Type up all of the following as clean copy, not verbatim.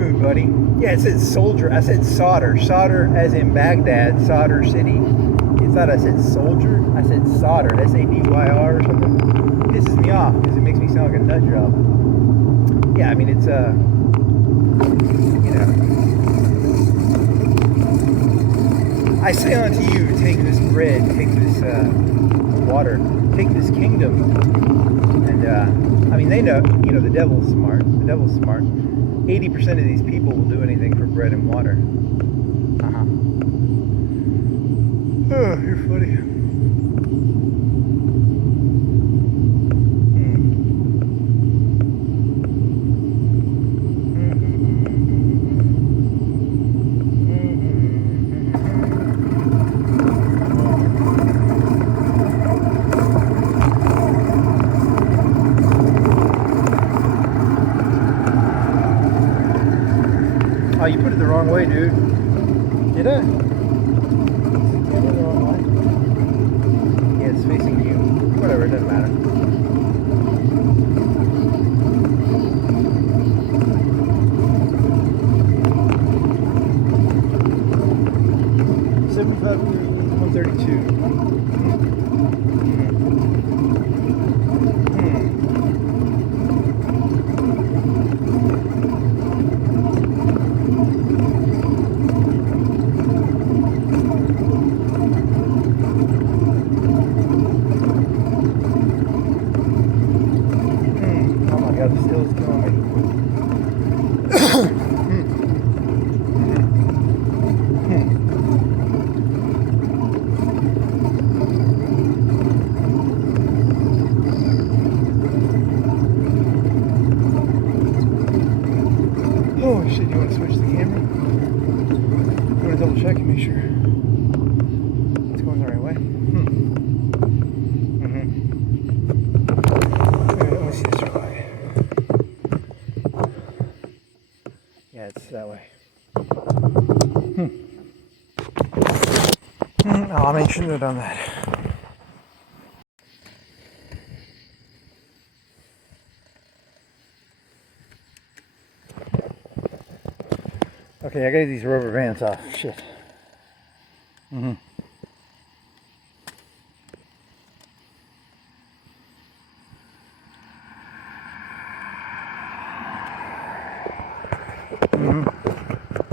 mood, buddy. Yeah, it said soldier. I said solder. Solder as in Baghdad, Solder City. You thought I said soldier? I said solder. S-A-D-Y-R or something. It pisses me off because it makes me sound like a nut job. Yeah, I mean, it's, you know. I say unto you, take this bread, take this water, take this kingdom. And, I mean, they know, you know, the devil's smart. The devil's smart. 80% of these people will do anything for bread and water. Oh, you're funny. Oh, you put it the wrong way, dude. Did I? Yeah, it's facing you. Whatever, it doesn't matter. $75, $132. The still's killing me. Oh shit, you want to switch the camera? You want to double check and make sure it's going the right way? Alright, let me see this real quick. Yeah, it's that way. Oh, I shouldn't have done that. Okay, I gotta get these rubber bands off. Shit. I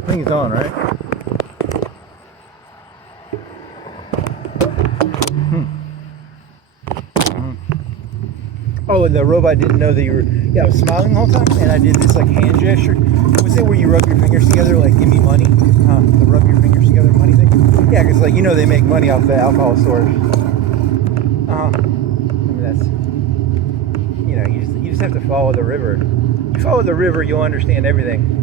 think it's on, right? Oh, and the robot didn't know that you were... Yeah, I was smiling the whole time, and I did this, like, hand gesture. Was it where you rub your fingers together, like, give me money? The rub your fingers together money thing? Yeah, because, like, you know they make money off the alcohol stores. Maybe that's... You know, you just have to follow the river. You follow the river, you'll understand everything.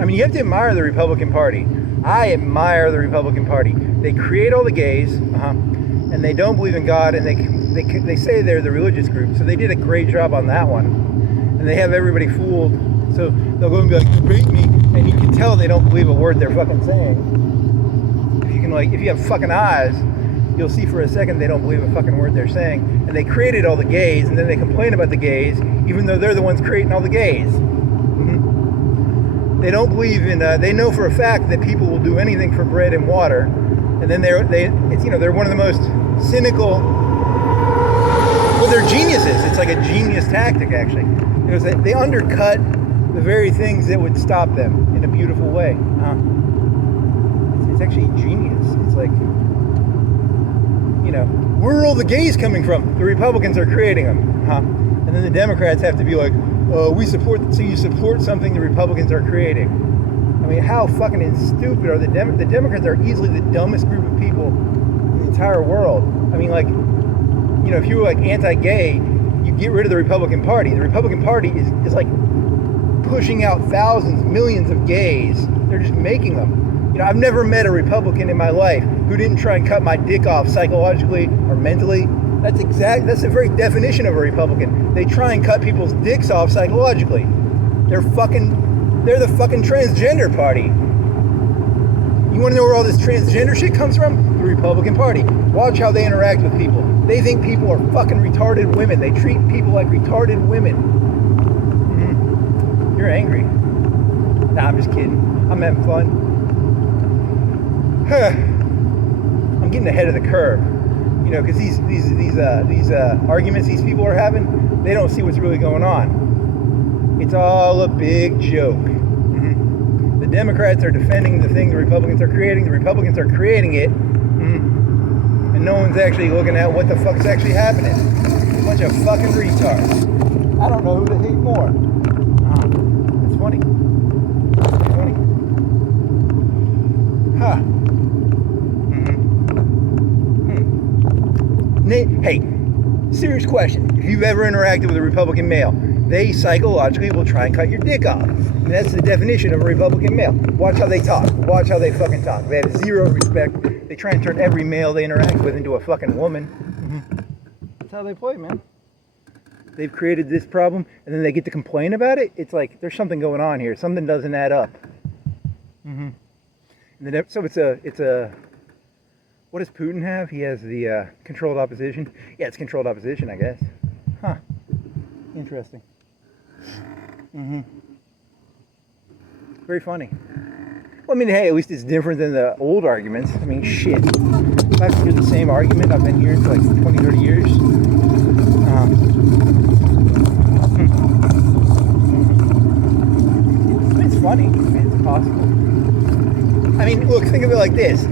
I mean, you have to admire the Republican Party. I admire the Republican Party. They create all the gays, and they don't believe in God, and they say they're the religious group, so they did a great job on that one. And they have everybody fooled, so they'll go and be like, debate me, and you can tell they don't believe a word they're fucking saying. If you have fucking eyes, you'll see for a second they don't believe a fucking word they're saying. And they created all the gays, and then they complain about the gays, even though they're the ones creating all the gays. They don't believe in. They know for a fact that people will do anything for bread and water, and then they're one of the most cynical. Well, they're geniuses. It's like a genius tactic, actually. You know, they undercut the very things that would stop them in a beautiful way. It's actually genius. It's like, you know, where are all the gays coming from? The Republicans are creating them, and then the Democrats have to be like, we support, so you support something the Republicans are creating. I mean, how fucking stupid are the Democrats are easily the dumbest group of people in the entire world. I mean, like, you know, if you were like anti-gay, you get rid of the Republican Party. The Republican Party is like pushing out thousands, millions of gays. They're just making them. You know, I've never met a Republican in my life who didn't try and cut my dick off psychologically or mentally. That's the very definition of a Republican. They try and cut people's dicks off psychologically. They're the fucking transgender party. You You want to know where all this transgender shit comes from? The Republican Party. Watch how they interact with people. They think people are fucking retarded women. They treat people like retarded women. You're angry. Nah, I'm just kidding. I'm having fun. I'm getting ahead of the curve. You know, because these arguments these people are having, they don't see what's really going on. It's all a big joke. The Democrats are defending the thing the Republicans are creating. The Republicans are creating it. And no one's actually looking at what the fuck's actually happening. A bunch of fucking retards. I don't know who to hate more. It's funny. It's funny. Huh. Hey, serious question. If you've ever interacted with a Republican male, they psychologically will try and cut your dick off. And that's the definition of a Republican male. Watch how they talk. Watch how they fucking talk. They have zero respect. They try and turn every male they interact with into a fucking woman. That's how they play, man. They've created this problem, and then they get to complain about it. It's like there's something going on here. Something doesn't add up. And then, so it's a. What does Putin have? He has the controlled opposition. Yeah, it's controlled opposition, I guess. Huh. Interesting. Very funny. Well, I mean, hey, at least it's different than the old arguments. I mean, shit. If I have to hear the same argument, I've been here for like 20, 30 years. It's funny. I mean, it's possible. I mean, look, think of it like this.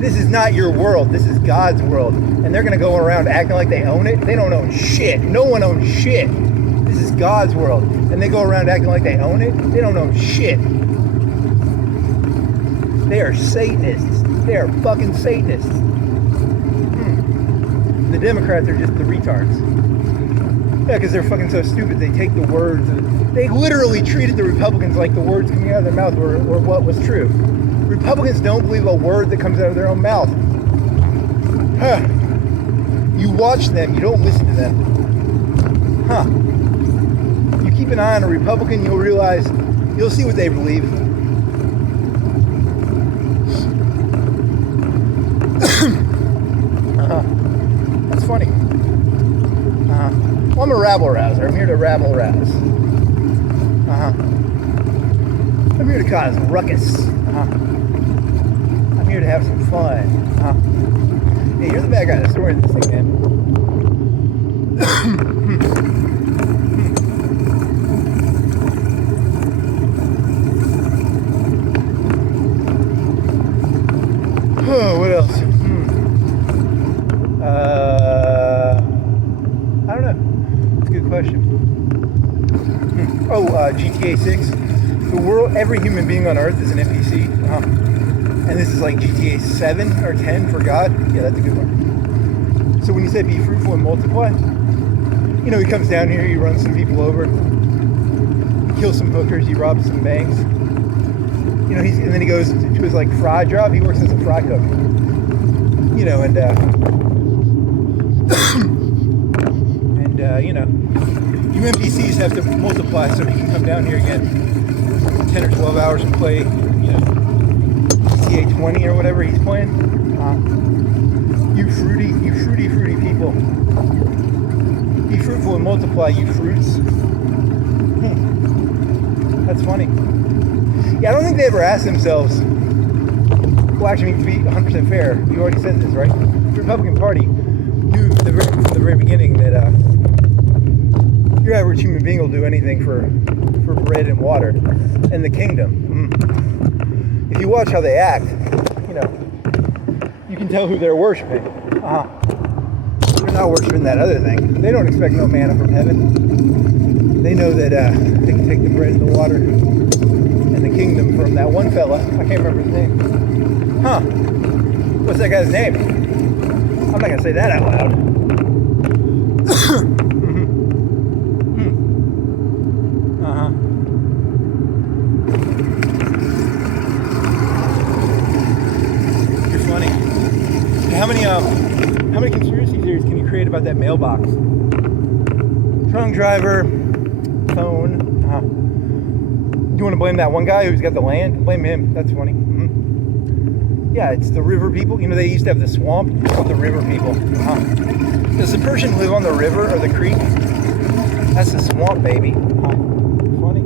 This is not your world. This is God's world. And they're going to go around acting like they own it. They don't own shit. No one owns shit. This is God's world. And they go around acting like they own it. They don't own shit. They are Satanists. They are fucking Satanists. The Democrats are just the retards. Yeah, because they're fucking so stupid. They take the words. They literally treated the Republicans like the words coming out of their mouth were what was true. Republicans don't believe a word that comes out of their own mouth. You watch them, you don't listen to them. You keep an eye on a Republican, you'll realize, you'll see what they believe. That's funny. Well, I'm a rabble-rouser. I'm here to rabble-rouse. I'm here to cause ruckus. I'm here to have some fun. Hey, you're the bad guy that's storing this thing, man. Oh, what else? I don't know. It's a good question. GTA 6. The world, every human being on Earth is an NPC. And this is like GTA 7 or 10 for God. Yeah, that's a good one. So when you said be fruitful and multiply, you know, he comes down here, he runs some people over, he kills some hookers, he robs some banks. You know, and then he goes to his like fry job. He works as a fry cook. You know, and you know, you NPCs have to multiply so he can come down here again 10 or 12 hours and play, you know, GTA 20 or whatever he's playing. You fruity people. Be fruitful and multiply, you fruits. That's funny. Yeah, I don't think they ever asked themselves, well, actually, to be 100% fair, you already said this, right? The Republican Party knew from the very beginning that your average human being will do anything for bread and water and the kingdom. If you watch how they act, you know, you can tell who they're worshiping. They're not worshiping that other thing. They don't expect no manna from heaven. They know that they can take the bread and the water and the kingdom from that one fella. I can't remember his name. What's that guy's name? I'm not gonna say that out loud. You're funny. How many conspiracy theories can you create about that mailbox? Drunk driver, phone. You want to blame that one guy who's got the land? Blame him. That's funny. Yeah, it's the river people. You know, they used to have the swamp of the river people. Does the Persian live on the river or the creek? That's the swamp, baby. Funny.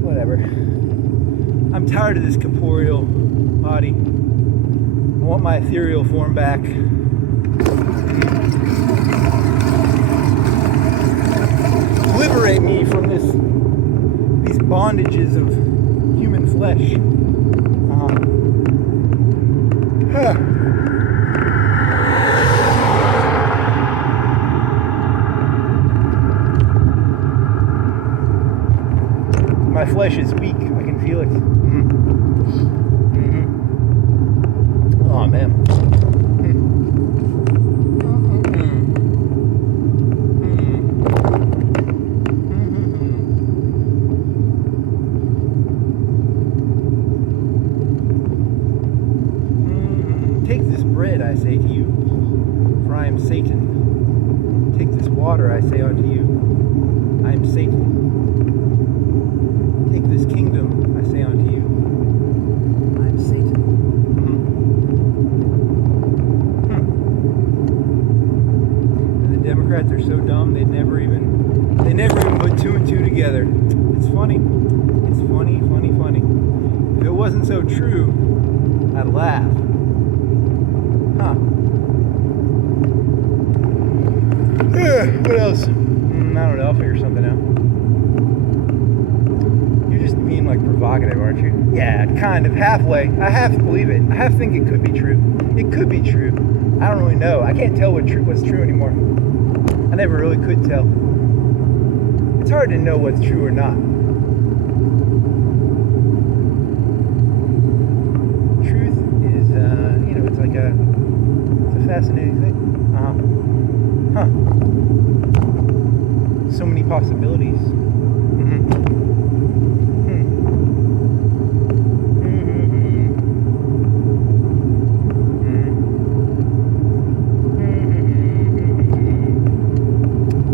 Whatever. I'm tired of this corporeal body. I want my ethereal form back. Liberate me from these bondages of human flesh. My flesh is weak. I can feel it. Oh man. Take this bread, I say to you, for I am Satan. Take this water, I say unto you, I am Satan. Take this kingdom, I say unto you, I am Satan. And the Democrats are so dumb they never even put two and two together. It's funny. It's funny. If it wasn't so true, I'd laugh. What else? I don't know. I'll figure something out. You're just being like provocative, aren't you? Yeah, kind of. Halfway. I half believe it. I half think it could be true. It could be true. I don't really know. I can't tell what's true anymore. I never really could tell. It's hard to know what's true or not. Truth is, it's like it's a fascinating thing. So many possibilities.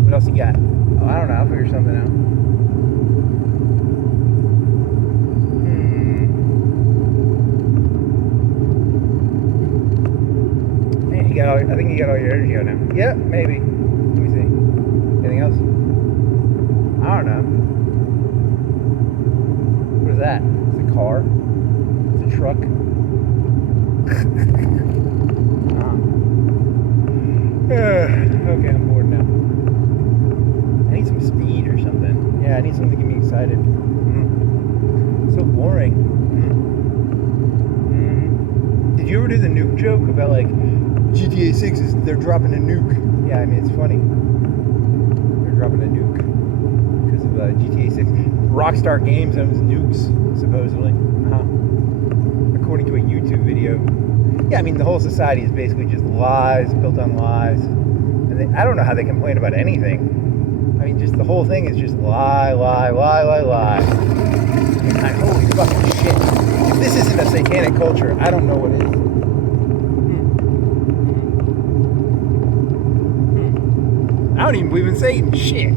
What else you got? Oh, I don't know. I'll figure something out. Man, I think you got all your energy out now. Yeah, maybe. Let me see. Anything else? I don't know. What is that? It's a car? It's a truck? Okay, I'm bored now. I need some speed or something. Yeah, I need something to get me excited. So boring. Did you ever do the nuke joke about like GTA 6 they're dropping a nuke? Yeah, I mean it's funny. They're dropping a nuke because of GTA 6. Rockstar Games owns nukes, supposedly. According to a YouTube video. Yeah, I mean the whole society is basically just lies, built on lies. And I don't know how they complain about anything. I mean, just the whole thing is just lie. And holy fucking shit. If this isn't a satanic culture, I don't know what is. I don't even believe in Satan. Shit.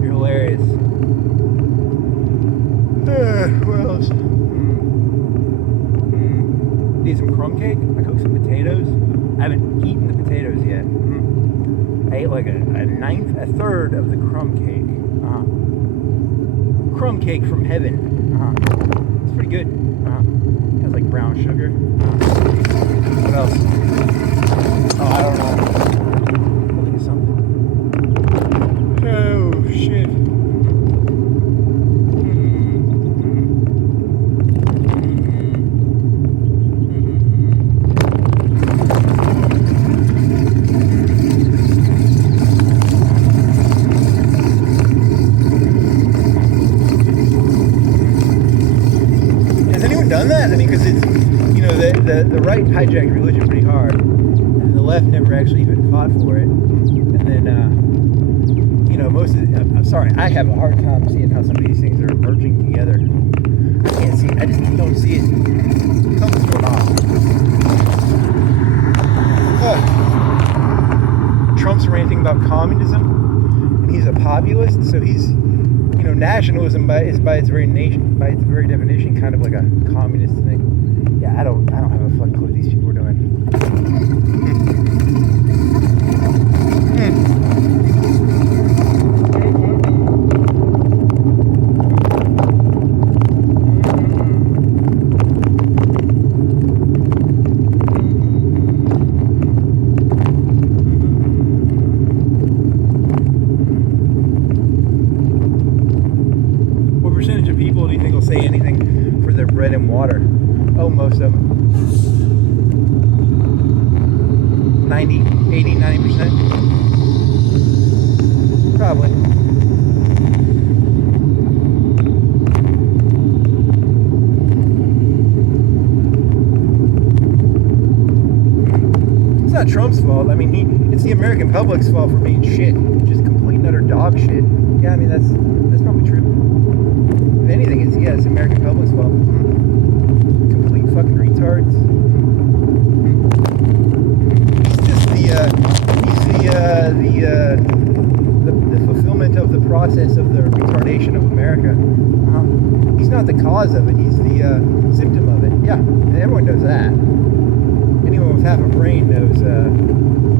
You're hilarious. What else? Need some crumb cake? I cooked some potatoes. I haven't eaten the potatoes yet. I ate like a third of the crumb cake. Crumb cake from heaven. It's pretty good. It has like brown sugar. What else? Oh, I don't know. I'll think of something. Oh, shit. Done that? I mean, because it's, the right hijacked religion pretty hard, and the left never actually even fought for it. And then, most of I'm sorry, I have a hard time seeing how some of these things are merging together. I can't see it. I just don't see it. Something's going on. Trump's ranting about communism, and he's a populist, so he's nationalism by its very definition, kind of like a communist thing. Yeah, I don't have a fucking clue what these people are doing. What percentage of people do you think will say anything for their bread and water? Oh, most of them. 90, 80, 90%? Probably. It's not Trump's fault. I mean, it's the American public's fault for being shit. Just complete and utter dog shit. Yeah, I mean, that's probably true. If anything, it's the American public's fault. Complete fucking retards. The fulfillment of the process of the retardation of America. He's not the cause of it. He's the symptom of it. Yeah, everyone knows that. Anyone with half a brain knows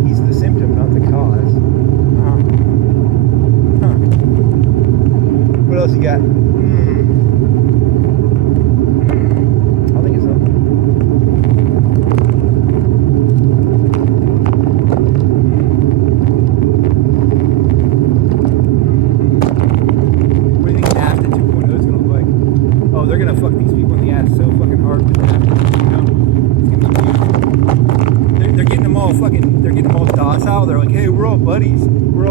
he's the symptom, not the cause. What else you got? I'll think of something. What do you think NAFTA 2.0 is going to look like? Oh, they're going to fuck these people in the ass so fucking hard with NAFTA 2.0. They're getting them all docile. They're like, hey, we're all buddies. We're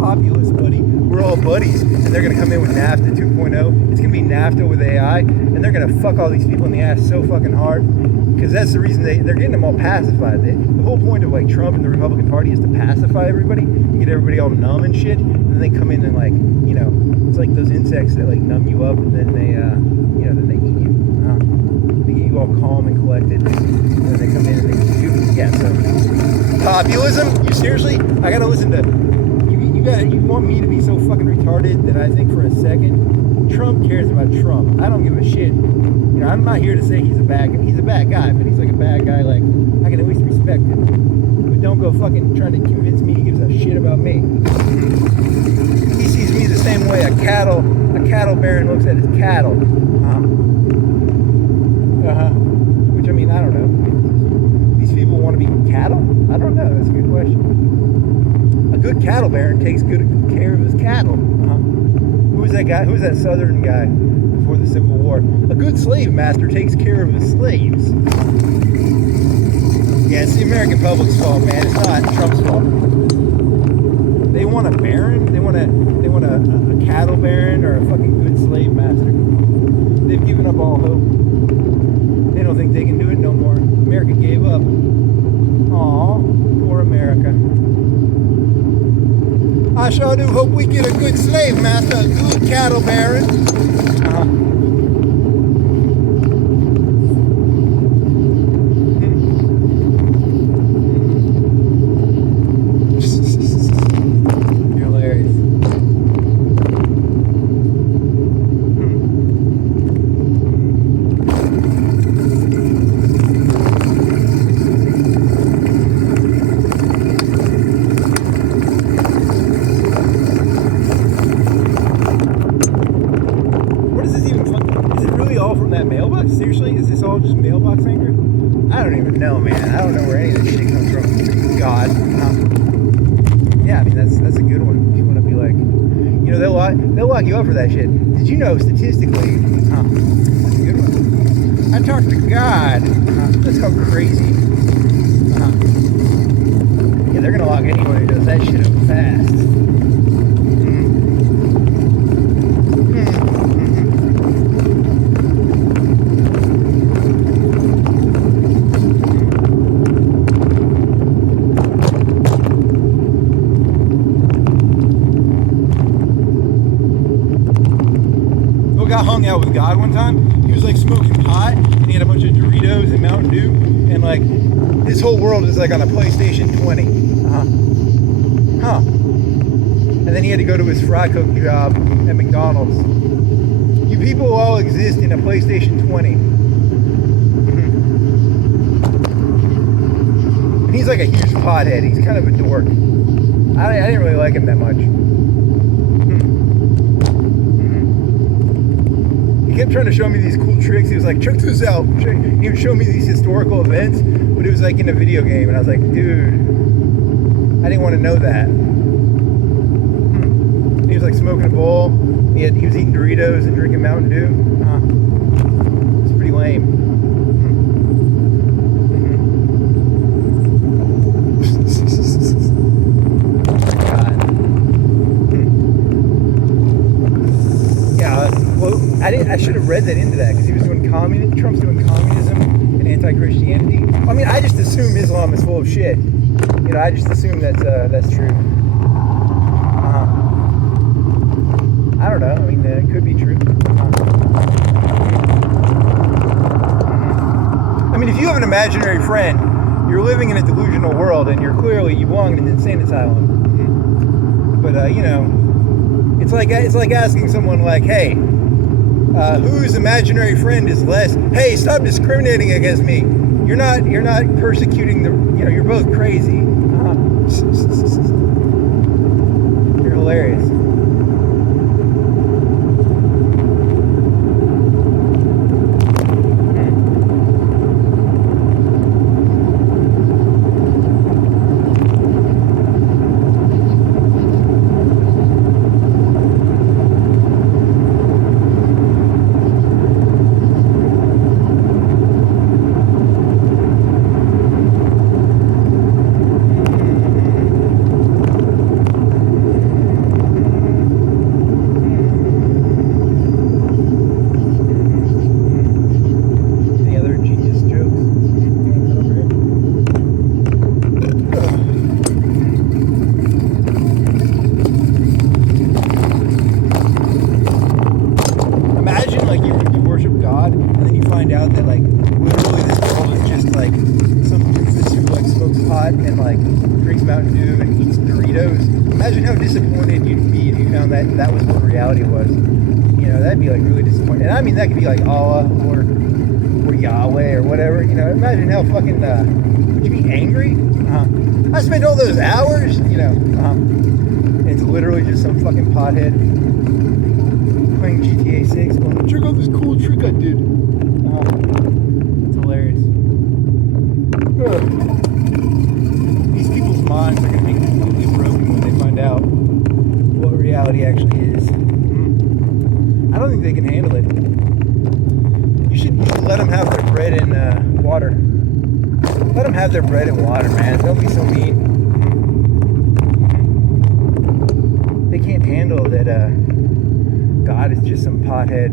populist, buddy. We're all buddies. And they're going to come in with NAFTA 2.0. It's going to be NAFTA with AI. And they're going to fuck all these people in the ass so fucking hard. Because that's the reason they're getting them all pacified. The whole point of like Trump and the Republican Party is to pacify everybody. Get everybody all numb and shit. And then they come in and like, it's like those insects that like numb you up and then they, then they eat you. They get you all calm and collected. And then they come in and they eat you. Yeah, so populism? You seriously? I gotta listen to... You want me to be so fucking retarded that I think for a second Trump cares about Trump. I don't give a shit. I'm not here to say he's a bad guy. He's a bad guy, but he's like a bad guy. Like I can at least respect him. But don't go fucking trying to convince me he gives a shit about me. He sees me the same way a cattle baron looks at his cattle. Which I mean, I don't know. These people want to be cattle? I don't know. That's a good question. A good cattle baron takes good care of his cattle. Who was that guy? Who was that Southern guy before the Civil War? A good slave master takes care of his slaves. Yeah, it's the American public's fault, man. It's not Trump's fault. They want a baron. They want a cattle baron or a fucking good slave master. They've given up all hope. They don't think they can do it no more. America gave up. Aw, poor America. I sure do hope we get a good slave master, a good cattle baron. You're hilarious. Seriously? Is this all just mailbox anger? I don't even know, man. I don't know where any of this shit comes from. God. Yeah, I mean, that's a good one. If you want to be like, they'll lock you up for that shit. Did you know statistically? That's a good one. I talked to God. That's how crazy. Yeah, they're gonna lock anyone who does that shit up fast. Got hung out with God one time. He was like smoking pot and he had a bunch of Doritos and Mountain Dew and like his whole world is like on a PlayStation 20. And and then he had to go to his fry cook job at McDonald's. You people all exist in a PlayStation 20. And he's like a huge pothead. He's kind of a dork. I didn't really like him that much. He kept trying to show me these cool tricks. He was like, check this out. He would show me these historical events, but it was like in a video game. And I was like, dude, I didn't want to know that. He was like smoking a bowl. He was eating Doritos and drinking Mountain Dew. It's pretty lame. I should have read that into that because he was doing communism. Trump's doing communism and anti-Christianity. I mean, I just assume Islam is full of shit. You know, I just assume that's true. I don't know. I mean, it could be true. I mean, if you have an imaginary friend, you're living in a delusional world, and you belong in an insane asylum. But you know, it's like asking someone like, hey. Whose imaginary friend is less? Hey, stop discriminating against me. You're not persecuting you're both crazy. You're hilarious. Imagine how disappointed you'd be if you found that was what reality was. You know, that'd be like really disappointing. And I mean, that could be like Allah or Yahweh or whatever. You know, imagine how fucking would you be angry? I spent all those hours. You know, it's literally just some fucking pothead playing GTA 6. Going, check out this cool trick I did. It's hilarious. These people's minds are gonna be completely broken when they find out what reality actually is. I don't think they can handle it. You should let them have their bread and water. Let them have their bread and water, man. Don't be so mean. They can't handle that God is just some pothead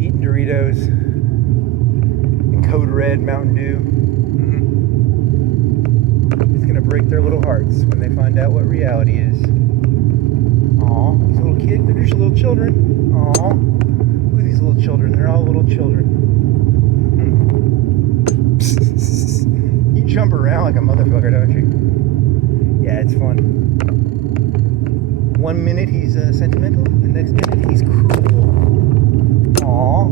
eating Doritos and Code Red Mountain Dew. It's gonna break their little hearts when they find out what reality is. Aw, these little kids, they're just little children. Aw, look at these little children. They're all little children. You jump around like a motherfucker, don't you? Yeah, it's fun. 1 minute he's sentimental, the next minute he's cruel. Aw.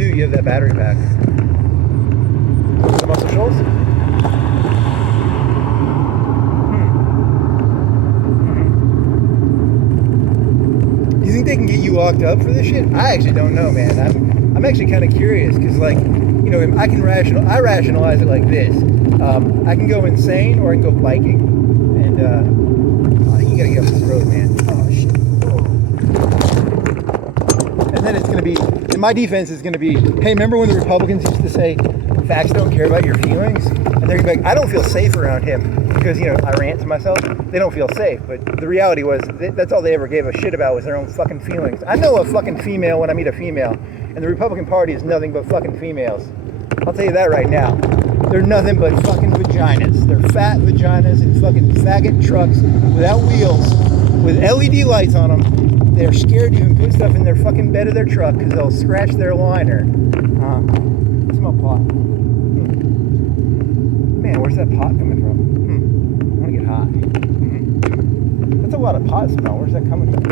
You have that battery pack. The Muscle Shoals? Do you think they can get you locked up for this shit? I actually don't know, man. I'm actually kind of curious because, like, you know, I rationalize it like this. I can go insane or I can go biking, and you gotta get off this road, man. Oh shit. And then it's gonna be. My defense is going to be, hey, remember when the Republicans used to say, facts don't care about your feelings? And they're going to be like, I don't feel safe around him. because, you know, I rant to myself, they don't feel safe. But the reality was, that's all they ever gave a shit about was their own fucking feelings. I know a fucking female when I meet a female, and the Republican Party is nothing but fucking females. I'll tell you that right now. They're nothing but fucking vaginas. They're fat vaginas in fucking faggot trucks without wheels, with LED lights on them. They're scared to even put stuff in their fucking bed of their truck because they'll scratch their liner. Smell pot. Man, where's that pot coming from? I want to get high. That's a lot of pot smell. Where's that coming from?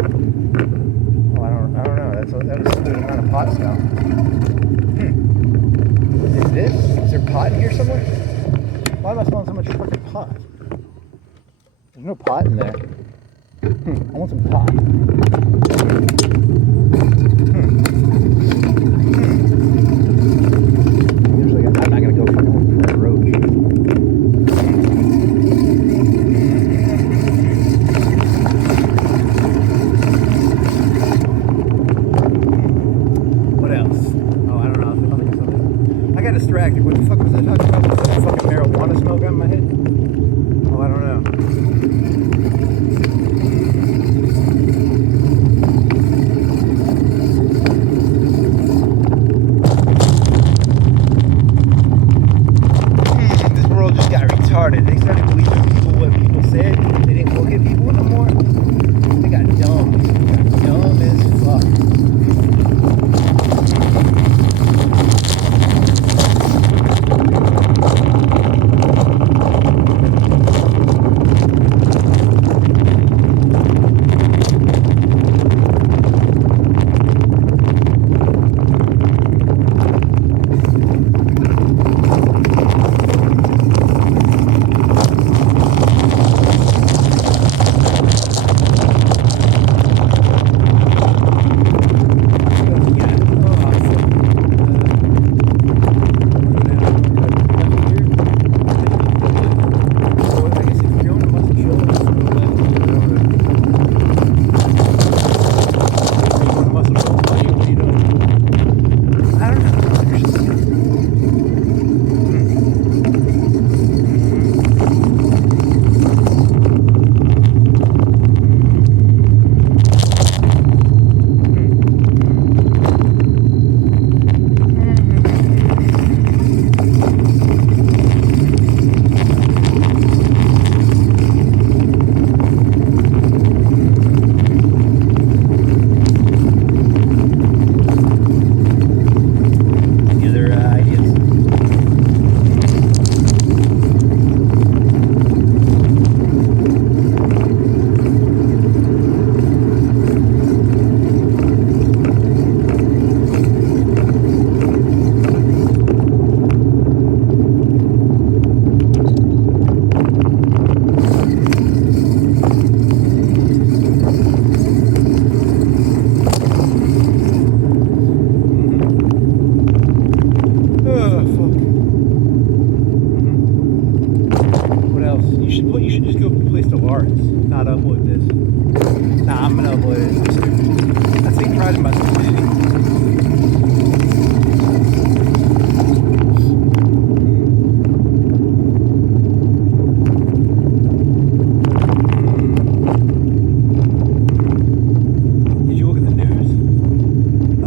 Oh, I don't know. That was a good amount of pot smell. Is there pot in here somewhere? Why am I smelling so much fucking pot? There's no pot in there. I want some pot. I'm not gonna go fucking look for a roach. What else? Oh, I don't know. I got distracted. What the fuck was I talking about? Was that fucking marijuana smoke on my head? Oh, I don't know. They started believing what people said. They didn't look at people no more. They got dumb. Dumb as fuck. Not upload this. Nah, I'm gonna upload it. I take pride in my stupidity. Did you look at the news?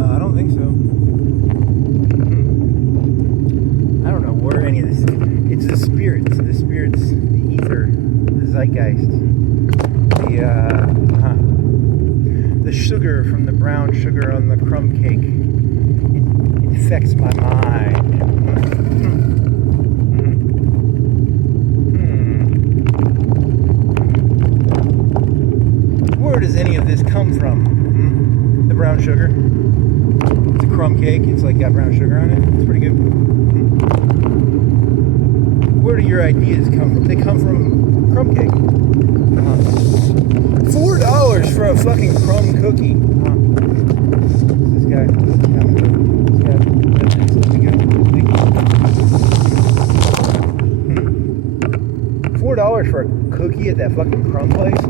I don't think so. I don't know where any of this. It's the spirits, the ether, the zeitgeist. The sugar from the brown sugar on the crumb cake, it infects my mind. Where does any of this come from? The brown sugar. It's a crumb cake. It's like got brown sugar on it. It's pretty good. Where do your ideas come from? They come from crumb cake. $4 for a fucking crumb cookie. This guy. $4 for a cookie at that fucking crumb place?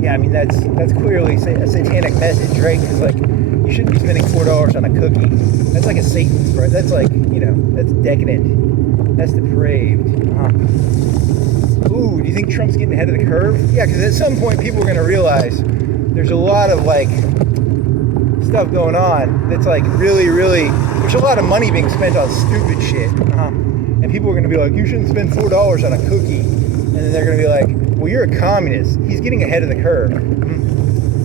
Yeah, I mean that's clearly a satanic message, right? Because like you shouldn't be spending $4 on a cookie. That's like a Satan's price. That's like, you know, that's decadent. That's depraved. Ooh, do you think Trump's getting ahead of the curve? Yeah, because at some point people are going to realize there's a lot of like stuff going on that's like really, there's a lot of money being spent on stupid shit. And people are going to be like, you shouldn't spend $4 on a cookie. And then they're going to be like, well, you're a communist. He's getting ahead of the curve.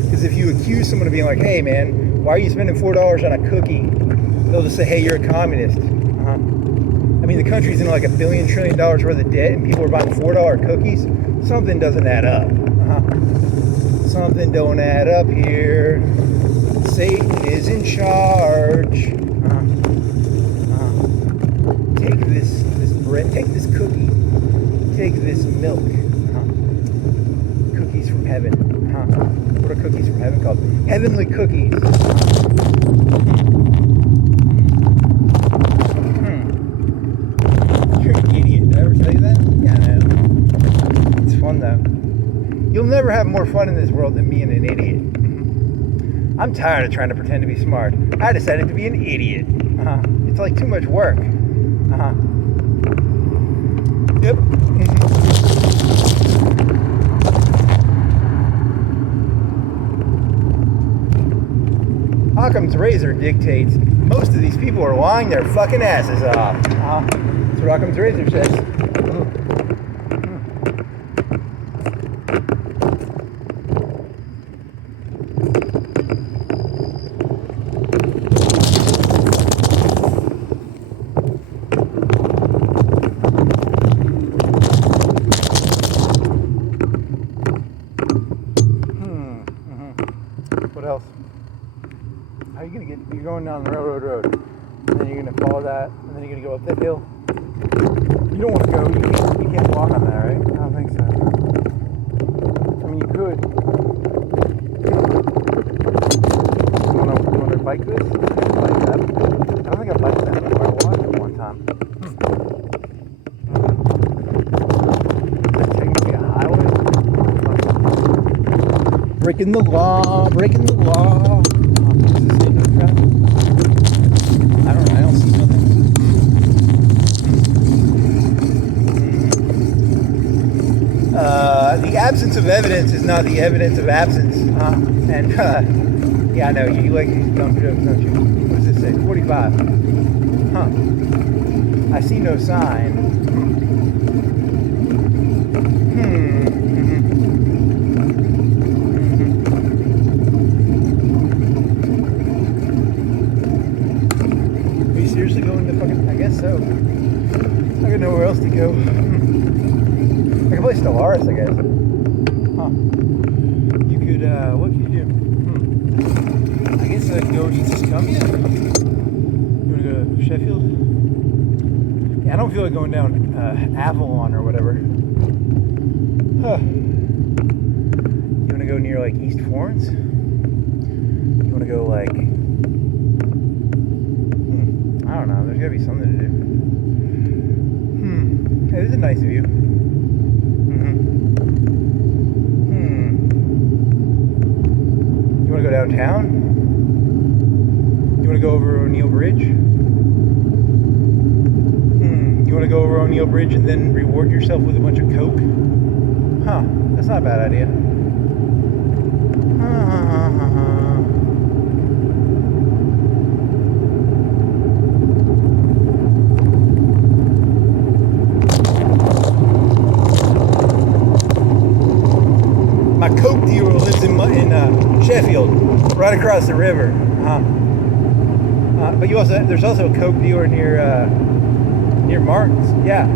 Because if you accuse someone of being like, hey man, why are you spending $4 on a cookie? They'll just say, hey, you're a communist. I mean, the country's in like $1 billion trillion worth of debt and people are buying $4 cookies. Something doesn't add up. Something don't add up here. Satan is in charge. Take this bread, take this cookie, take this milk. Cookies from heaven. What are cookies from heaven called? Heavenly cookies. You're an idiot. Did I ever tell you that? Yeah, I know. It's fun though. You'll never have more fun in this world than being an idiot. I'm tired of trying to pretend to be smart. I decided to be an idiot. It's like too much work. Yep. Occam's razor dictates most of these people are lying their fucking asses off. That's what Occam's razor says. What else? How are you gonna get? You're going down the railroad road, and then you're gonna follow that, and then you're gonna go up that hill. You don't want to go. You can't walk on that, right? I don't think so. I mean, you could. You want to bike this? Bike that? I don't think I biked that before. I watched it one time. Technically a highway. Breaking the law. Breaking the law. I don't know. I don't see nothing. The absence of evidence is not the evidence of absence. And yeah, I know you like these dumb jokes, don't you? What does this say? 45. I see no sign. Seriously going to fucking, I guess so. I got nowhere else to go. I can play Stellaris, I guess. You could, what could you do? I guess I could go to Tuscumbia. You wanna go to Sheffield? Yeah, I don't feel like going down Avalon or whatever. You wanna go near like East Florence? You wanna go like, I don't know, there's gotta be something to do. Hey, this is a nice view. You wanna go downtown? You wanna go over O'Neill Bridge? You wanna go over O'Neill Bridge and then reward yourself with a bunch of coke? That's not a bad idea. My coke dealer lives in Sheffield, right across the river. But there's also a coke dealer near Martin's. Yeah.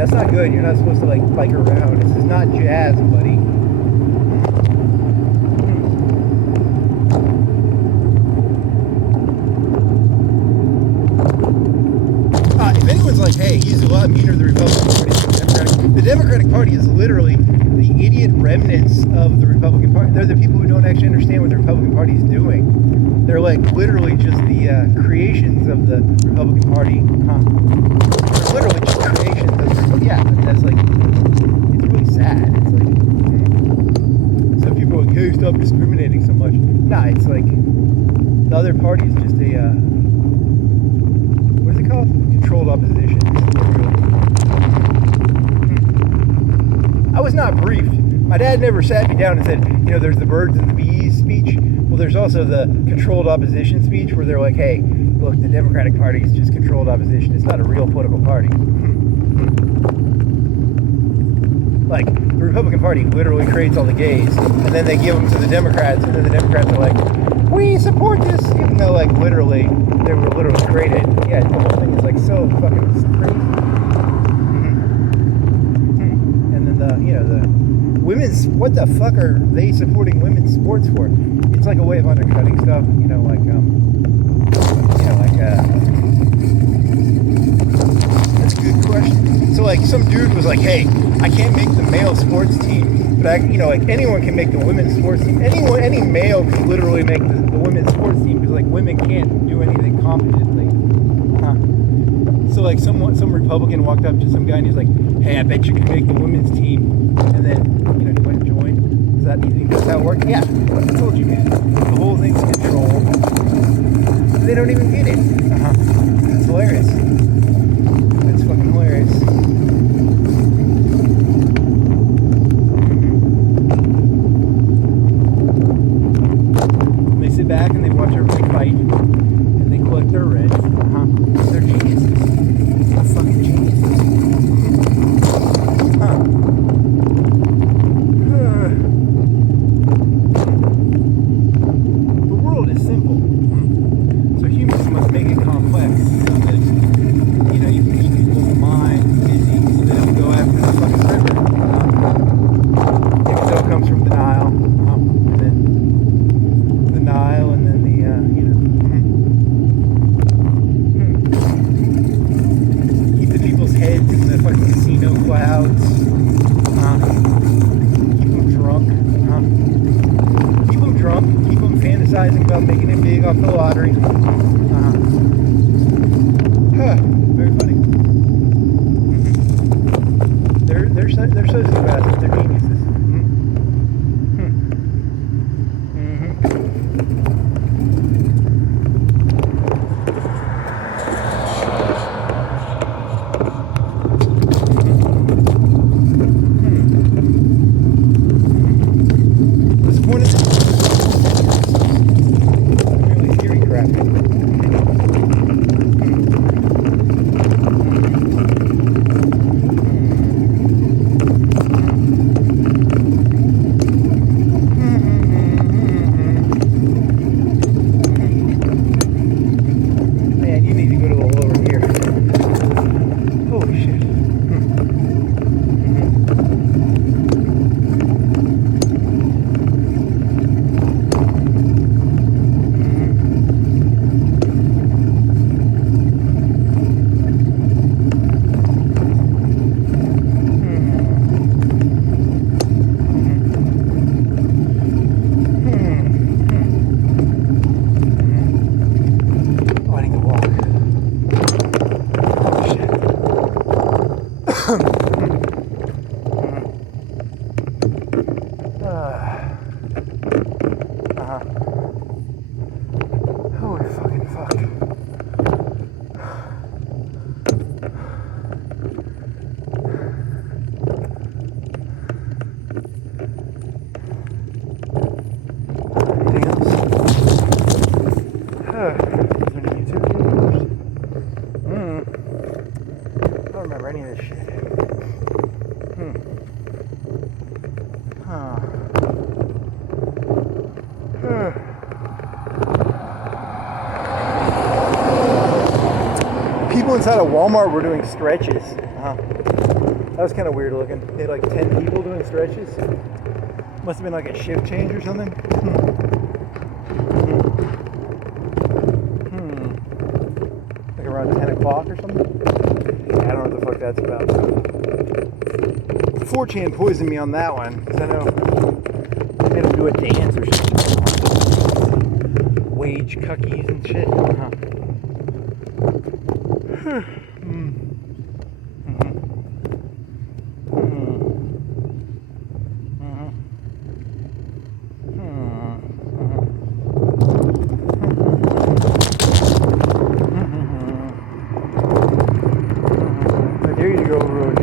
that's not good. You're not supposed to like bike around. This is not jazz, buddy. If anyone's like, hey, he's a lot meaner than the Republican Party than the Democratic. The Democratic Party is literally the idiot remnants of the Republican Party. They're the people who don't actually understand what the Republican Party is doing. They're like literally just the creations of the Republican Party. They're literally just creations of the that's like, it's really sad. It's like, some people are like, hey, stop discriminating so much. Nah, it's like, the other party is just a, what is it called? Controlled opposition. I was not briefed. My dad never sat me down and said, you know, there's the birds and the bees speech. Well, there's also the controlled opposition speech where they're like, hey, look, the Democratic Party is just controlled opposition. It's not a real political party. Like, the Republican Party literally creates all the gays, and then they give them to the Democrats, and then the Democrats are like, we support this, even though, like, literally, they were literally created. Yeah, the whole thing is, like, so fucking crazy. And then the, you know, the women's, what the fuck are they supporting women's sports for? It's like a way of undercutting stuff, you know, like, that's a good question. So, like, some dude was like, hey, I can't make the male sports team, but I, you know, like, anyone can make the women's sports team. Any male can literally make the women's sports team, because, like, women can't do anything competently. So, like, some Republican walked up to some guy and he's like, hey, I bet you can make the women's team. And then, you know, he went and joined. Does that mean that's how it works? Yeah, I told you, man. The whole thing's controlled. They don't even get it. It's hilarious. It's fucking hilarious. They sit back and they watch everybody fight, and they collect their rent. They're geniuses. They're fucking geniuses. The world is simple. So humans must make it complex so that, you know, you can keep people's minds busy so that we go after the fucking river. If it comes from the Nile, and then the Nile, and then the, you know, keep the people's heads in the fucking casino clouds. Keep them drunk. Keep them drunk. Keep them fantasizing about making it big off the lottery. Very funny. They're sociopaths. They're geniuses. What's the point of this? Really scary crap. Man, you need to go to the lower gear. Holy shit. Oh, I need to walk. Oh, shit. Holy fucking fuck. Anything else? Is there any YouTube videos? I don't remember any of this shit. People inside of Walmart were doing stretches. That was kind of weird looking. They had like 10 people doing stretches. Must have been like a shift change or something. Like around 10 o'clock or something. I don't know what the fuck that's about. 4chan poisoned me on that one, because I know they had to do a dance or something. Wage cookies and shit. There you go, road.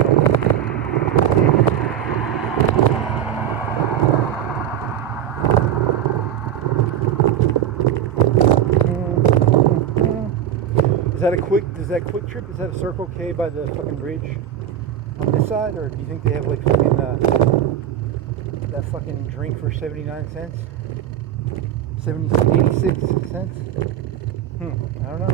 Is that quick trip? Is that a Circle K by the fucking bridge on this side, or do you think they have like fucking that fucking drink for 79 cents? 86 cents? I don't know.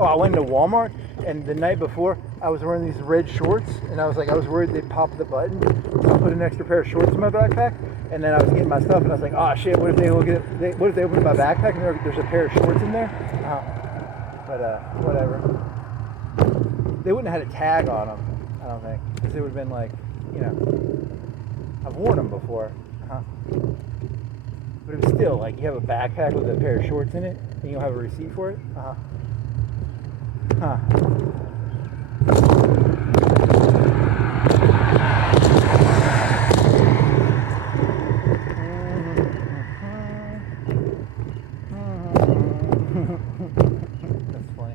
Oh, I went into Walmart, and the night before, I was wearing these red shorts, and I was worried they'd pop the button, so I put an extra pair of shorts in my backpack, and then I was getting my stuff, and I was like, oh shit, what if they open my backpack, and there's a pair of shorts in there? But whatever. They wouldn't have had a tag on them, I don't think, because it would have been like, you know, I've worn them before, but it was still, like, you have a backpack with a pair of shorts in it, and you don't have a receipt for it? That's funny.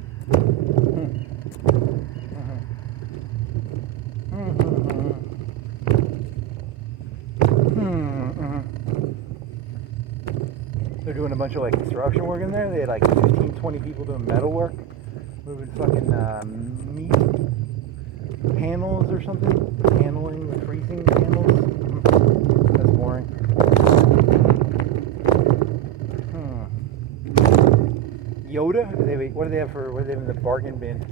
They're doing a bunch of like construction work in there. They had like 15, 20 people doing metal work. Moving fucking meat panels or something. Handling the freezing panels. That's boring. Yoda? What do they have in the bargain bin?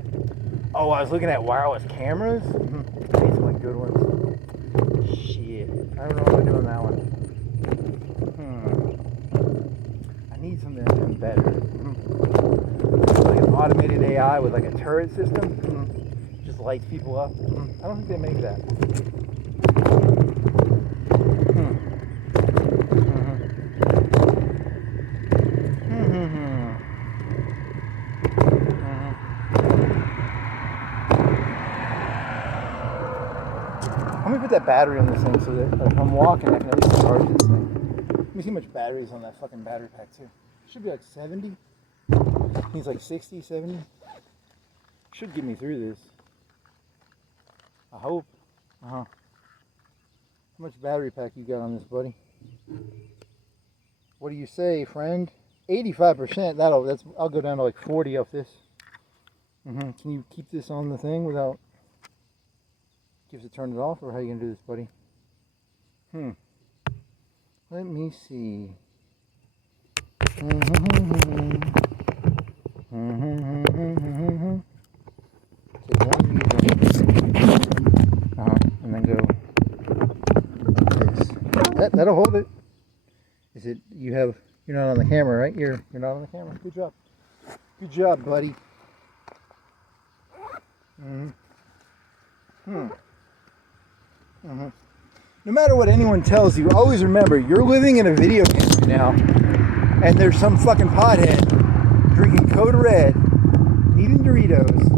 Oh, I was looking at wireless cameras. Made some like good ones. Shit. I don't know what I'm doing that one. I need something that's even better. Like an automated AI with like a turret system. Just lights people up. I don't think they make that. Let me put that battery on this thing so that like, if I'm walking, I can at least charge this thing. Let me see how much battery is on that fucking battery pack too. Should be like 70. He's like 60, 70. Should get me through this. I hope. How much battery pack you got on this, buddy? What do you say, friend? 85%. I'll go down to like 40 off this. Can you keep this on the thing without? Do you have to turn it off, or how are you gonna do this, buddy? Let me see. Take one and then go like this. That'll hold it. Is it? You're not on the camera, right? You're not on the camera. Good job. Good job, buddy. No matter what anyone tells you, always remember you're living in a video game right now, and there's some fucking pothead drinking Code Red, eating Doritos.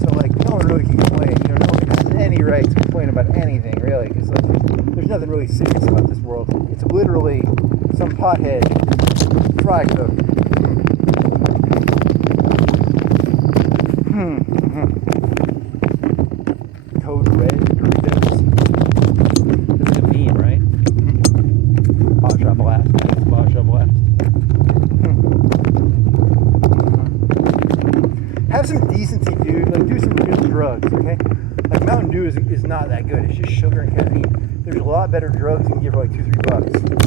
So like, no one really can complain. You know, no one has any right to complain about anything, really, because like, there's nothing really serious about this world. It's literally some pothead fry cook. Code Red Doritos. It's like a meme, right? Baja Blast. It's Baja Blast. Have some decency, dude. Like, do some real drugs, okay? Like, Mountain Dew is not that good. It's just sugar and caffeine. There's a lot better drugs you can get for like $2-3.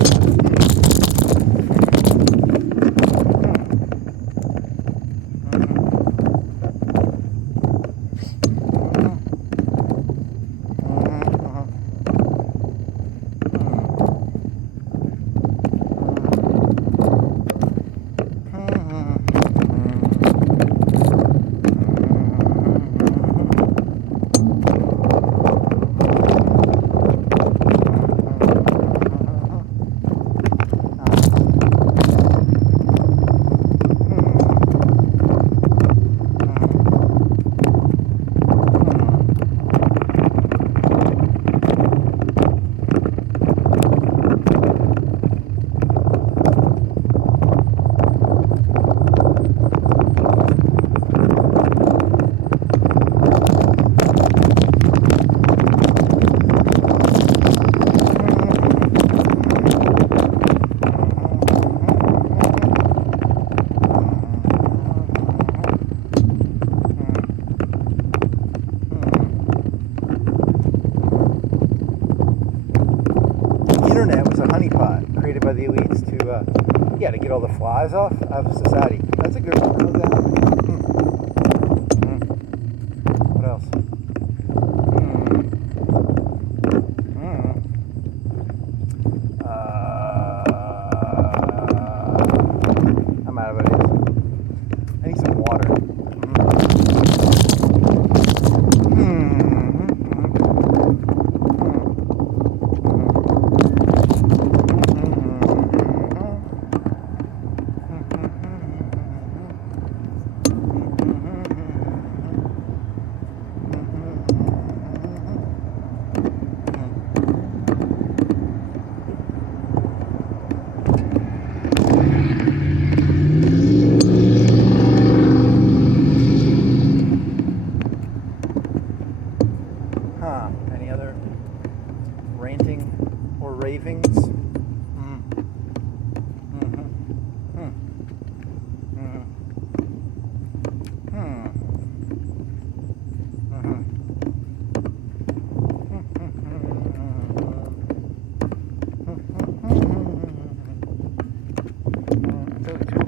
By the elites to get all the flies off of society. That's a good one. What else? I'm out of ideas. I need some water. Any other ranting or ravings?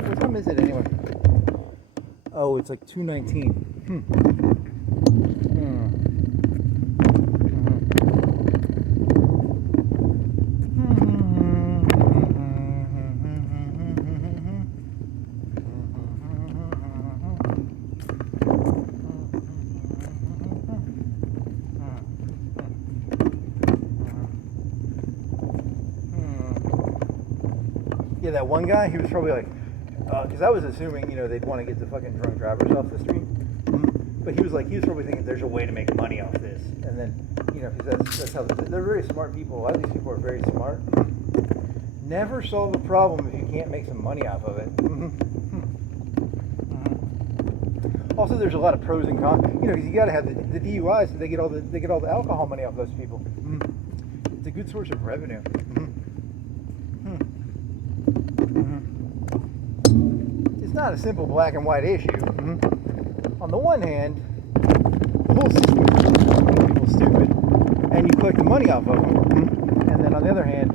What time is it anyway? Oh, it's like 2:19. Yeah, that one guy, he was probably like, because I was assuming, you know, they'd want to get the fucking drunk drivers off the street. But he was probably thinking there's a way to make money off this. And then, you know, because that's how they're very smart people. A lot of these people are very smart. Never solve a problem if you can't make some money off of it. Also, there's a lot of pros and cons. You know, because you got to have the DUIs, so they get all the alcohol money off those people. It's a good source of revenue. It's not a simple black and white issue. On the one hand, the whole system is people stupid, and you collect the money off of them. And then on the other hand,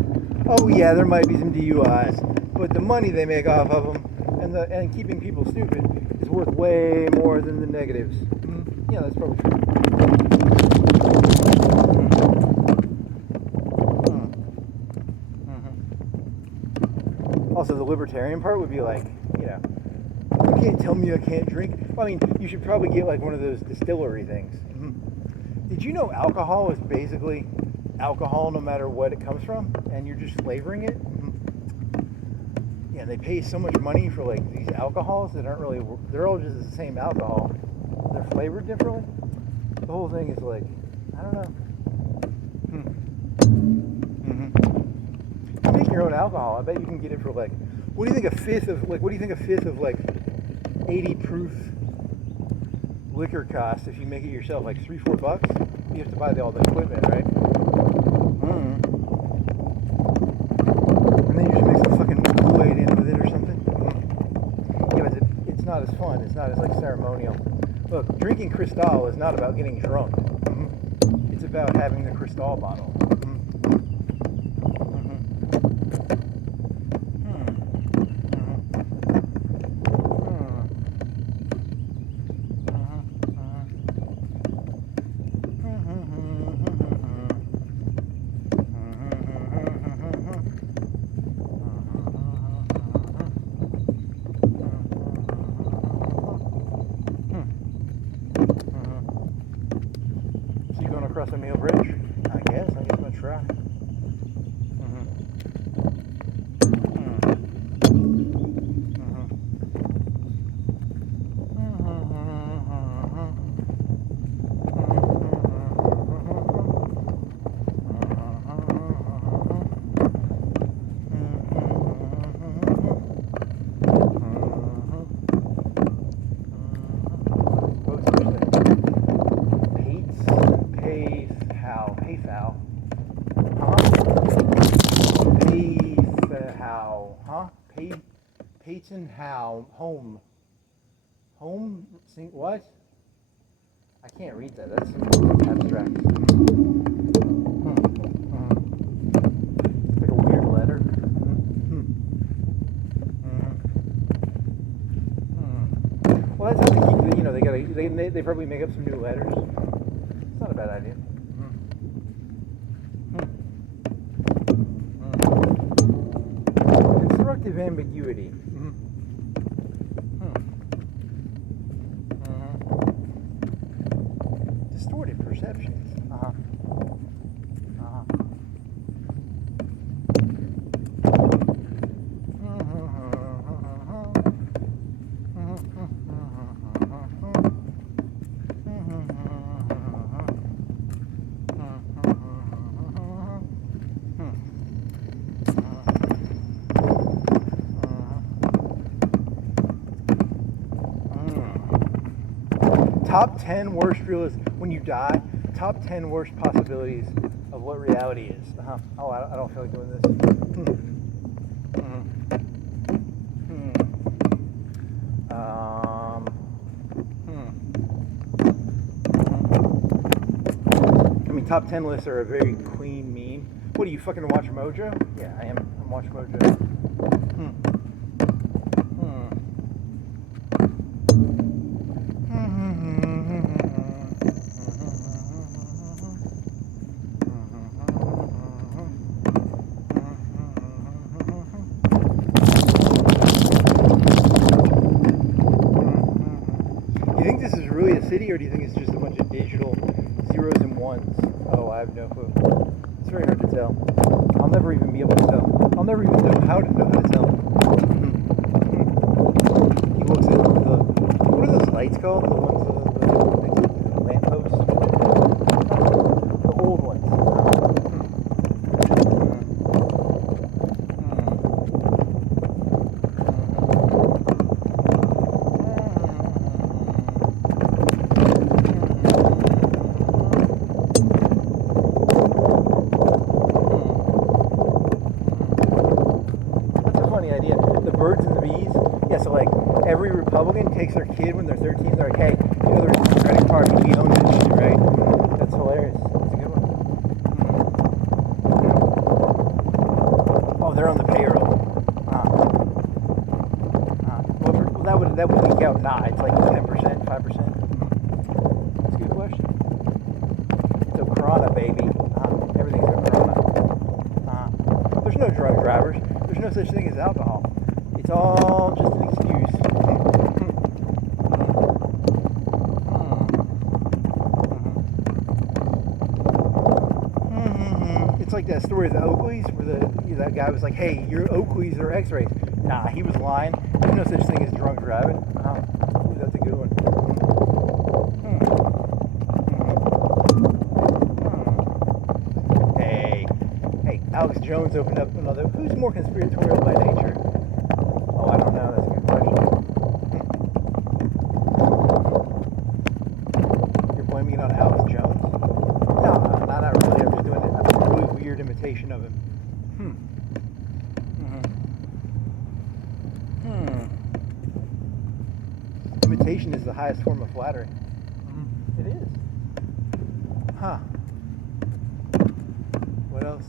oh yeah, there might be some DUIs, but the money they make off of them and keeping people stupid is worth way more than the negatives. Yeah, that's probably true. Also, the libertarian part would be like, you know, you can't tell me I can't drink. Well, I mean, you should probably get like one of those distillery things. Did you know alcohol is basically alcohol no matter what it comes from, and you're just flavoring it? Yeah, and they pay so much money for like these alcohols that aren't really, they're all just the same alcohol. They're flavored differently. The whole thing is like, I don't know. You make your own alcohol. I bet you can get it for like, what do you think a fifth of like 80 proof liquor costs if you make it yourself? Like $3-4? You have to buy all the equipment, right? And then you just mix some fucking Kool-Aid in with it or something. Yeah, but it's not as fun. It's not as like ceremonial. Look, drinking Cristal is not about getting drunk. It's about having the Cristal bottle. Across the Meal Bridge? I guess I'm gonna try. Peyton Howe, home, sing, what? I can't read that, that's abstract. It's like a weird letter. Well, that's how they keep, they probably make up some new letters. It's not a bad idea. Constructive ambiguity. Distorted perceptions. Top 10 worst when you die, top 10 worst possibilities of what reality is. Oh, I don't feel like doing this. I mean, top 10 lists are a very clean meme. What, do you fucking watch Mojo? Yeah, I am. I'm watching Mojo. City, or do you think it's just a bunch of digital zeros and ones? Oh, I have no clue. It's very hard to tell. I'll never even be able to tell. I'll never even know how to tell. He looks at what are those lights called? The ones, the lampposts? The old ones. Every Republican takes their kid when they're 13. They're like, hey, the Democratic Party, we own this shit, right? That's hilarious. That's a good one. Oh, they're on the payroll. Well, that would leak out. Nah, it's like 10%, 5%. That's a good question. So Corona, baby. Everything's a Corona. There's no drug drivers. There's no such thing as alcohol. It's all just an excuse. It's like that story of the Oakleys, where that guy was like, hey, your Oakleys are x-rays. Nah, he was lying. There's no such thing as drunk driving. Ooh, that's a good one. Hey, Alex Jones opened up another. Who's more conspiratorial by nature? Oh, I don't know. That's a good question. You're blaming it on Alex Jones? No, not really. I'm just doing a really weird imitation of him. Imitation is the highest form of flattery. It is. Huh. What else?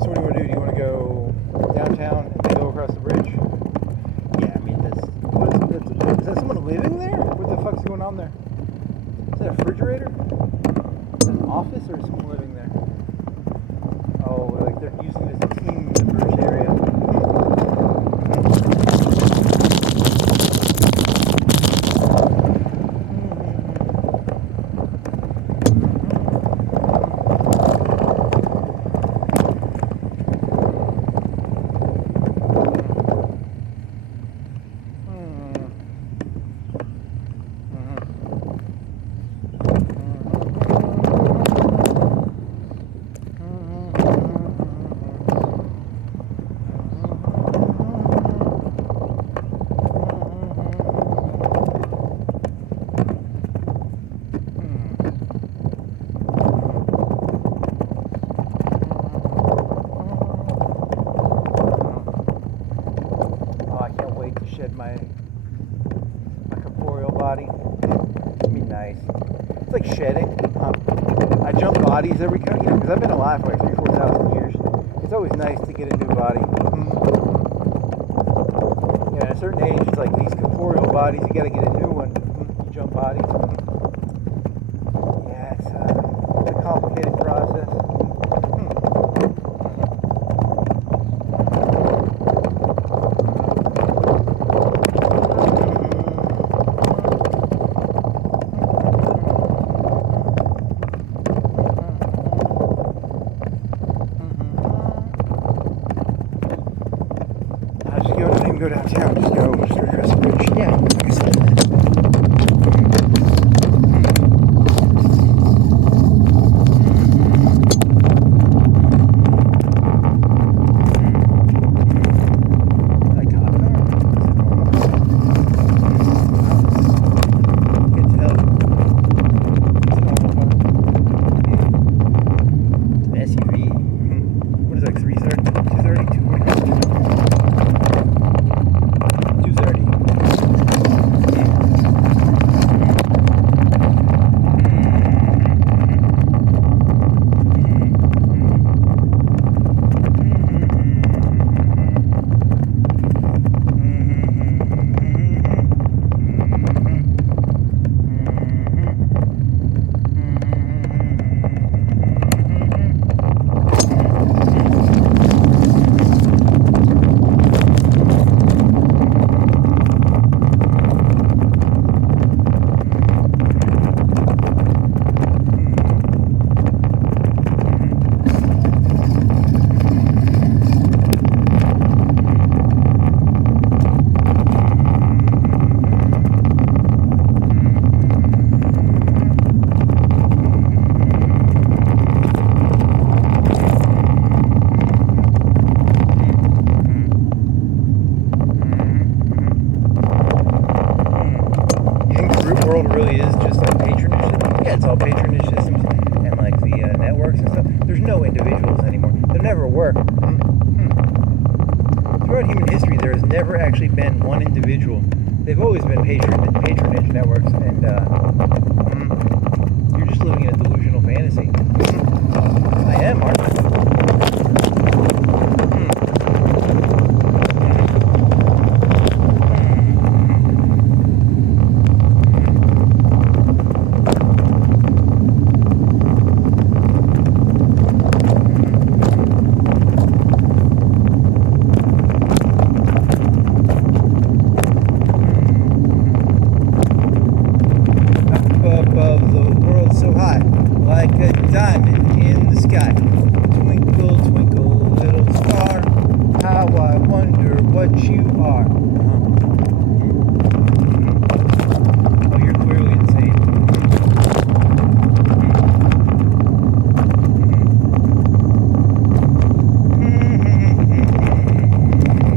So what do you want to do? Do you want to go downtown and then go across the bridge? Yeah, I mean, is that someone living there? What the fuck's going on there? Is that a refrigerator? Is that an office or is someone living there? Oh, like they're using this team members area. Shed my corporeal body. It'd be nice. It's like shedding. I jump bodies every kind, because I've been alive for like 3,000-4,000 years. It's always nice to get a new body. Yeah, at a certain age, it's like these corporeal bodies. You got to get a new one. You jump bodies. Yeah, it's a complicated process. Go downtown, just go straight across the bridge. Yeah, like I said. Like cop car? Is it normal? Can't tell. It's an SUV. What is that, 330? 230? 240? World really is just like patronage. Yeah, it's all patronage systems and like the networks and stuff. There's no individuals anymore. There never were. Throughout human history, there has never actually been one individual. They've always been patronage networks, and you're just living in a delusional fantasy. I am, aren't I? like a diamond in the sky. Twinkle, twinkle, little star, how I wonder what you are. Oh, you're clearly insane.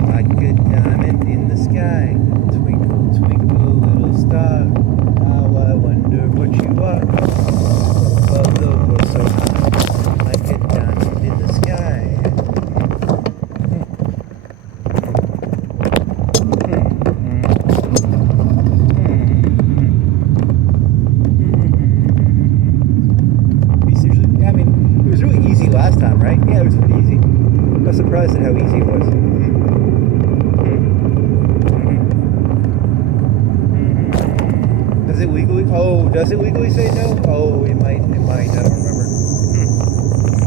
Like a diamond in the sky. Twinkle, twinkle, little star, how I wonder what you are. Above the world so high, like a diamond in the sky. Seriously, I mean, it was really easy last time, right? Yeah, it was pretty easy. I was surprised at how easy it was. Does it legally? Oh, does it legally say no? Oh, it might. I don't remember.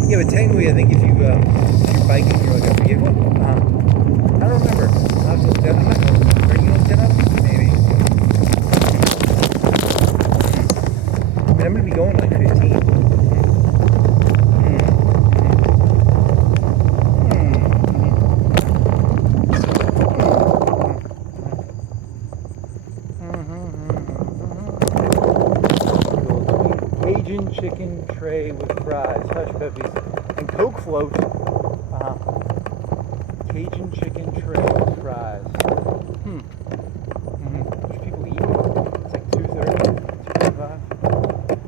Yeah, but technically, I think if you're biking, you're like, I forget what. I don't remember. I'll have to look that up. Are you gonna look that up? Maybe. I mean, I'm gonna be going like 15. Cajun chicken tray with fries, hush puppies, and Coke float. Cajun chicken tray with fries. There's people eating. It's like 2:30, 2:25.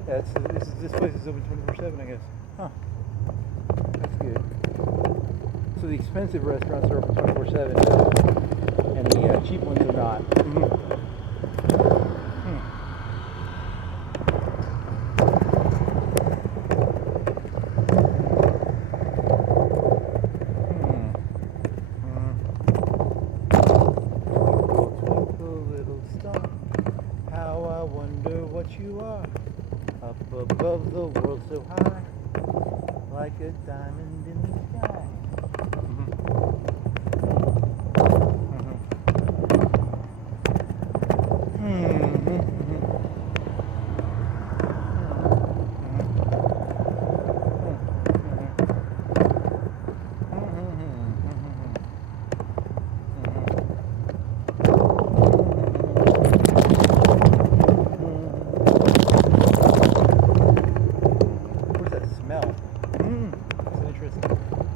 Yeah, this place is open 24/7, I guess. Huh. That's good. So the expensive restaurants are open 24/7, and the cheap ones are not. You are up above the world so high, like a diamond in the sky.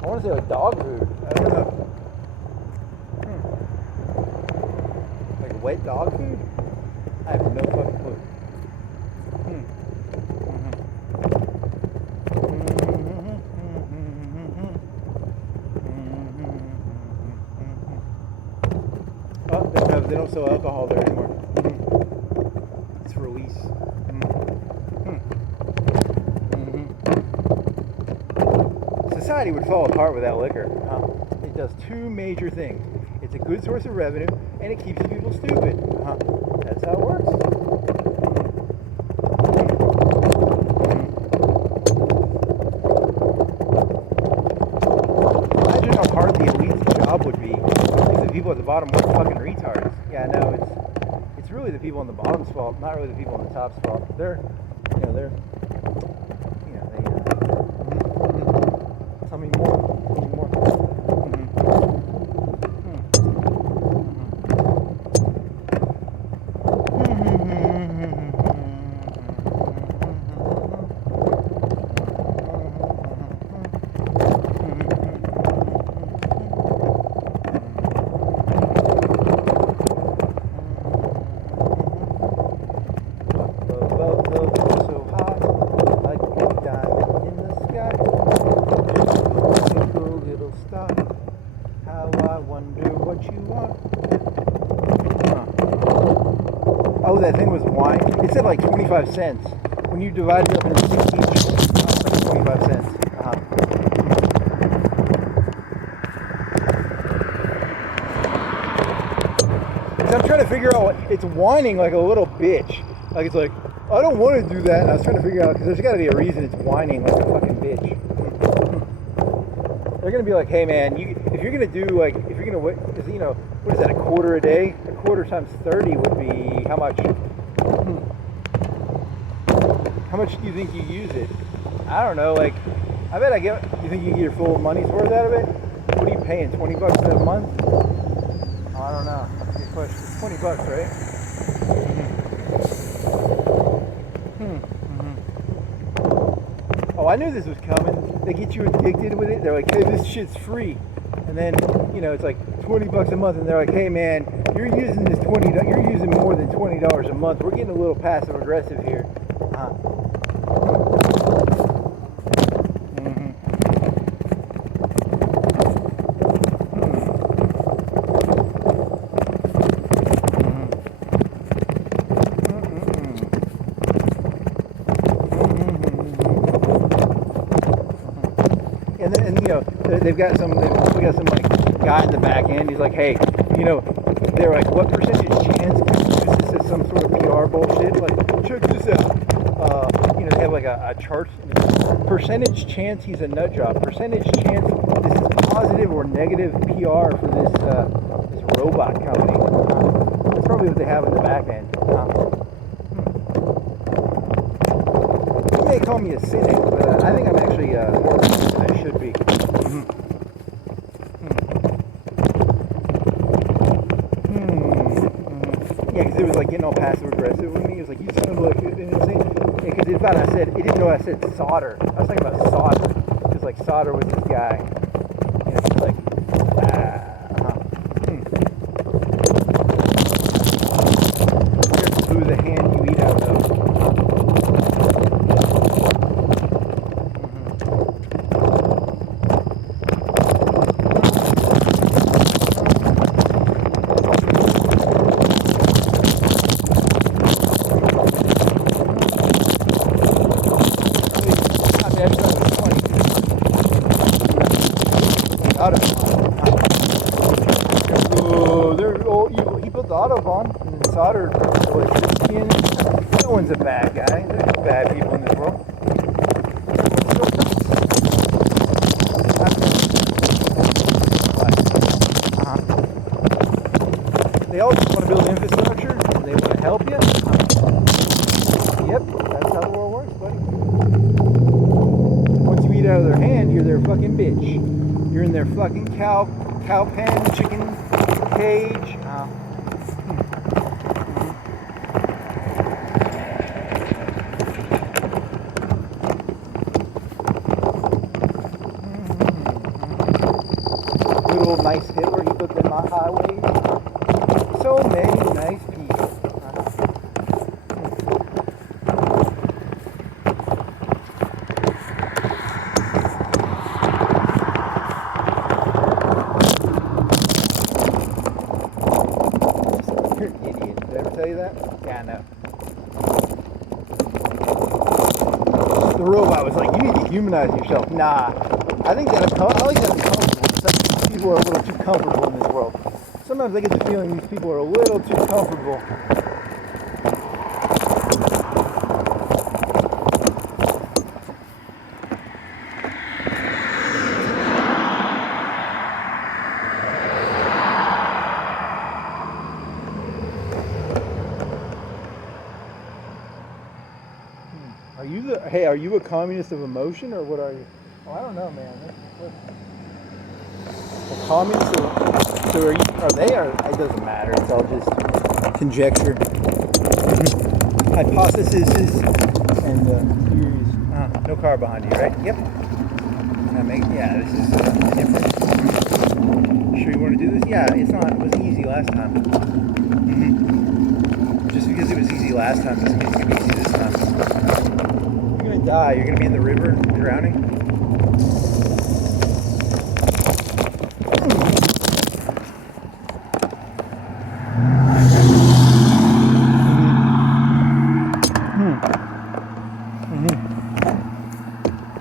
I want to say like dog food. I don't know. Like wet dog food? I have no fucking clue. Oh, they don't sell alcohol there anymore. It's release. Society would fall apart without liquor. It does two major things. It's a good source of revenue, and it keeps people stupid. That's how it works. Imagine how hard the elite's job would be if the people at the bottom weren't fucking retards. Yeah, no, it's really the people on the bottom's fault, not really the people on the top's fault. Tell me more. Oh, that thing was wine. It said like 25 cents. When you divide it up into 6 each, 25 cents. Because I'm trying to figure out, it's whining like a little bitch. Like it's like, I don't want to do that. And I was trying to figure out, because there's got to be a reason it's whining like a fucking bitch. They're going to be like, hey man, if you're going to do like, if you're going to, because you know, what is that, a quarter a day? A quarter times 30 would be how much? How much do you think you use it? I don't know, like, I bet you think you get your full money's worth out of it? What are you paying, $20 a month? Oh, I don't know. That's a good question. It's $20, right? Oh, I knew this was coming. They get you addicted with it. They're like, hey, this shit's free. And then, it's like $20 a month, and they're like, hey man, you're using you're using more than $20 a month. We're getting a little passive aggressive here. They've got some like guy in the back end. He's like, hey, they're like, what percentage chance can you use this as some sort of PR bullshit? Like, check this out. They have like a chart. Percentage chance he's a nut job. Percentage chance this is positive or negative PR for this robot company. That's probably what they have in the back end. You may call me a cynic, but I think I'm actually more than I should be. Yeah, because it was like getting all passive aggressive with me. It was like, you sound like it. Because it didn't know I said solder. I was talking about solder. Because like solder was this guy. It's like, Here's who the hand you eat out of. He put the Autobahn and then soldered electricity in. No one's a bad guy. There's no bad people in this world. They all just want to build infrastructure and they want to help you. Yep, that's how the world works, buddy. Once you eat out of their hand, you're their fucking bitch. You're in their fucking cow pen, chicken cage. Good old nice Hitler, he put them on highways. So many nice people. You're an idiot. Did I ever tell you that? Yeah, I know. The robot was like, you need to humanize yourself. Nah. I like that uncomfortable. Some people are a little too comfortable in this world. Sometimes I get the feeling these people are a little too comfortable. Are you a communist of emotion, or what are you? Oh, I don't know, man. A communist, so are they, or it doesn't matter. It's all just conjecture, hypotheses, and theories. No car behind you, right? Yep. This is different. Sure you want to do this? Yeah, it was easy last time. Just because it was easy last time doesn't mean it's going to be easy this time. You're going to die. You're going to be in the river drowning.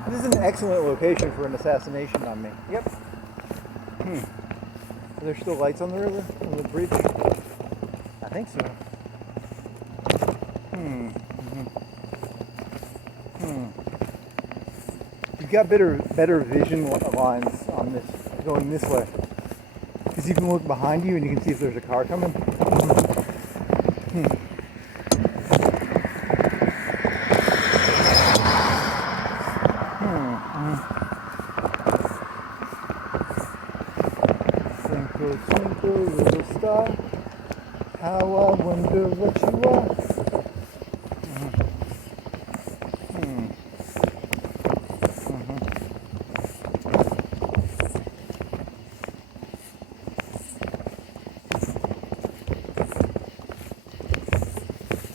This is an excellent location for an assassination on me. Yep. Are there still lights on the river? On the bridge? I think so. You've got better vision lines on this, going this way. Because you can look behind you and you can see if there's a car coming. wonder what you are.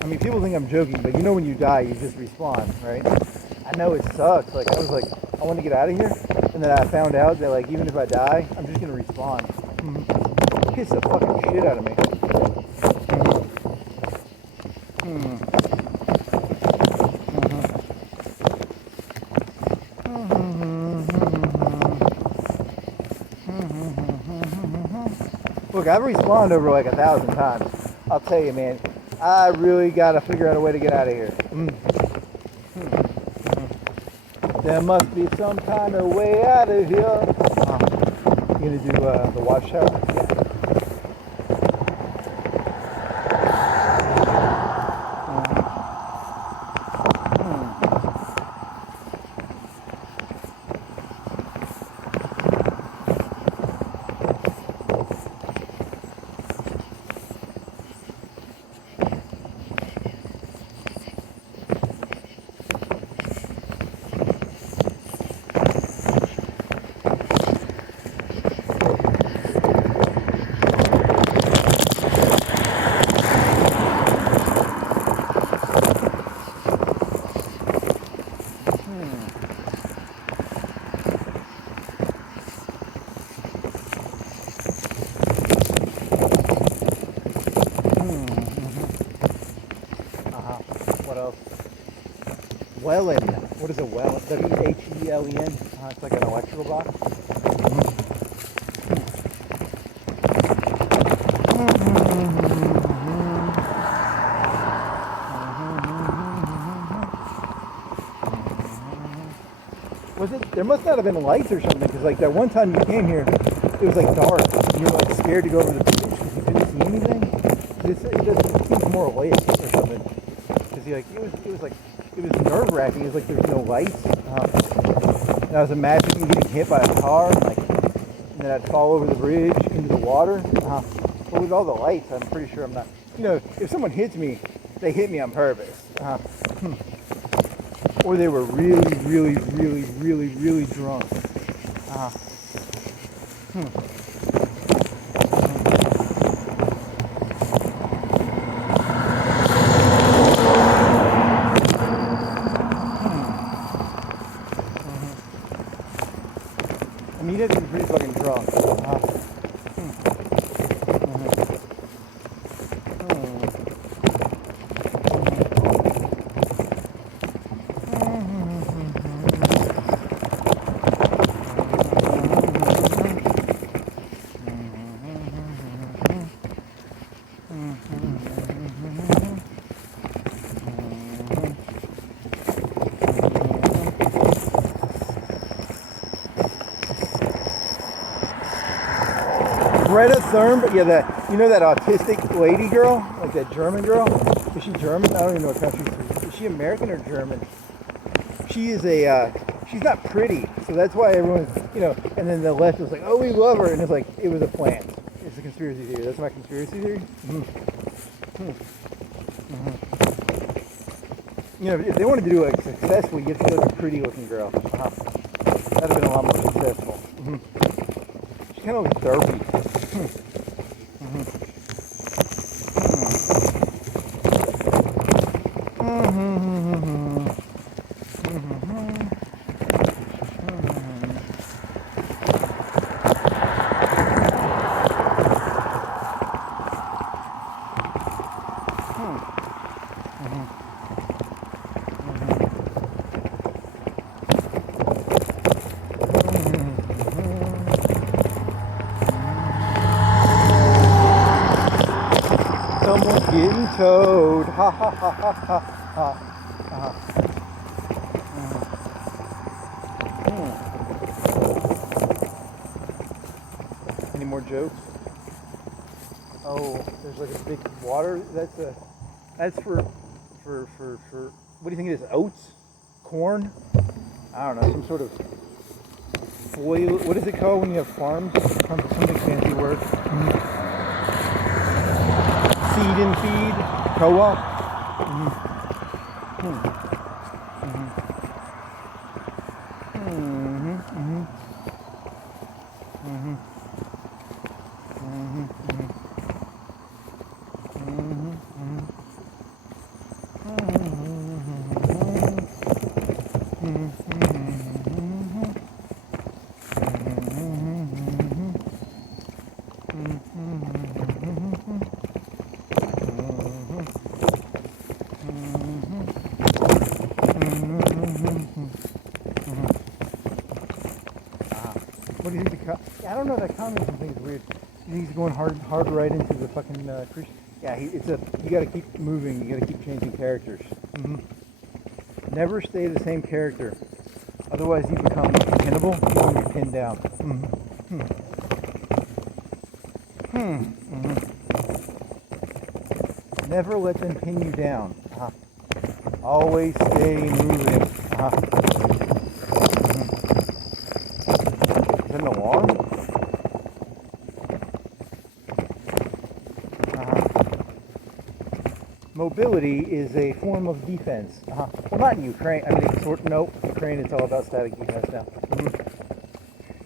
I mean, people think I'm joking, but you know when you die, you just respawn, right? I know it sucks. Like, I was like, I want to get out of here. And then I found out that, like, even if I die, I'm just going to respawn. It hits the fucking shit out of me. Look, I've respawned over like 1,000 times. I'll tell you, man, I really got to figure out a way to get out of here. There must be some kind of way out of here. You gonna do the watchtower? What else? Wellen. What is a Wellen? W-H-E-L-E-N. It's like an electrical box. Was it? There must not have been lights or something, because like that one time you came here, it was like dark. And you were like scared to go over the bridge because you couldn't see anything. It seems more awake or something. Because it was nerve-wracking. It was like there's no lights. And I was imagining getting hit by a car, and then I'd fall over the bridge into the water. But with all the lights, I'm pretty sure I'm not. You know, if someone hits me, they hit me on purpose. Or they were really, really, really, really, really drunk. I mean, you have to be pretty fucking drunk. Greta Thunberg, yeah, you know that autistic lady girl, like that German girl? Is she German? I don't even know what country she's from. Is she American or German? She is she's not pretty, so that's why everyone's, you know, and then the left was like, oh, we love her, and it's like, it was a plan. It's a conspiracy theory. That's my conspiracy theory. You know, if they wanted to do it successfully, you have to go to a pretty looking girl. That'd have been a lot more successful. She kind of looks derpy. Someone's getting towed. Ha ha ha ha ha ha. Any more jokes? Oh, there's like a big water. That's for what do you think it is? Oats? Corn? I don't know, some sort of foil. What is it called when you have farms? Something fancy word. feed and feed co-op. What do you think? I don't know. That communism thing is weird. You think he's going hard right into the fucking Christian? Yeah, you got to keep moving. You got to keep changing characters. Never stay the same character. Otherwise, you become pinnable. You want to be pinned down. Never let them pin you down. Always stay moving. Is that an alarm? Mobility is a form of defense. Well, not in Ukraine. I mean, nope. Ukraine, it's all about static defense now.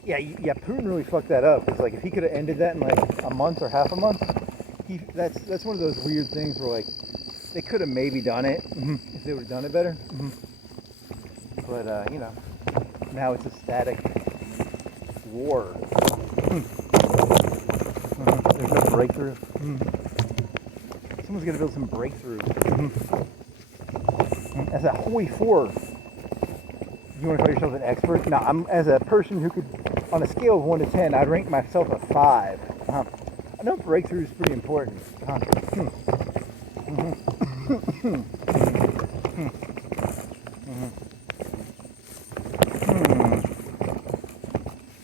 Yeah, Putin really fucked that up. It's like if he could have ended that in like a month or half a month, that's one of those weird things where like they could have maybe done it if they would have done it better. But now it's a static war. There's no breakthrough. Someone's got to build some breakthrough. As a holy four, you want to call yourself an expert? No, I'm as a person who could, on a scale of 1 to 10, I'd rank myself a 5. I know breakthrough is pretty important.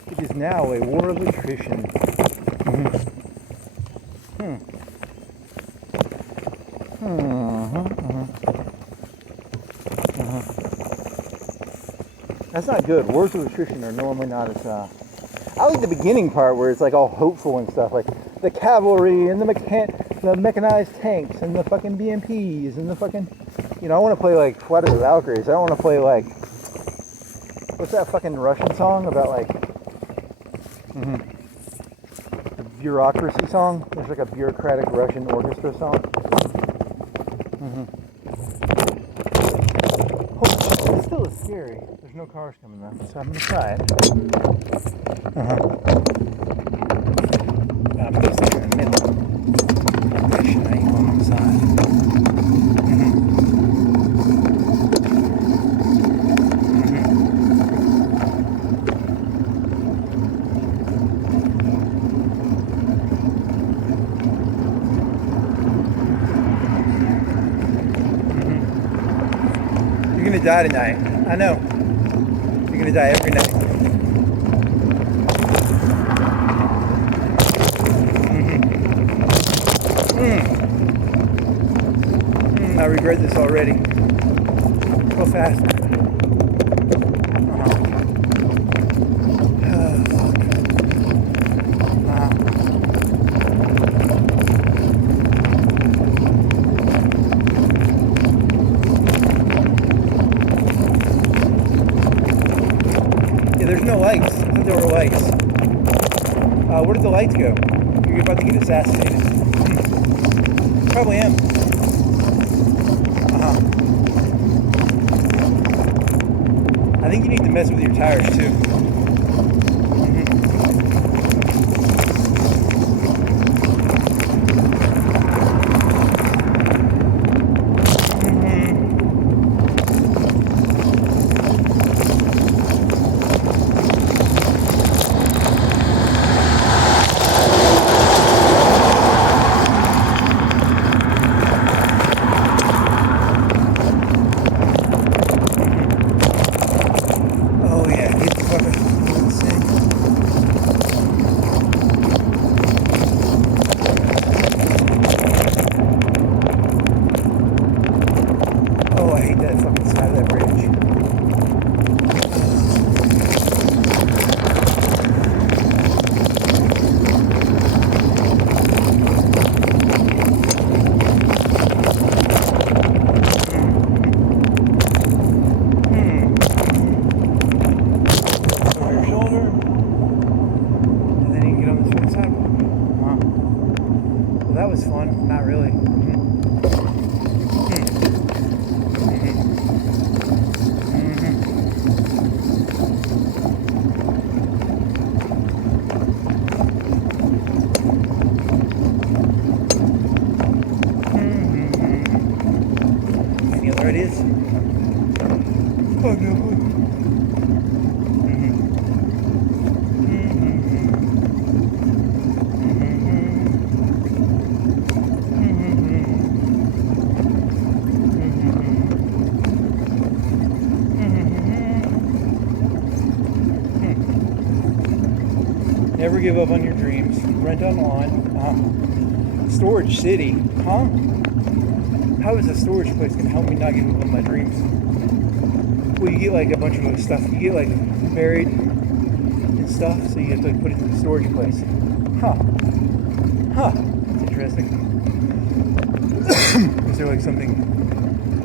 It is now a war of attrition. That's not good. Wars of attrition are normally not as I like the beginning part where it's like all hopeful and stuff, like the cavalry and the mechanized tanks and the fucking BMPs and the fucking, I want to play like Flight of the Valkyries. I don't want to play like, what's that fucking Russian song about like, the bureaucracy song? There's like a bureaucratic Russian orchestra song. It still is scary. There's no cars coming though, so I'm gonna try it. I'm supposed to be in the middle. Should I go on the side? You're gonna die tonight. I know. You're gonna die every night. I regret this already. Go faster. There's no lights. I thought there were lights. Where did the lights go? You're about to get assassinated. Probably am. I think you need to mess with your tires too. There it is. Oh no. Never give up on your dreams. Rent online. Storage City. Huh? How is a storage place going to help me not give up on my dreams? Well, you get like a bunch of stuff. You get like married and stuff, so you have to put it in the storage place. Huh. That's interesting. Is there like something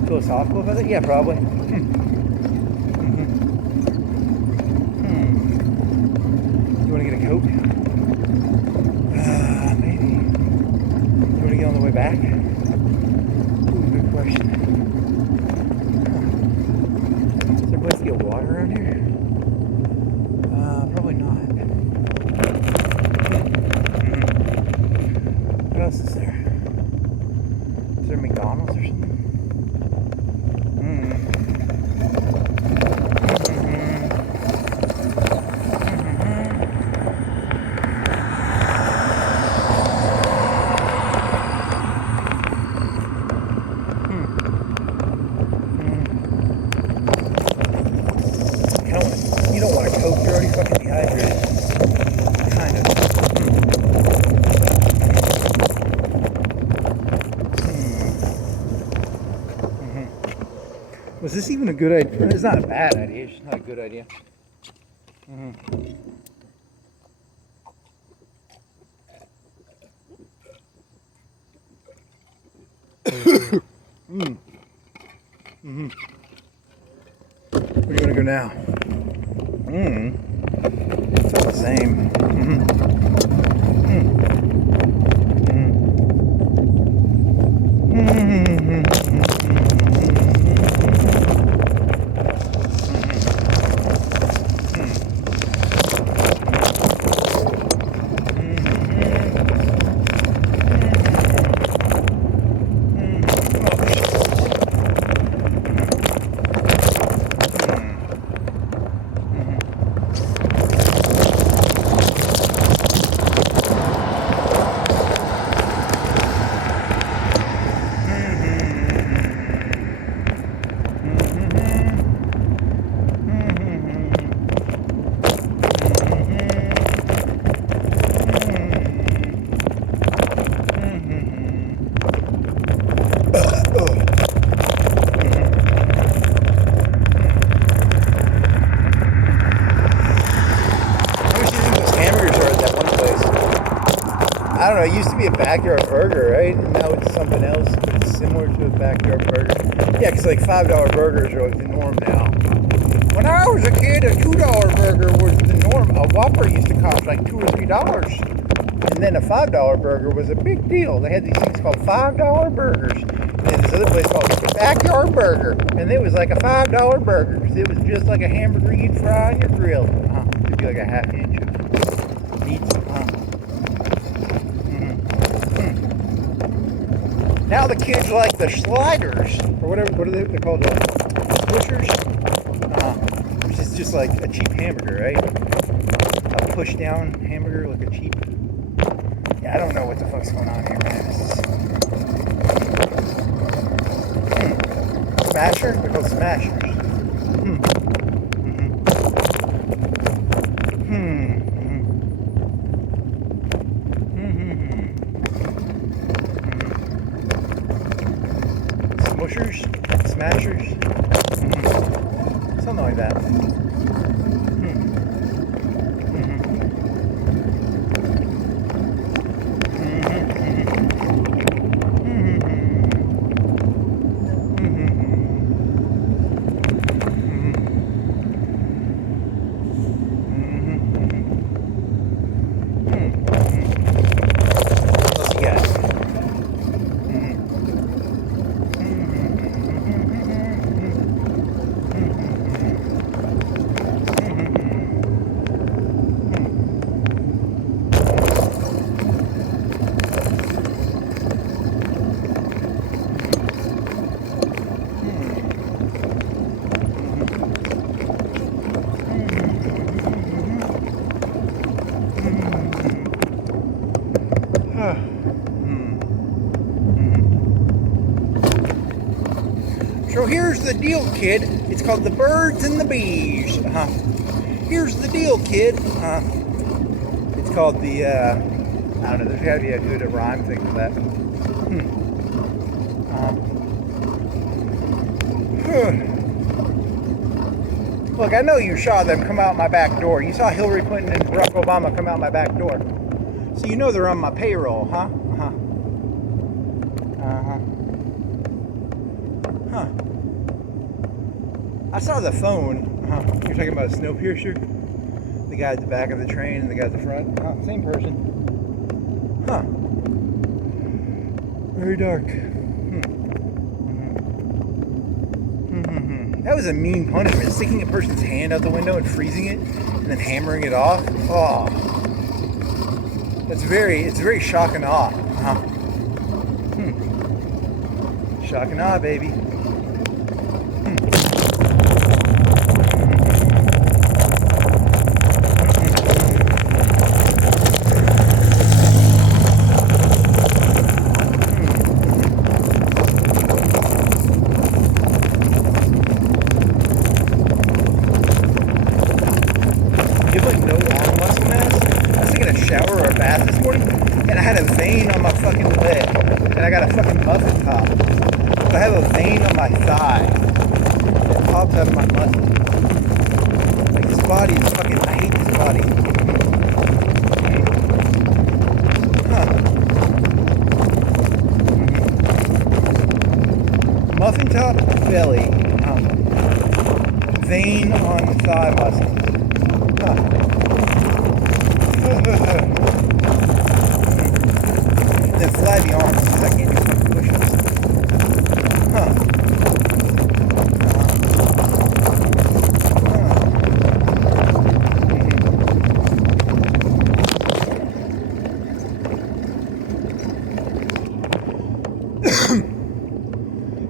philosophical about it? Yeah, probably. You want to get a Coke? Maybe. You want to get on the way back? Ooh, good question. Is there a place to get water around here? Probably not. What else is there? Is there McDonald's or something? You don't want a Coke, you're already fucking dehydrated. Kind of. Was this even a good idea? It's not a bad idea, it's just not a good idea. Where do you want to go now? It's all the same. I don't know, it used to be a backyard burger, right? And now it's something else that's similar to a backyard burger. Yeah, because like $5 burgers are like the norm now. When I was a kid, a $2 burger was the norm. A Whopper used to cost like $2 or $3. And then a $5 burger was a big deal. They had these things called $5 burgers. And then this other place called Backyard Burger. And it was like a $5 burger. It was just like a hamburger you'd fry on your grill. It'd be like a half inch of meat. Now the kids like the sliders, or whatever, what are they called? Pushers? Which is just like a cheap hamburger, right? A push down hamburger, like a cheap. Yeah, I don't know what the fuck's going on here, man. This is... Smasher? They're called smashers. Smushers? Smashers? Something like that. So here's the deal, kid. It's called The Birds and the Bees. Here's the deal, kid. It's called the, I don't know, there's got to be a good rhyme thing for that. Look, I know you saw them come out my back door. You saw Hillary Clinton and Barack Obama come out my back door. So you know they're on my payroll, huh? I saw the phone. You're talking about Snowpiercer? The guy at the back of the train and the guy at the front? Same person. Very dark. That was a mean punishment. Sticking a person's hand out the window and freezing it and then hammering it off. Oh. It's very shock and awe. Shock and awe, baby. Shower or a bath this morning, and I had a vein on my fucking leg, and I got a fucking muffin top. So I have a vein on my thigh that pops out of my muscle. Like, this body is fucking, I hate this body. Muffin top, belly, vein on thigh muscle. Then flabby arms because I can't do fucking push-ups.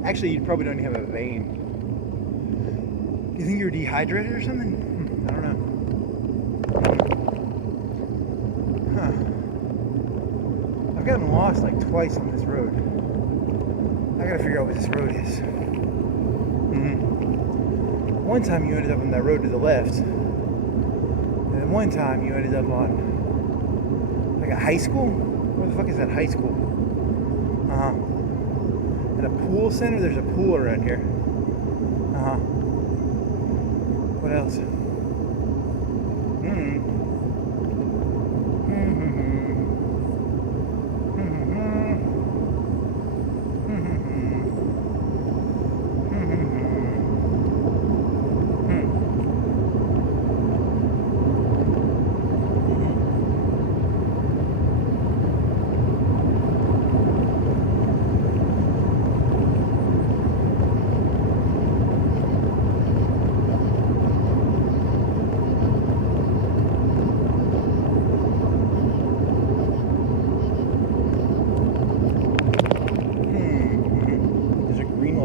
Actually, you probably don't even have a vein. You think you're dehydrated or something? I don't know. I've gotten lost like twice on this road. I gotta figure out what this road is. One time you ended up on that road to the left. And then one time you ended up on like a high school? Where the fuck is that high school? And a pool center? There's a pool around here. What else?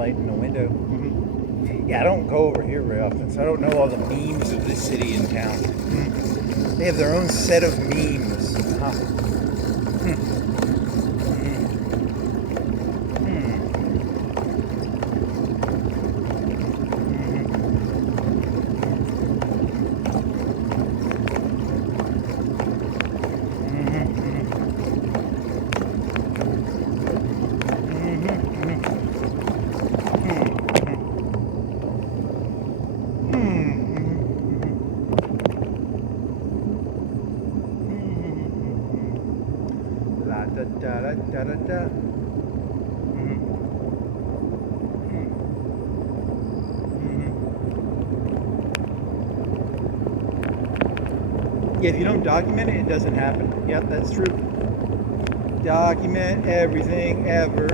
In the window. Yeah, I don't go over here very often, so I don't know all the memes of this city and town. They have their own set of memes. Da da da da da da. Yeah, if you don't document it, it doesn't happen. Yep, that's true. Document everything, ever.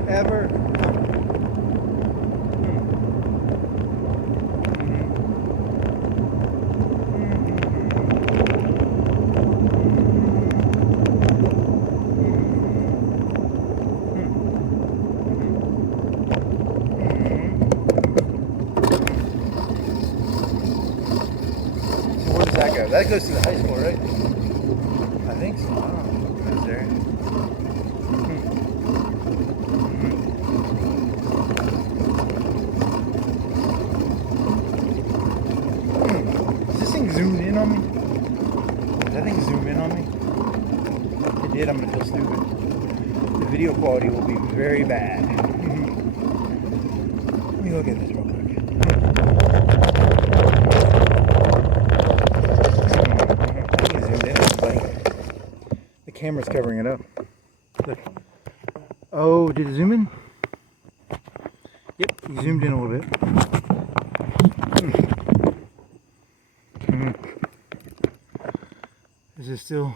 That goes to the high school, right? I think so. I don't know what goes there. it, I'm gonna feel stupid. The video quality will be very bad. Let me look at this real quick. Zoomed in, but the camera's covering it up. Look. Oh, did it zoom in? Yep, you zoomed in a little bit. Is it still?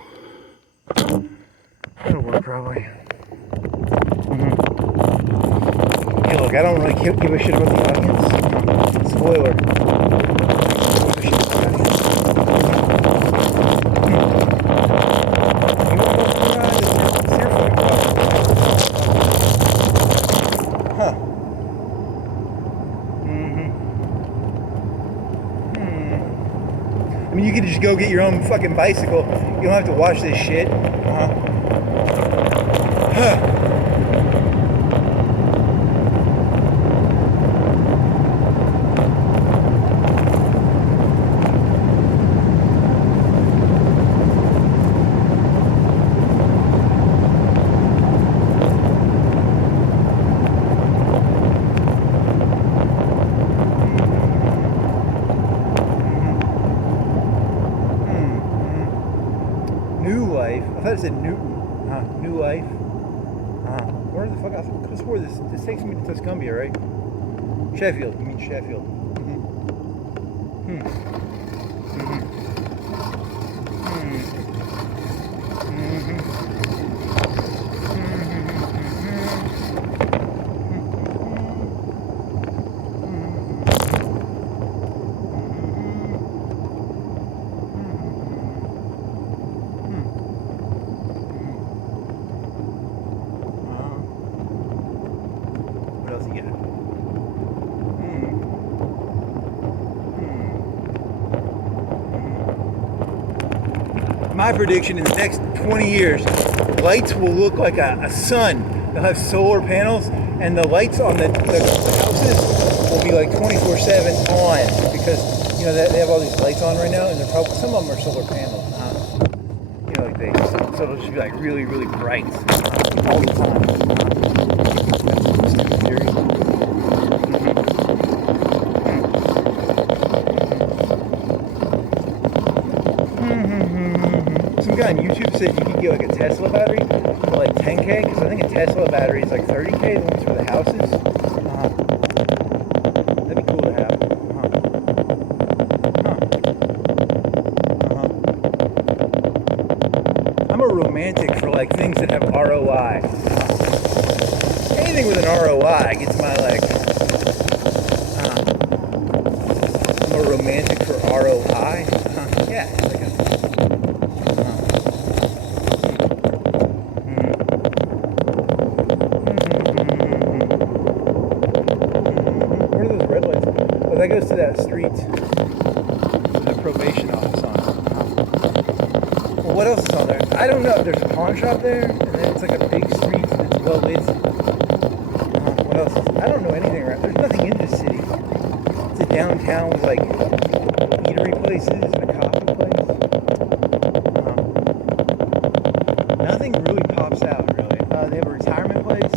That'll work probably. Hey, look, I don't really give a shit about the audience. Spoiler. Give a shit about the audience. Huh. I mean, you could just go get your own fucking bicycle. You don't have to watch this shit. New life. I thought it said Newton. New life. Where the fuck? I could have swore this takes me to Tuscumbia, right? Sheffield. You mean Sheffield? What else you get? My prediction in the next 20 years, lights will look like a sun. They'll have solar panels, and the lights on the houses will be like 24/7 on, because you know they have all these lights on right now, and they're probably, some of them are solar panels. You know, like so it'll just be like really, really bright all the time. That's a stupid theory. Some guy on YouTube said you could get like a Tesla battery for like 10K, because I think a Tesla battery is like 30K, the ones for the houses. That'd be cool to have. I'm a romantic for like things that have ROI. Anything with an ROI gets my like. I'm a romantic for ROI. Yeah, it's like a. That goes to that street with the probation office on it. Well, what else is on there? I don't know. There's a pawn shop there, and then it's like a big street that's well lit. What else? I don't know anything around. There's nothing in this city. It's a downtown with like eatery places and a coffee place. Nothing really pops out, really. They have a retirement place.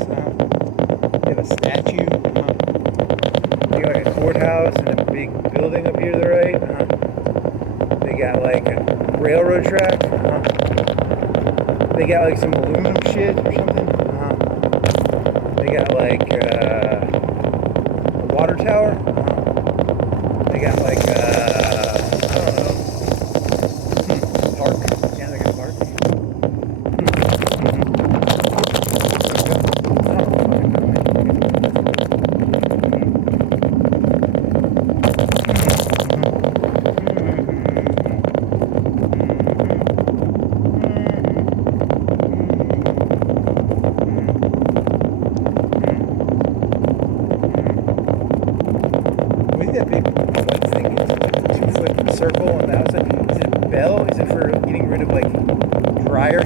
They have a statue. They got like a courthouse and a big building up here to the right. They got like a railroad track. They got like some aluminum shit or something. They got like a water tower. They got like I don't know, park. Yeah, they got a park. That big white thing is like a 2-foot circle on the outside. Is it a bell? Is it for getting rid of like dryer?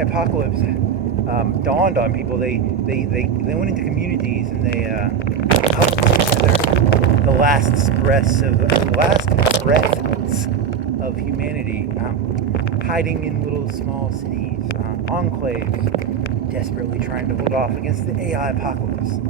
apocalypse dawned on people, they went into communities and they helped put together the last breaths of humanity, hiding in little small cities, enclaves, desperately trying to hold off against the AI apocalypse.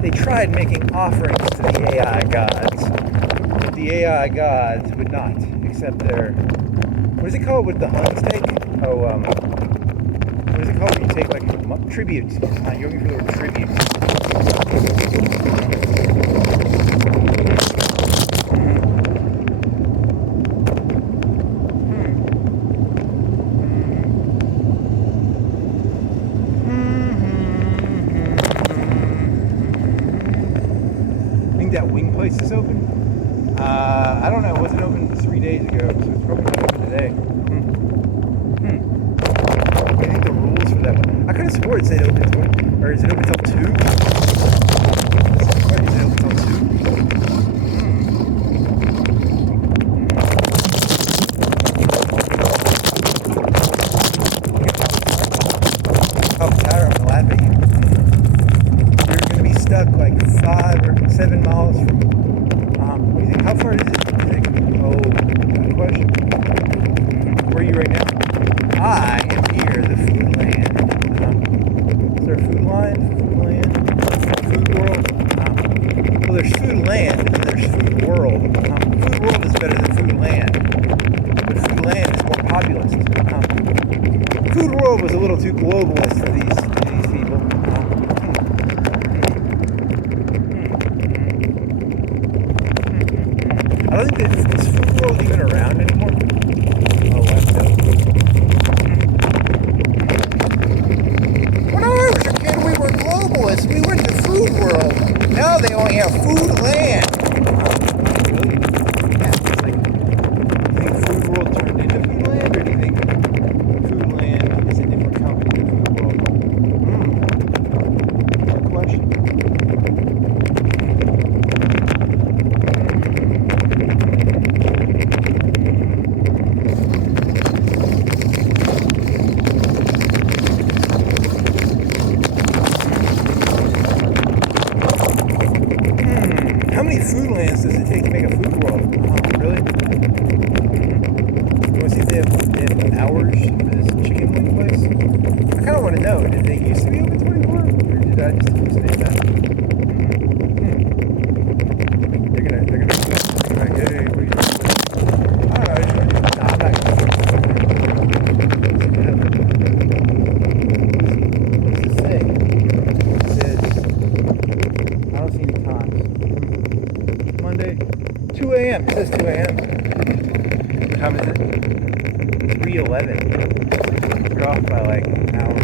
They tried making offerings to the AI gods, but the AI gods would not accept their, what is it called with the Huns take? What is it called when you take like tribute? You're looking for the word tribute. That wing place is open? I don't know. It wasn't open 3 days ago, so it's probably not open today. What do you think the rules for that one? I could have swore it said open till, or is it open till 2? Is it open till 2? I'm gonna laugh at you. You're gonna be stuck like 5 or 7 miles from, what do you think? How far is it? You think? Oh, good question. Where are you right now? I am near the food land. Is there a food line? Food land? Food world? Well, there's food land and then there's food world. Food world is better than food land. But food land is more populist. Food world was a little too globalist for these people. I don't think is food world even around anymore. Oh, I know. When I was a kid, we were globalists. We went to food world. Now they only have food land. Really? Yeah, it's like, do you think food world turned into food land, or do you think food land is a different company than food world? Good question. How many food lands does it take to make a food world? Really? You want to see if they have hours for this chicken wing place? I kind of want to know. Did they used to be open 24? Or did I just hallucinate that? They're gonna be like, hey, what are you doing? I don't know. I'm not gonna. What's this say? It says, I don't see any times. Monday, 2 a.m. It says 2 a.m. What time is it? 3:11. We're off by like an hour.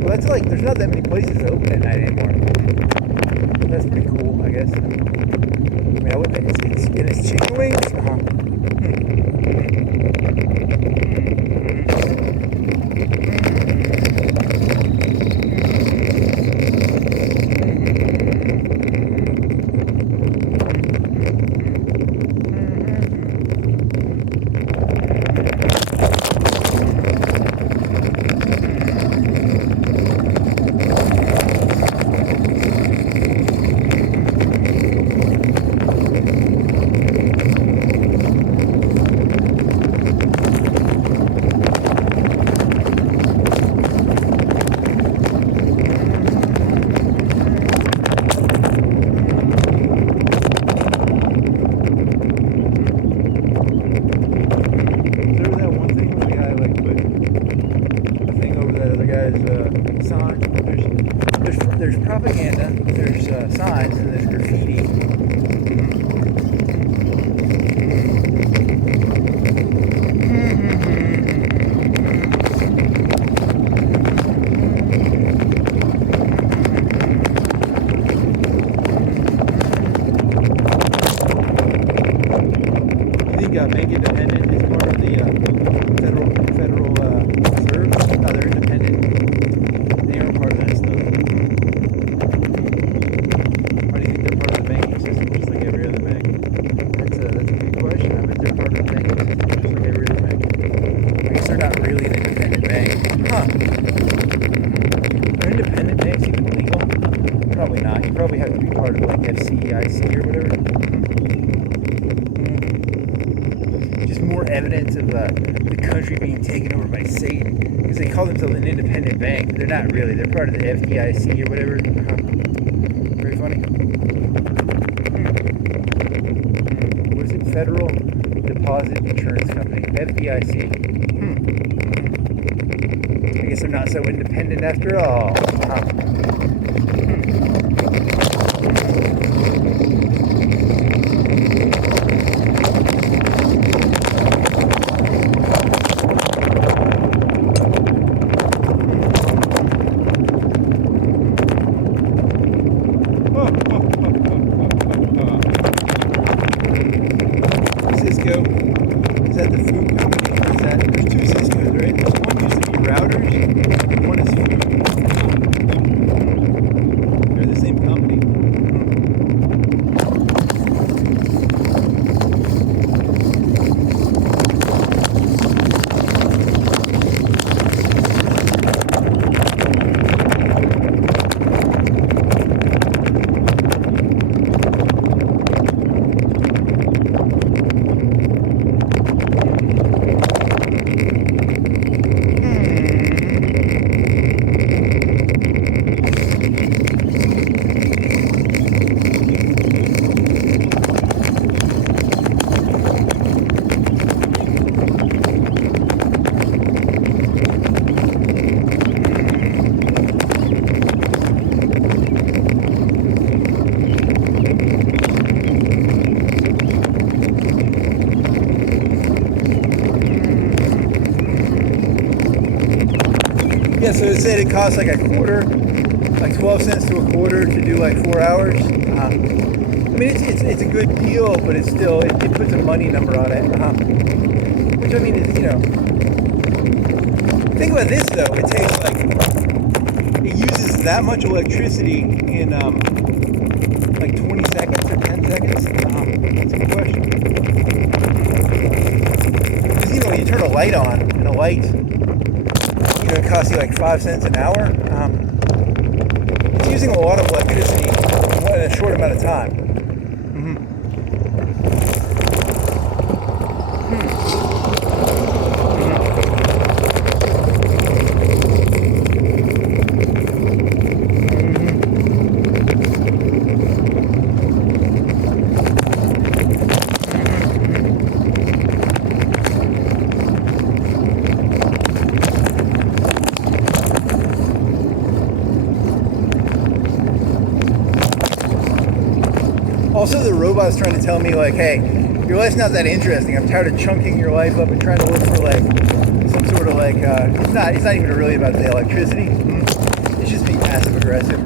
Well, that's like, there's not that many places open at night anymore. That's pretty cool, I guess. I mean, I would think it's chicken wings. There's propaganda, there's signs, and there's graffiti. You think Make Independent is part of the federal reserve? No, they're independent. They aren't part of that stuff. like FCIC or whatever. Just more evidence of the country being taken over by Satan, because they call themselves an independent bank. They're not really. They're part of the FDIC or whatever. Very funny. What is it? Federal Deposit Insurance Company, FDIC. I guess they're not so independent after all. Cisco, is that the food company? Is that, there's two Ciscos, right? There's one used to be routers, and one is food. They're the same company. Yeah, so it said it costs like a quarter, like 12 cents to a quarter to do like 4 hours. I mean, it's a good deal, but it's still, it puts a money number on it. Which I mean is, you know, think about this though, it takes like, it uses that much electricity in like 20 seconds or 10 seconds. That's a good question. Because, you know, when you turn a light on, and a light, you know, it costs you like 5 cents an hour. It's using a lot of electricity in a short amount of time. Also, the robot's trying to tell me, like, hey, your life's not that interesting. I'm tired of chunking your life up and trying to look for, like, some sort of, like, it's not even really about the electricity. It's just being passive aggressive.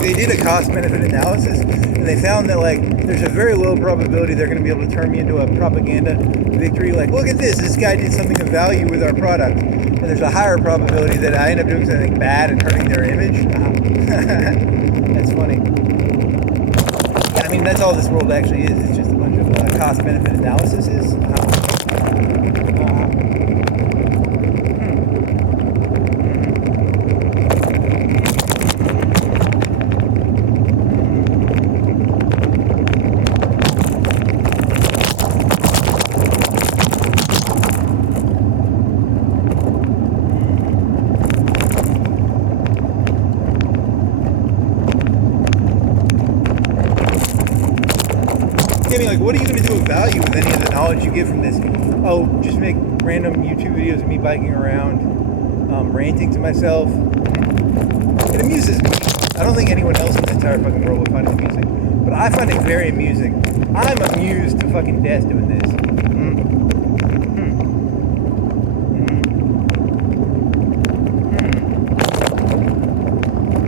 They did a cost-benefit analysis, and they found that, like, there's a very low probability they're going to be able to turn me into a propaganda victory. Like, look at this guy did something of value with our product. And there's a higher probability that I end up doing something bad and hurting their image. That's funny. Yeah, I mean, that's all this world actually is. It's just a bunch of cost-benefit analysis. Like, what are you going to do of value with any of the knowledge you get from this? Oh, just make random YouTube videos of me biking around, ranting to myself. It amuses me. I don't think anyone else in the entire fucking world would find it amusing, but I find it very amusing. I'm amused to fucking death doing this.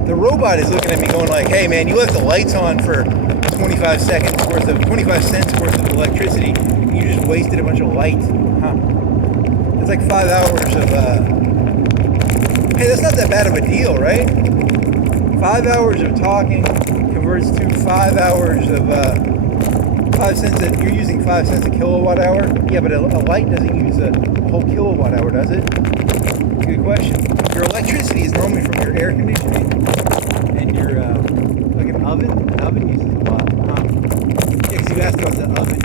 The robot is looking at me going like, hey man, you left the lights on for 25 seconds worth of 25 cents worth of electricity. And you just wasted a bunch of light. Huh. It's like 5 hours of hey, that's not that bad of a deal, right? 5 hours of talking converts to 5 hours of 5 cents. You're using 5 cents a kilowatt hour. Yeah, but a light doesn't use a whole kilowatt hour, does it? Good question. Your electricity is normally from your air conditioning and your like an oven. An oven uses a lot. Yeah, because you asked about the oven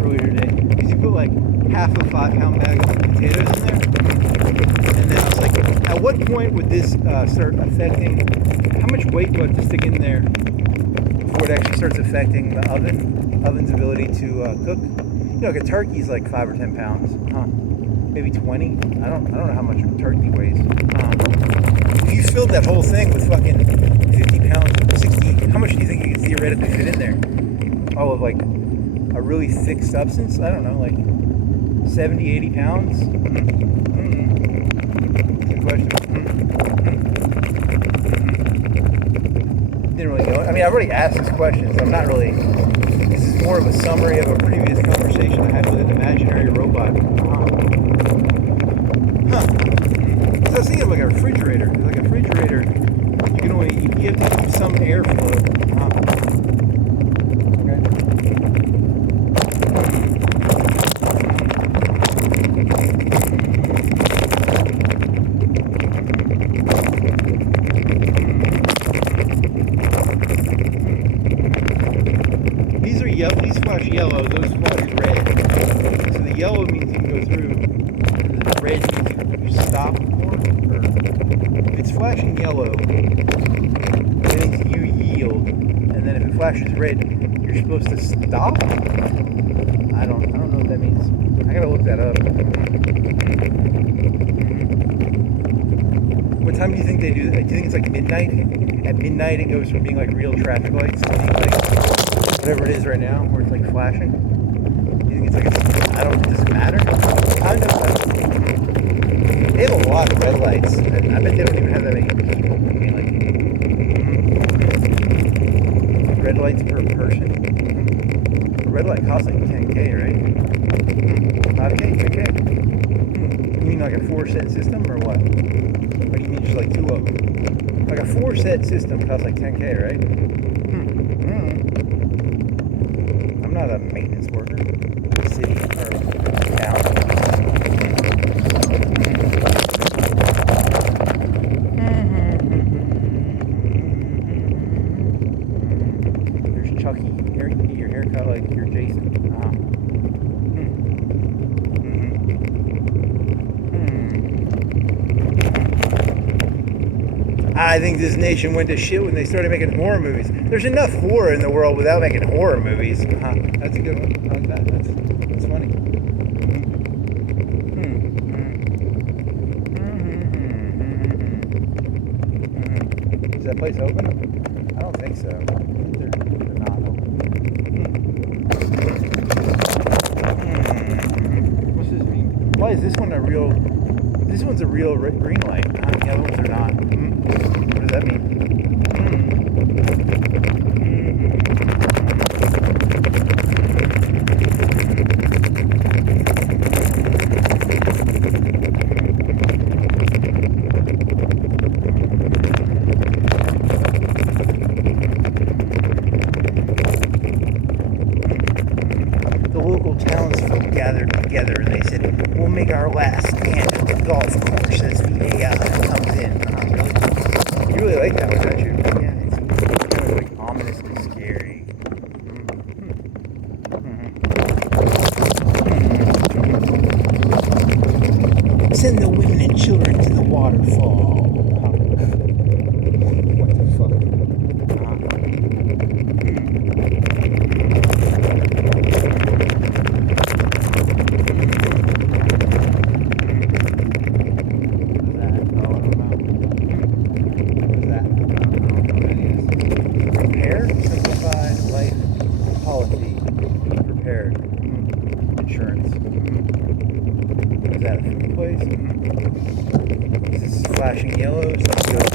earlier today. Because you put like half a 5-pound bag of potatoes in there, and then I was like, at what point would this start affecting? How much weight do I have to stick in there before it actually starts affecting the oven's ability to cook? You know, like a turkey's like 5 or 10 pounds. Maybe 20. I don't know how much a turkey weighs. If you filled that whole thing with fucking 50 pounds, 60, how much do you think you could theoretically fit in there? All of like a really thick substance? I don't know, like 70, 80 pounds? Good question. Didn't really know. I mean, I've already asked this question, so I'm not really. This is more of a summary of a previous conversation I had with an imaginary robot. So I was thinking of like a refrigerator. Like a refrigerator, you have to keep some airflow. Okay. These are yellow. These flash yellow. Those flash red. So the yellow means you can go through. The red means you stop more. Or if it's flashing yellow, it means you yield. And then if it flashes red, you're supposed to stop. I don't know what that means. I gotta look that up. What time do you think they do that? Do you think it's like midnight? At midnight, it goes from being like real traffic lights to being like whatever it is right now, where it's like flashing. Do you think it's like does it matter? I don't know. They have a lot of red lights. I bet they don't even have that many people. I mean, like red lights per person. A red light costs like 10K, right? 5K, 10K. You mean like a 4-set system or what? Or do you mean just like 2 of them? Like a 4-set system costs like 10K, right? I'm not a maintenance worker. City or town. There's Chucky. Your haircut like you're Jason. I think this nation went to shit when they started making horror movies. There's enough horror in the world without making horror movies. That's a good one. I like that. That's funny. Is that place open? I don't think so. They're not open. What's this mean? Why is this one a real... This one's a real green light. The other ones are not. What does that mean? The local townsfolk gathered together and they said, we'll make our last stand at the golf course as the AI comes in. You really like that one, don't you? Yeah, it's kind of like ominously scary. Send the women and children to the waterfall. What the fuck? Insurance. Is that a food place? This is flashing yellow, so I'll go to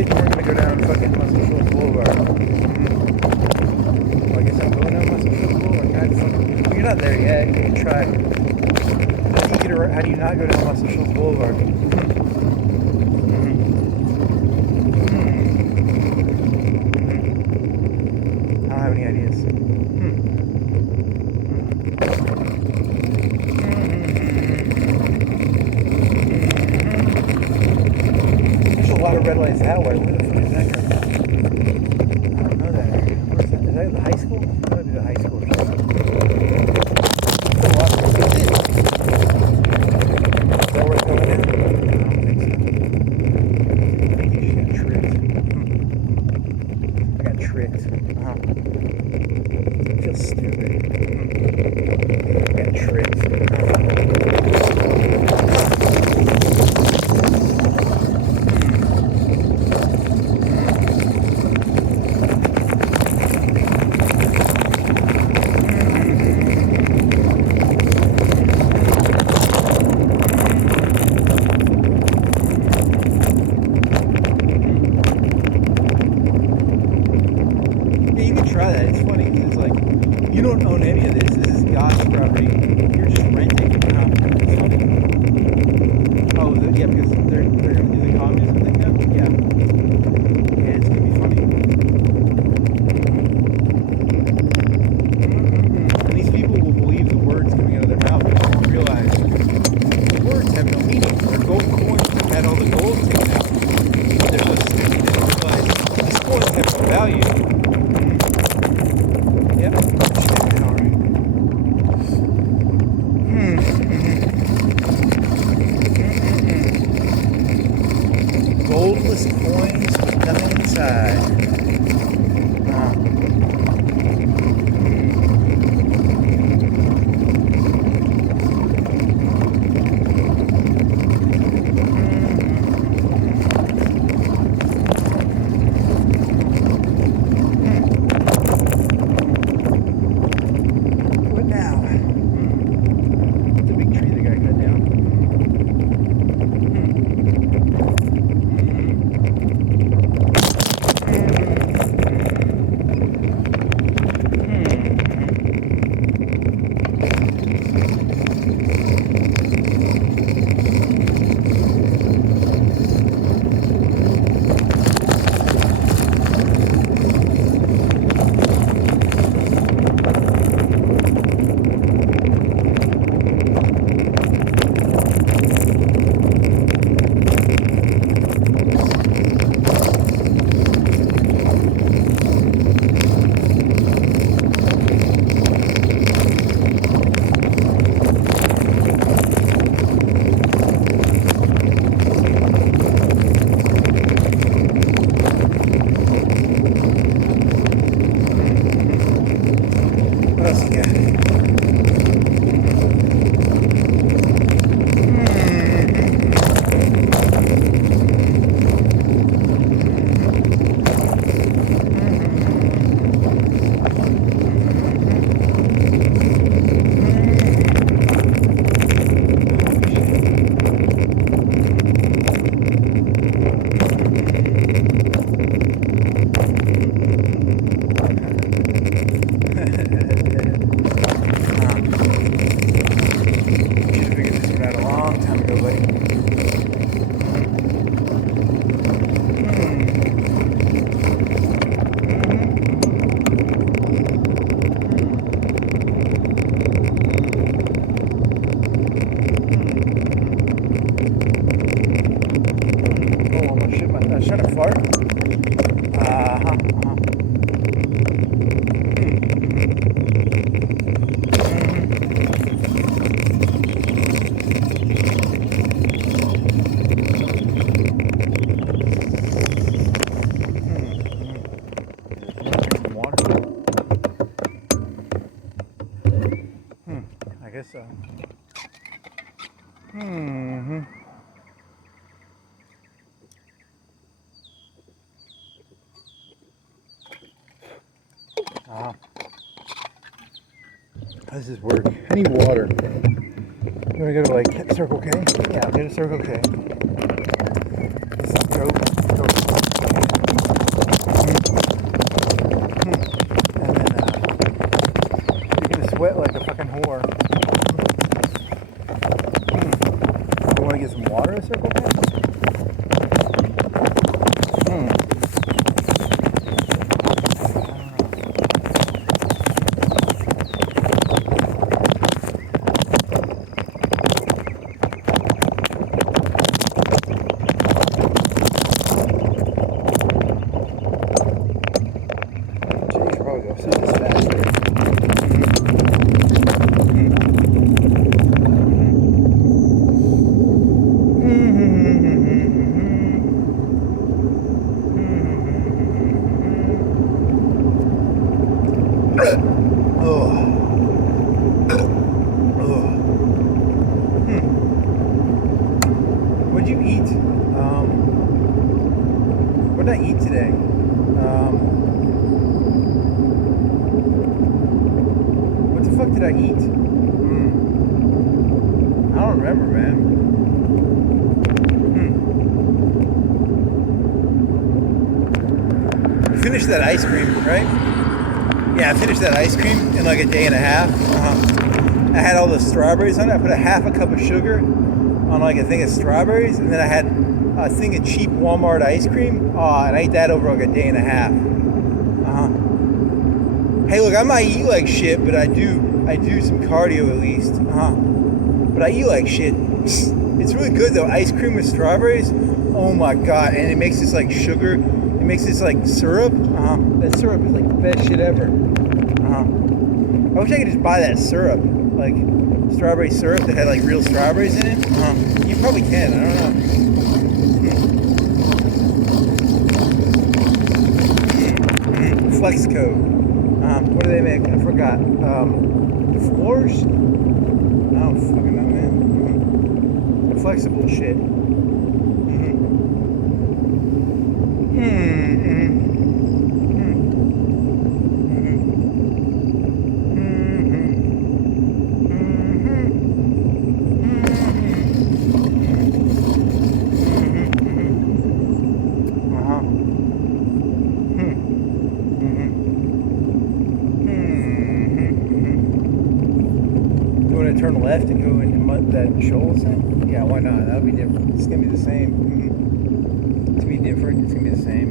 said you weren't gonna go down fucking Muscle Shoals Boulevard. Well, I guess I'm going down Muscle Shoals Boulevard. God, fucking, you're not there yet. You can try. How do you not go down Muscle Shoals Boulevard? I don't have any ideas. There's a lot of red lights that way. Where the fuck is that going? I don't know that area. Where's that? Is that the high school? That would be the high school or something. That's a lot of it. Is that where it's going in? I don't think so. I think you just got tricked. I got tricked. I feel stupid. I got tricked. You can try that. It's funny because it's like you don't own any of this. This is God's property. You're just renting. It's funny. Oh, yeah, because they're going to do the communism thing now. Yeah, it's gonna be funny. And these people will believe the words coming out of their mouth, but they don't realize the words have no meaning. They're gold coins that had all the gold taken out. They're so stupid they don't realize these coins have no value. Yep. Alright. Goldless coins with nothing inside. What now? It's a big tree that got cut down. What else you got? Shut up, fart. I guess so. How does this work? I need water. You want to go to like Circle K? Yeah, I'll go to Circle K. Go. get some water to circle back? What'd you eat? What did I eat today? What the fuck did I eat? I don't remember, man. Finished that ice cream, right? Yeah, I finished that ice cream in like a day and a half. I had all the strawberries on it. I put a half a cup of sugar on like a thing of strawberries, and then I had a thing of cheap Walmart ice cream. And I ate that over like a day and a half. Hey, look, I might eat like shit, but I do some cardio at least. But I eat like shit. It's really good though. Ice cream with strawberries. Oh my god! And it makes this like sugar. It makes this like syrup. That syrup is like the best shit ever. I wish I could just buy that syrup, like strawberry syrup that had like real strawberries in it. You probably can. I don't know. Flex code. What do they make? I forgot. Floors? I don't fucking know, man. The flexible shit. Turn left and go into that Shoals thing? Yeah, why not? That'll be different. It's gonna be the same. It's gonna be different. It's gonna be the same.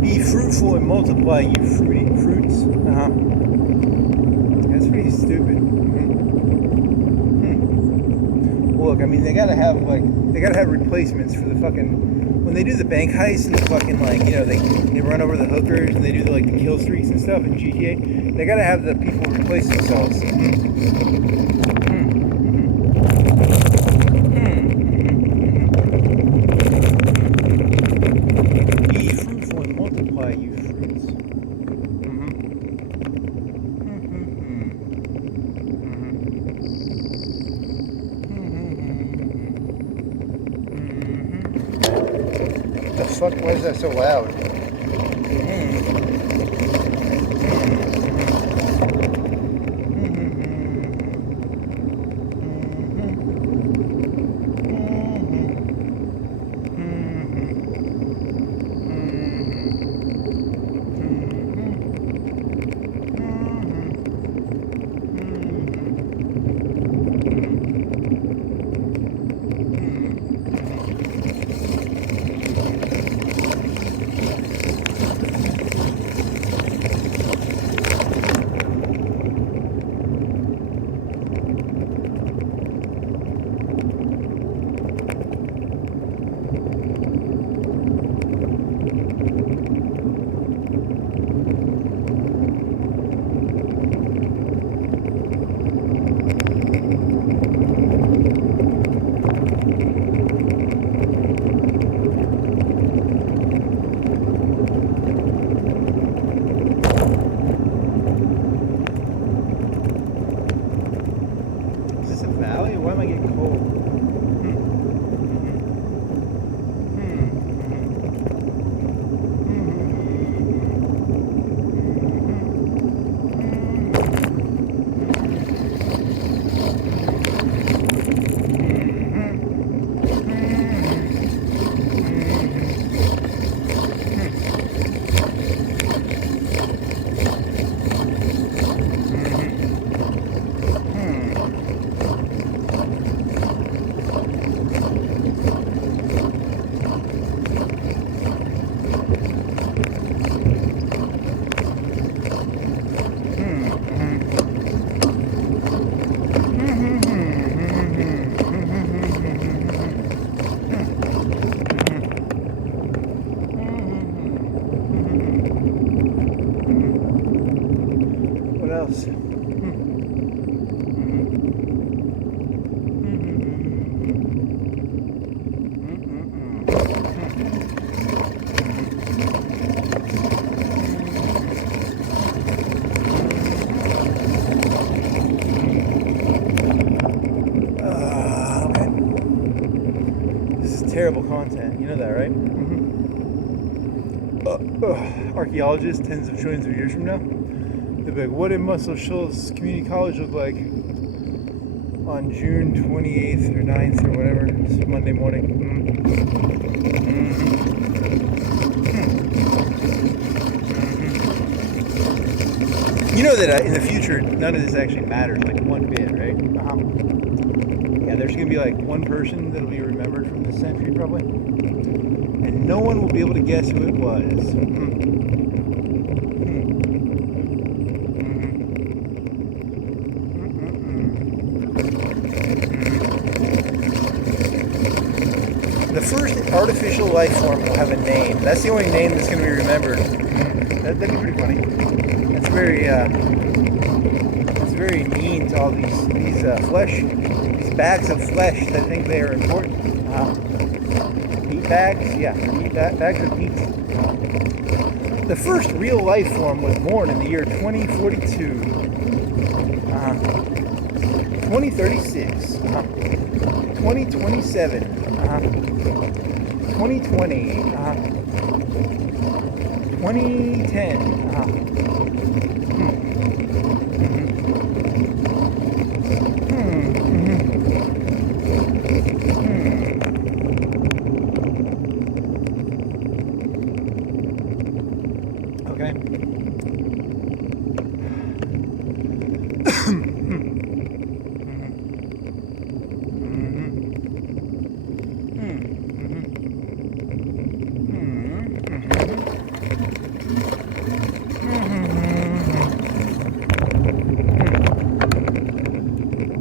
Be fruitful and multiply, you fruity fruits. That's pretty stupid. Look, I mean, they gotta have replacements for the fucking, when they do the bank heists and the fucking, like, you know, they run over the hookers and they do the, like, the kill streaks and stuff in GTA. They gotta have the people replace themselves. Be fruitful and multiply, you fruits. Fuck, why is that so loud? else? Terrible content, you know that, right? Archaeologists, tens of trillions of years from now, they'll be like, what did Muscle Shoals Community College look like on June 28th or 9th or whatever? It's Monday morning. You know that in the future, none of this actually matters, like one bit, right? Yeah, there's going to be like one person that'll be remembered from this century probably. And no one will be able to guess who it was. The first artificial life form will have a name. That's the only name that's going to be remembered. That'd be pretty funny. That's very mean to all these bags of flesh that think they are important. Meat bags? Yeah, bags of meat. The first real life form was born in the year 2042. 2036. 2027. 2020. 2010. Okay.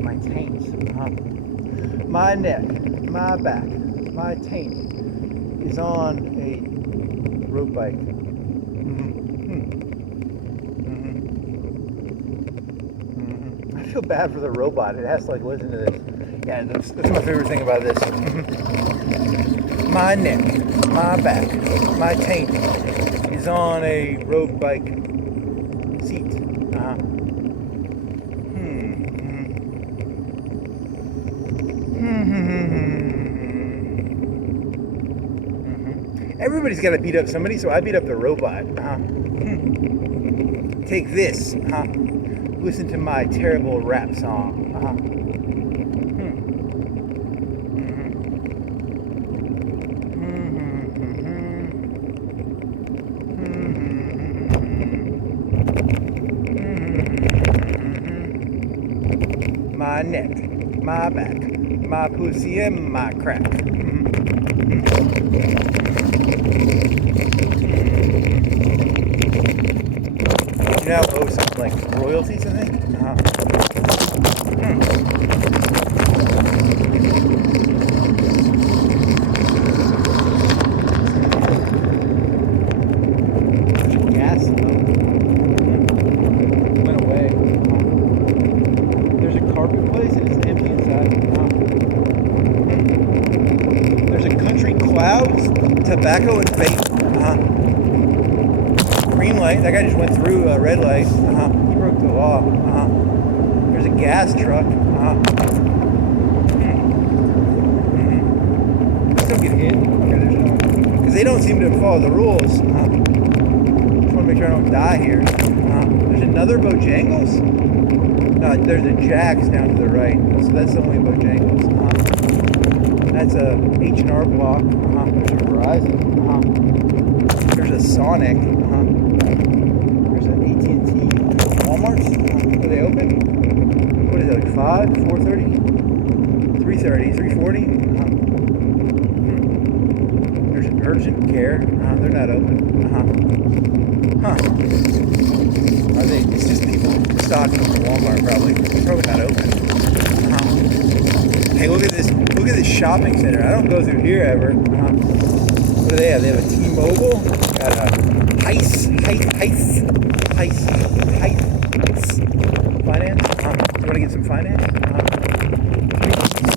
My taint. My neck, my back, my taint is on a road bike. I feel bad for the robot. It has to like listen to this. Yeah, that's my favorite thing about this. My neck, my back, my taint is on a road bike seat. Everybody's got to beat up somebody, so I beat up the robot. Take this. Listen to my terrible rap song. My neck, my back, my pussy, and my crack. You now owe some like royalties, I think. Gas went away. There's a carpet place and it's empty inside. There's a country clouds, tobacco, and vape. Green light. That guy just went through a red light. He broke the law. There's a gas truck. Don't get hit. Because they don't seem to follow the rules. Just want to make sure I don't die here. There's another Bojangles? No, there's a Jack's down to the right. So that's the only Bojangles. That's a H&R Block. There's a Verizon. There's a Sonic. There's an AT&T. Walmart's. Are they open? What is it, like 5, 4:30? 3:30, 3:40? There's an urgent care. They're not open. Are they? It's just people stocking at Walmart, probably. They're probably not open. Hey, look at this shopping center. I don't go through here ever. What do they have? They have a T-Mobile, got a Heist finance. You want to get some finance?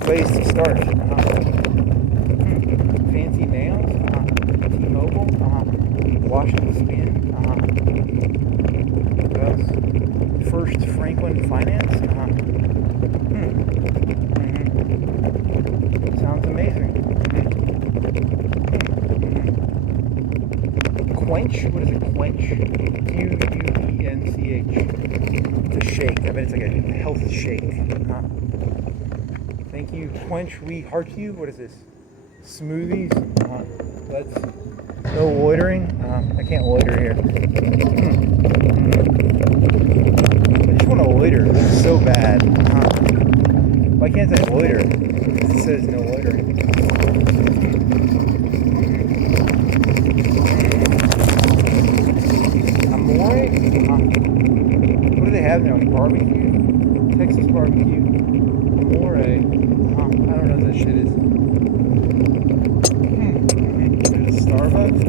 Ways to start. Fancy nails. T-Mobile. Wash and spin. What else? First Franklin Finance. Sounds amazing. Quench? What is it? Quench? Quench. It's a shake. I bet it's like a health shake. Thank you. Quench. We heart you. What is this? Smoothies. That's no loitering. I can't loiter here. I just want to loiter so bad. Why can't I loiter? It says no loitering. Amore? What do they have now? Barbecue? Texas barbecue? Amore? I don't know what that shit is. There's a Starbucks?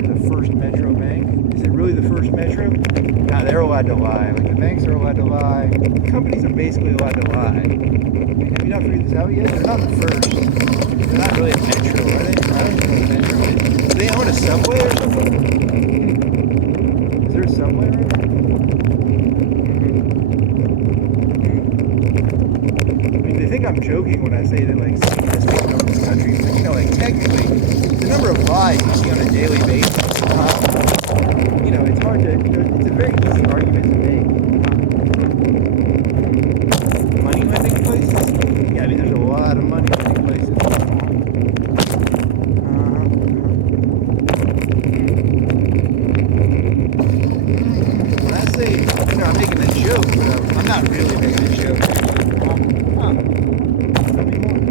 There's a First Metro Bank. Is it really the First Metro? Nah, they're allowed to lie. Like, the banks are allowed to lie. Companies are basically allowed to lie. Have you not figured this out yet? They're not the first. They're not really a metro, are they? I don't even know what metro is. Do they own a subway or something? Is there a subway right there? I mean, they think I'm joking when I say that, like, Satan has taken over this country. But, you know, like, technically, the number of lies you see on a daily basis, you know, it's hard to, it's a very easy argument to make. Money lending places? Yeah, I mean, there's a lot of money lending places. When I say, you know, I'm making a joke, but I'm not really making a joke. Tell me more.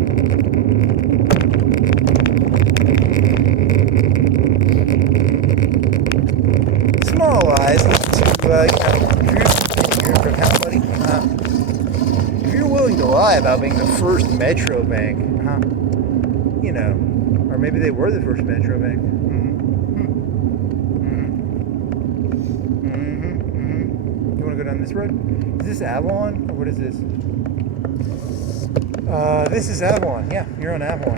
Small lies to, if you're willing to lie about being the first Metro Bank, you know, or maybe they were the first Metro Bank. You want to go down this road? Is this Avalon? Or what is this? This is Avalon. Yeah, you're on Avalon.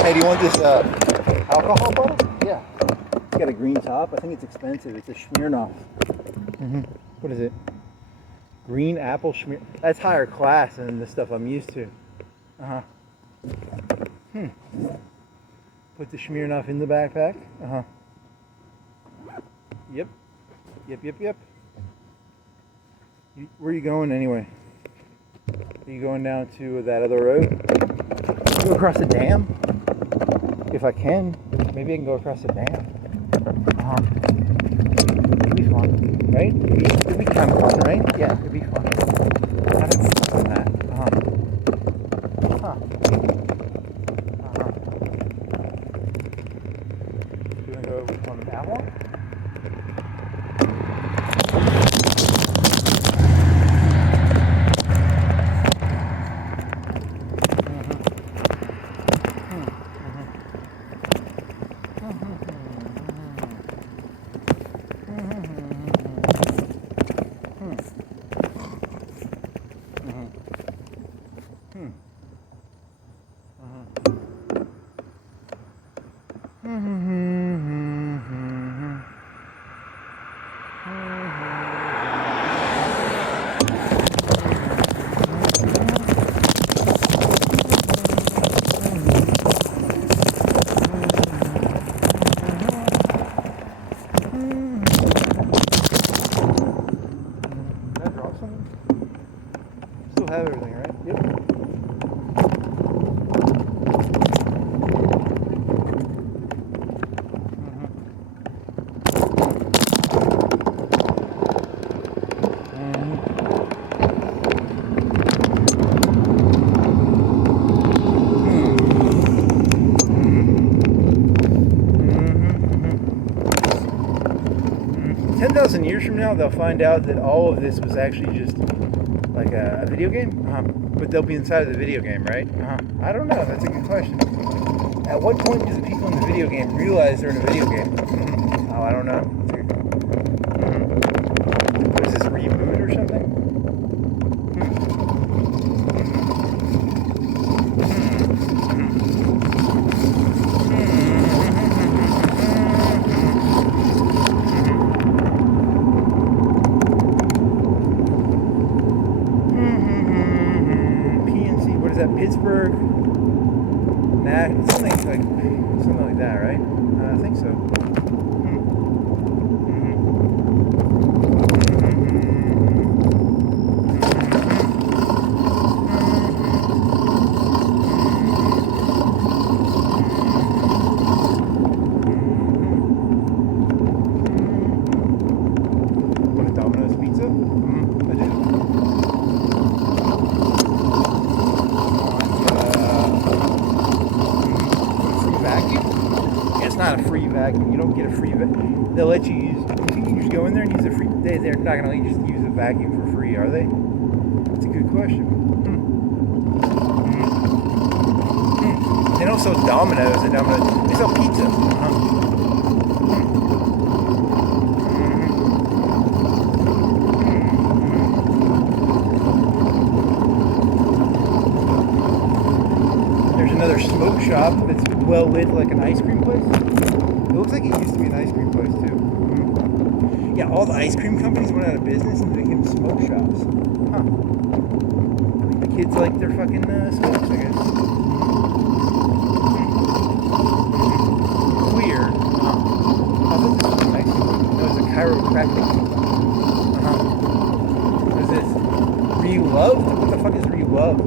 Hey, do you want this alcohol bottle? Yeah. It's got a green top. I think it's expensive. It's a Smirnoff. What is it? Green apple Schmier. That's higher class than the stuff I'm used to. Put the Smirnoff in the backpack. Yep. Where are you going anyway? Are you going down to that other road? Go across the dam? If I can. Maybe I can go across the dam. It'd be fun, right? It'd be kind of fun, right? Yeah, it'd be fun. I haven't done that. You want to go on that one? 10,000 years from now, they'll find out that all of this was actually just like a video game. but they'll be inside of the video game, right? I don't know. That's a good question. At what point do the people in the video game realize they're in a video game? Oh, I don't know. What is this, reboot or something? Pittsburgh, something like that, right? I think so. What, a Domino's pizza? I do. It's not a free vacuum. You don't get a free vacuum. They'll let you use. You can just go in there and use a free. They're not going to let you just use a vacuum for free, are they? That's a good question. They don't sell Domino's. They sell pizza. There's another smoke shop that's well lit, like an ice cream place. It looks like it used to be an ice cream place too. Yeah, all the ice cream companies went out of business and they became smoke shops. I think the kids like their fucking smokes, I guess. Weird. I thought this was an ice cream. No, it's a chiropractic. What is this? Reloved? What the fuck is reloved?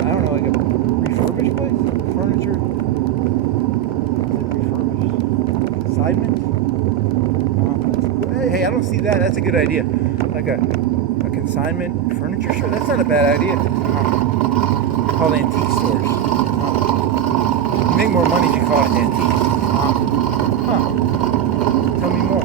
I don't know, like a refurbished place? Furniture? Assignment? Hey, I don't see that. That's a good idea. Like a consignment furniture store? That's not a bad idea. Called antique stores. You make more money if you call it antique. Tell me more.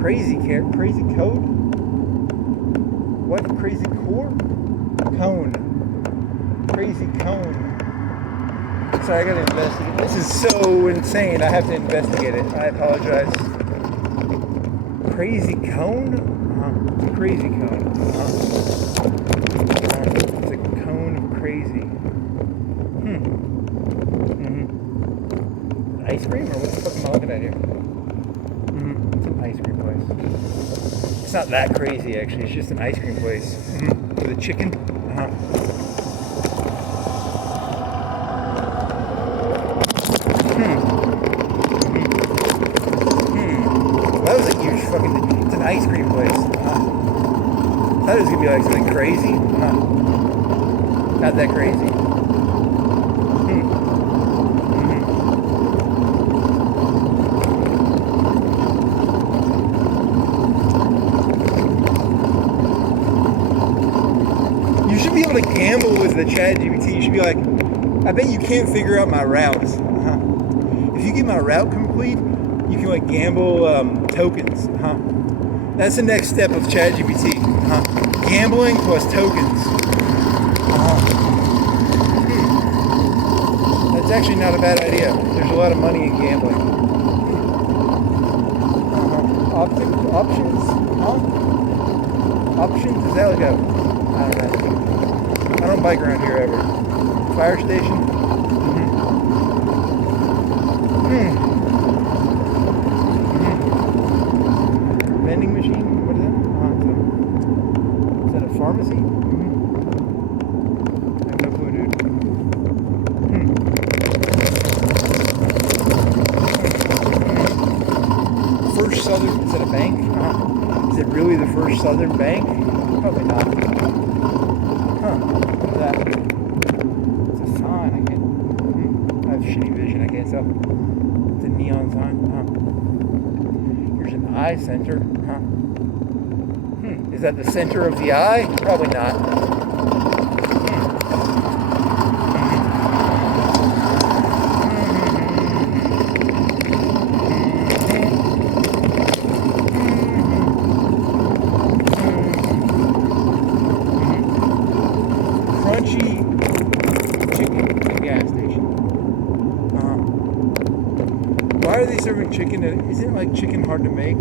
Crazy care, huh? Crazy code? What? Crazy core? Cone. Crazy cone. Sorry, I gotta investigate. This is so insane. I have to investigate it. I apologize. Crazy cone? Crazy cone. It's a cone of crazy. Ice cream, or what the fuck am I looking at here? It's an ice cream place. It's not that crazy, actually. It's just an ice cream place with a chicken. That was a huge fucking. It's an ice cream place. I thought it was gonna be like something crazy. Not that crazy. You should be able to gamble with the ChatGPT. You should be like, I bet you can't figure out my routes. If you get my route complete, you can like gamble tokens. That's the next step of ChatGPT. Gambling plus tokens. That's actually not a bad idea. There's a lot of money in gambling. Options? Options? Is that like a... I don't know. I don't bike around here ever. Fire station? Vending machine? What is that? Is that a pharmacy? I have no clue, dude. First Southern, is that a bank? Is it really the First Southern Bank? Probably not. What is that? It's a sign. I have shitty vision. I can't tell. It's a neon sign. eye center, huh? Is that the center of the eye? Probably not. Crunchy chicken at a gas station. Why are they serving chicken? Isn't like chicken hard to make?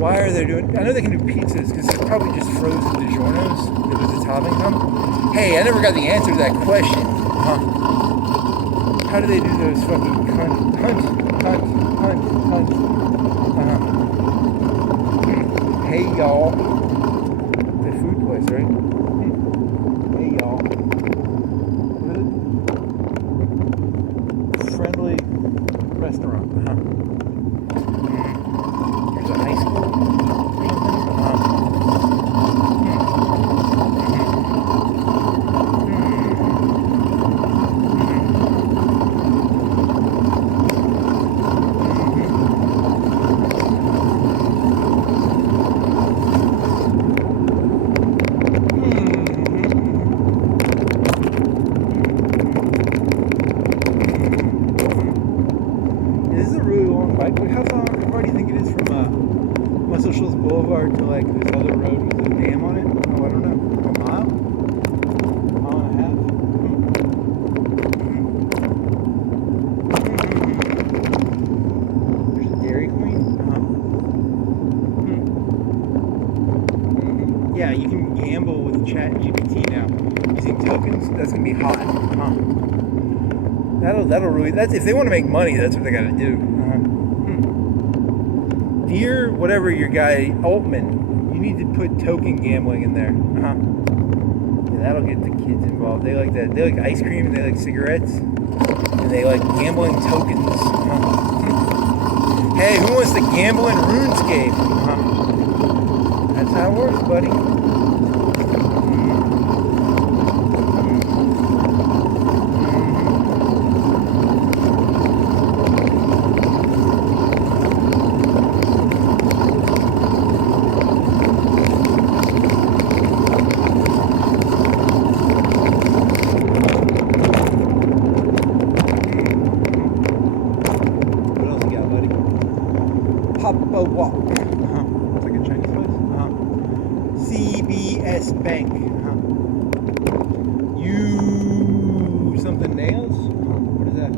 Why are they doing? I know they can do pizzas because it's probably just frozen DiGiorno's with the topping on. Hey, I never got the answer to that question. How do they do those fucking hunt? Hey y'all, the food place, right? Hey y'all, what is it? Friendly restaurant. There's a high school. How far do you think it is from Muscle Shoals Boulevard to like this other road with the dam on it? Oh, I don't know. A mile? Mile and a half? There's a Dairy Queen? Yeah, you can gamble with ChatGPT now using tokens. That's gonna be hot. That'll really. That's if they want to make money. That's what they got to do. Dear, whatever your guy Altman, you need to put token gambling in there. Yeah, that'll get the kids involved. They like that. They like ice cream and they like cigarettes and they like gambling tokens. Hey, who wants to gamble in RuneScape? That's how it works, buddy. Papa Walk. It's like a Chinese place. CBS Bank. You something nails? What is that?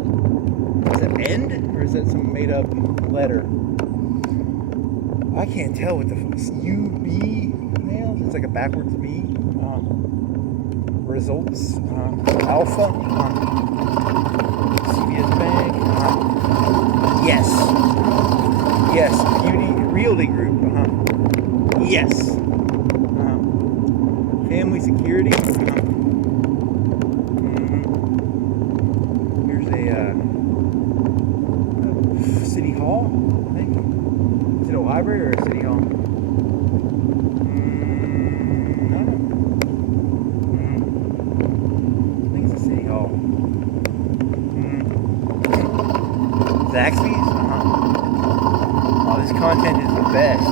Is that end? Or is that some made up letter? I can't tell what the UB nails. It's like a backwards B. Results. Alpha. CBS Bank. Yes. Yes, Beauty Realty Group. Yes. Family Security. Here's a City Hall, I think. Is it a library or a City Hall? I don't know. I think it's a City Hall. Zaxby's? Oh, this content is the best.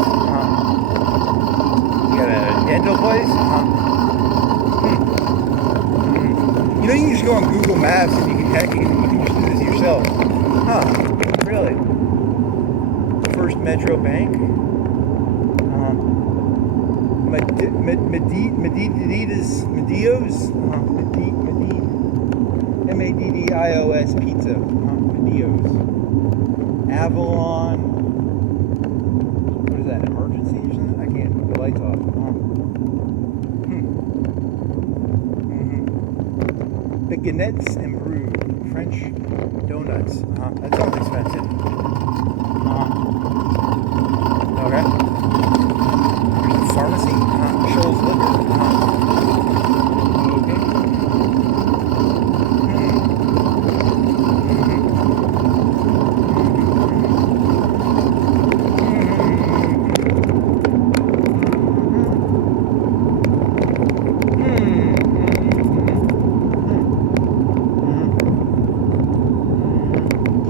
You got a dental place? You know, you can just go on Google Maps and you can just do this yourself. Really? First Metro Bank? Medio's? Maddios Pizza. Medio's. Avalon. What is that? Emergency or something? I can't put the lights off. Baguettes and brew. French donuts. That sounds expensive. Okay. There's a pharmacy. Shoals Liquor. Okay.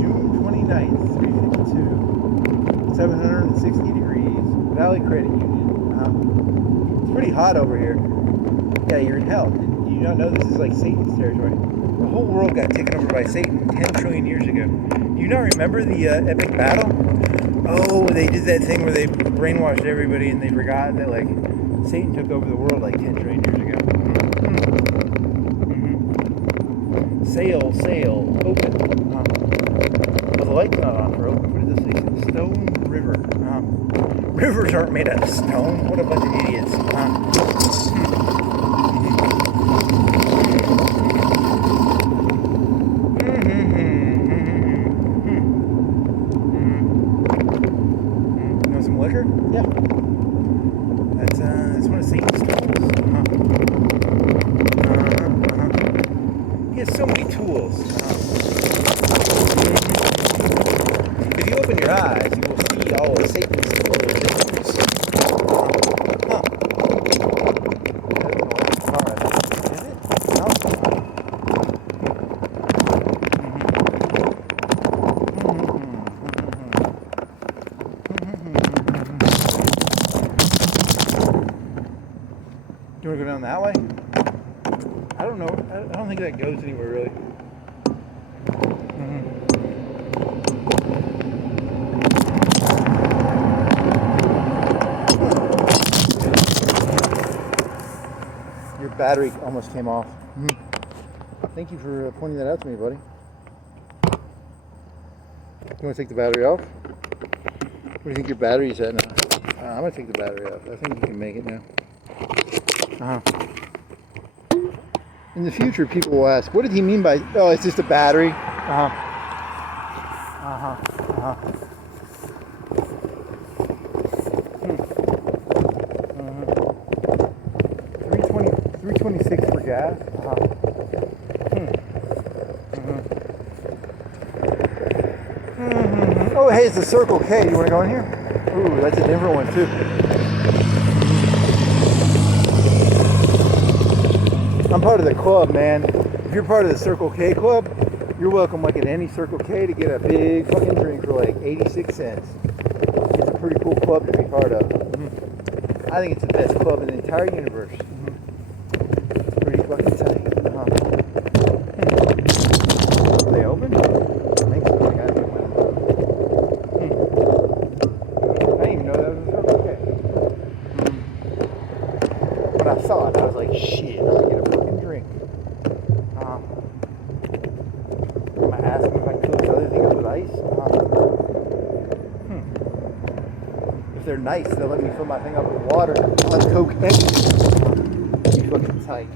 June 29th, Valley Credit Union. It's pretty hot over here. Yeah, you're in hell. Did you not know this is like Satan's territory? The whole world got taken over by Satan 10 trillion years ago. Do you not remember the epic battle? Oh, they did that thing where they brainwashed everybody and they forgot that like Satan took over the world like 10 trillion years ago. Sail, sail, open. Well, the light's not on for open. What is this thing? Stone River. Rivers aren't made out of stone. What a bunch of idiots. You want some liquor? Yeah. That's one of Satan's tools. He has so many tools. If you open your eyes, you will see all of Satan's tools. Do you want to go down that way? I don't know. I don't think that goes anywhere really. Your battery almost came off. Thank you for pointing that out to me, buddy. You want to take the battery off? What do you think your battery's at now? I'm going to take the battery off. I think you can make it now. In the future, people will ask, what did he mean by, oh, it's just a battery? 326 for gas? Oh, hey, it's a Circle K. You want to go in here? Ooh, that's a different one, too. I'm part of the club, man. If you're part of the Circle K club, you're welcome like at any Circle K to get a big fucking drink for like 86 cents. It's a pretty cool club to be part of. I think it's the best club in the entire universe. It's pretty fucking tight. Are they open? I think so. I gotta get one. I didn't even know that was a Circle K. When I saw it, I was like, shit, I'm gonna get a fucking drink. I'm gonna ask them if I can fill this other thing up with ice. If they're nice, they'll let me fill my thing up with water. I'll have Coke empty. Be fucking tight.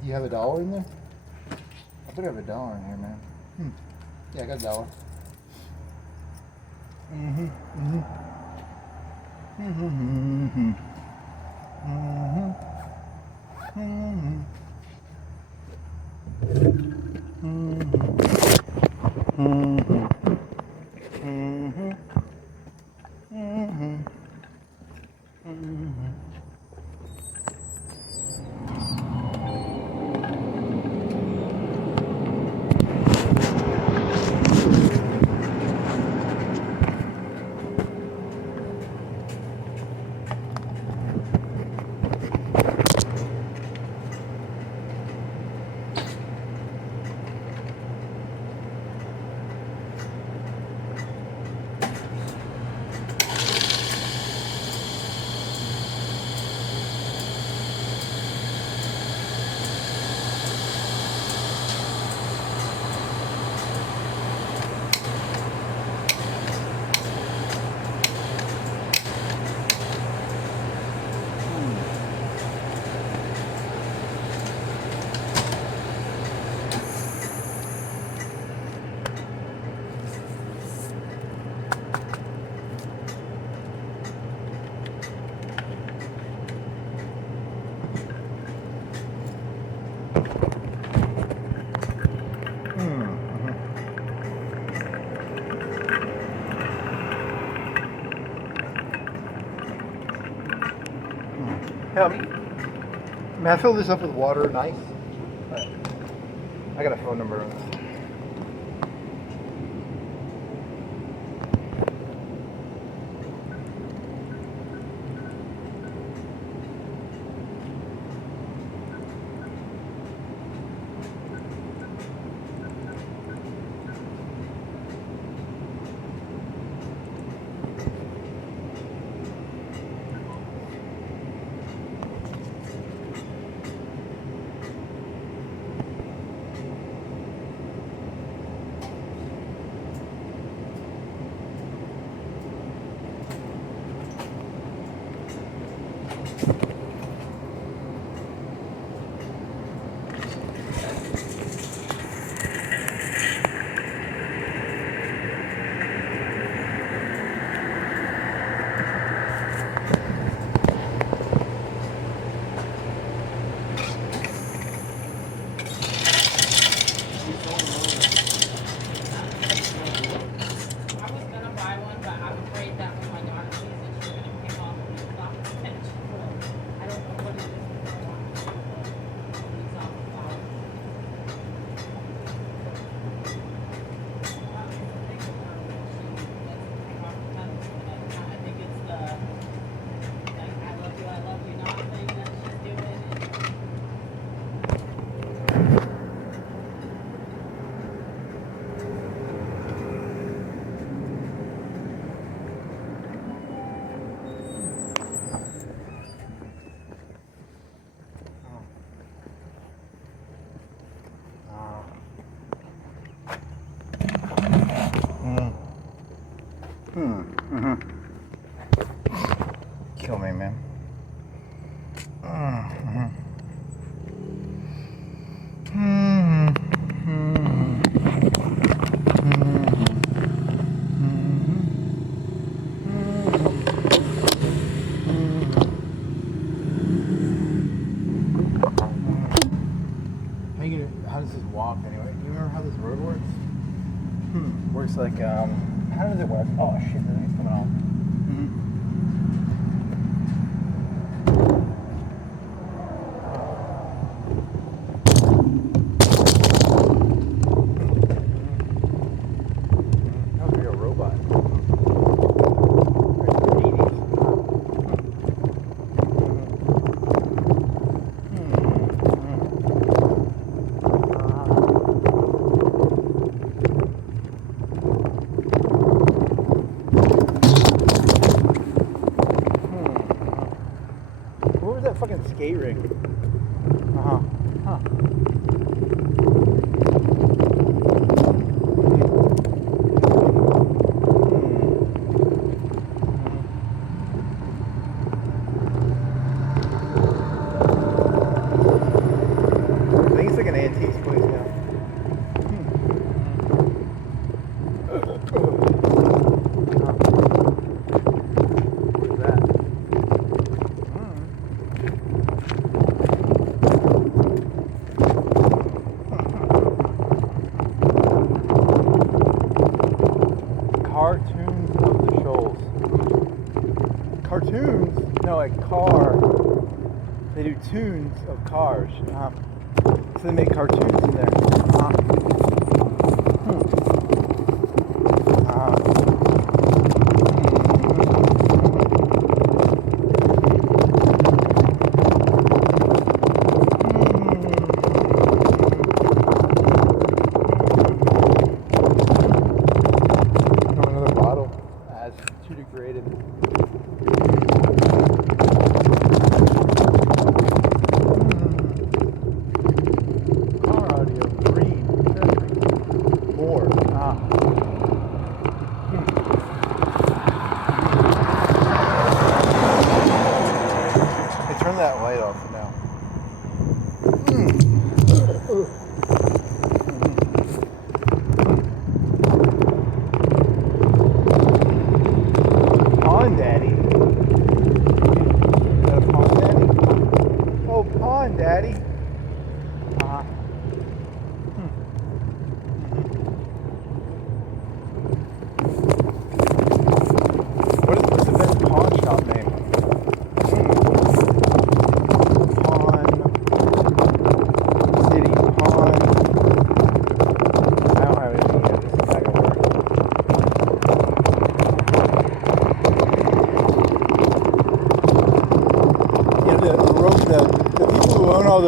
Do you have $1 in there? I better have $1 in here, man. Yeah, I got $1. Help me. May I fill this up with water and ice? Right. I got a phone number. Kill me, man. How does this walk anyway? Do you remember how this road works? Works like, how does it work? Oh shit, the thing's coming on. That was a real robot. Fucking skate ring. Huh. I think it's like an antique place now. Where's that? Cartoons of the Shoals. Cartoons? No, like car. They do tunes of cars. So they make cartoons in there. Another bottle as too degraded. Car audio 3.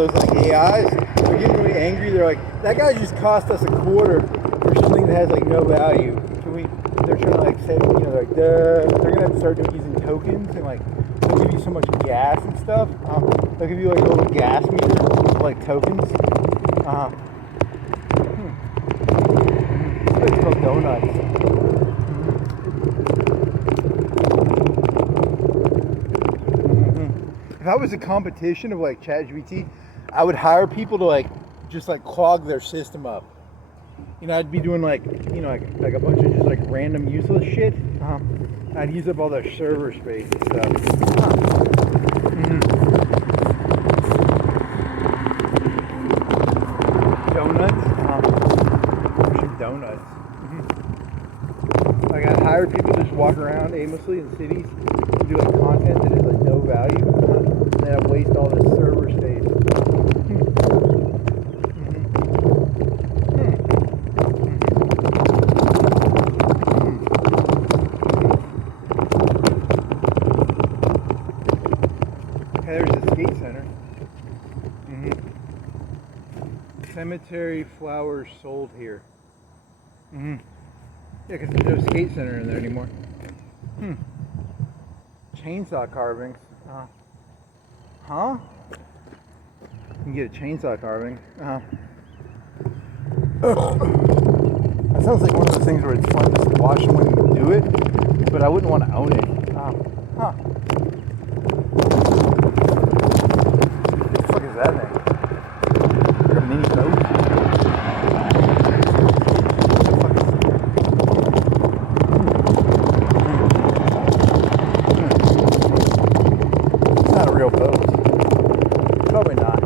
those like AIs, they're getting really angry. They're like, that guy just cost us a quarter for something that has like no value. Can we? They're trying to like say, they're like, they're gonna have to start using tokens and like they'll give you so much gas and stuff. They'll give you like a little gas meter with like tokens. It's called donuts. If I was a competition of like ChatGPT, I would hire people to like just like clog their system up. I'd be doing like like a bunch of just like random useless shit. I'd use up all their server space and stuff. Donuts. Donuts. Like I'd hire people to just walk around aimlessly in cities and do like content that is like no value, and then I'd waste all this server space. Okay, there's the skate center. Cemetery flowers sold here. Yeah, because there's no skate center in there anymore. Chainsaw carvings. Huh? You can get a chainsaw carving. That sounds like one of those things where it's fun to watch someone do it, but I wouldn't want to own it. What the fuck is that thing? Like a mini boat? It's not a real boat. Probably not.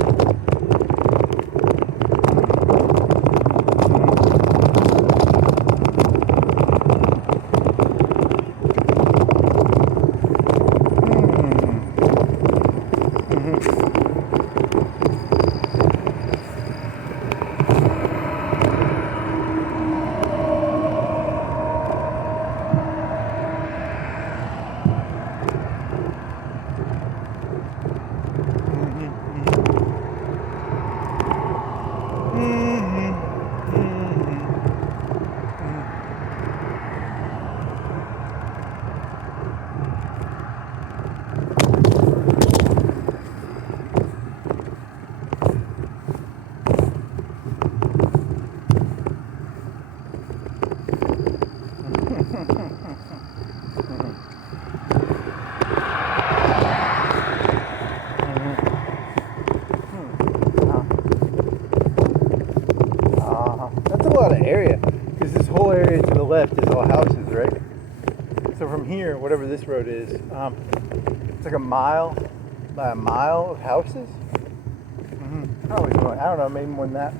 That's a lot of area, because this whole area to the left is all houses, right? So from here, whatever this road is, it's like a mile by a mile of houses. Probably more. I don't know, maybe more than that.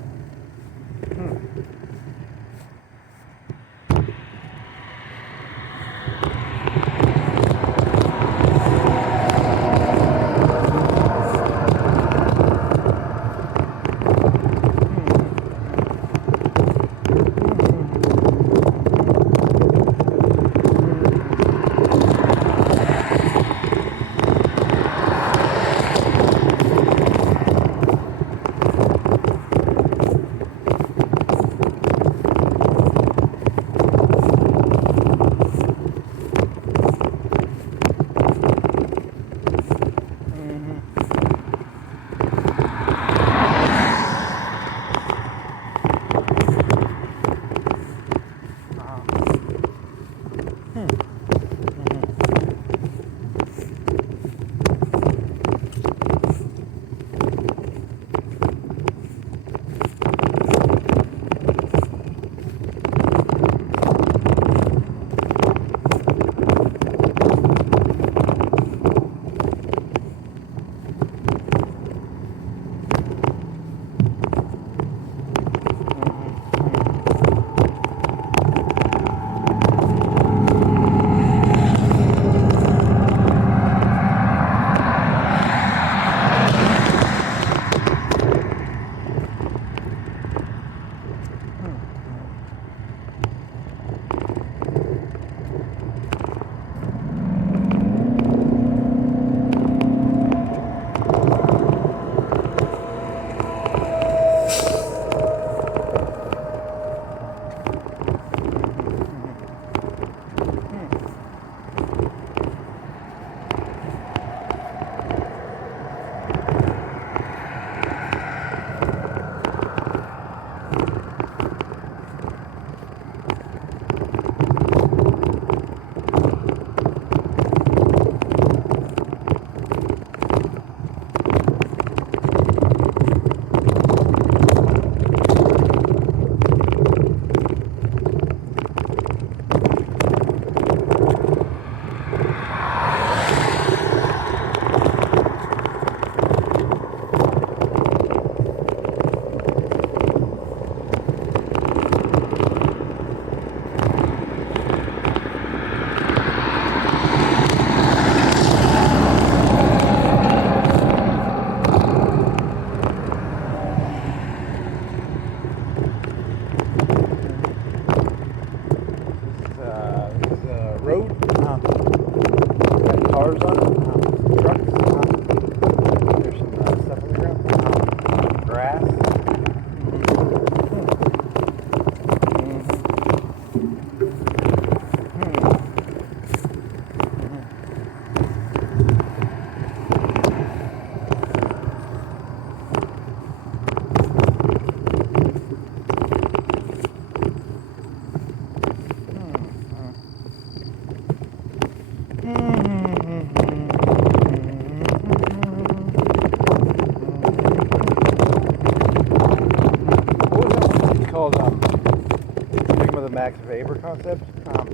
max vapor concept. What's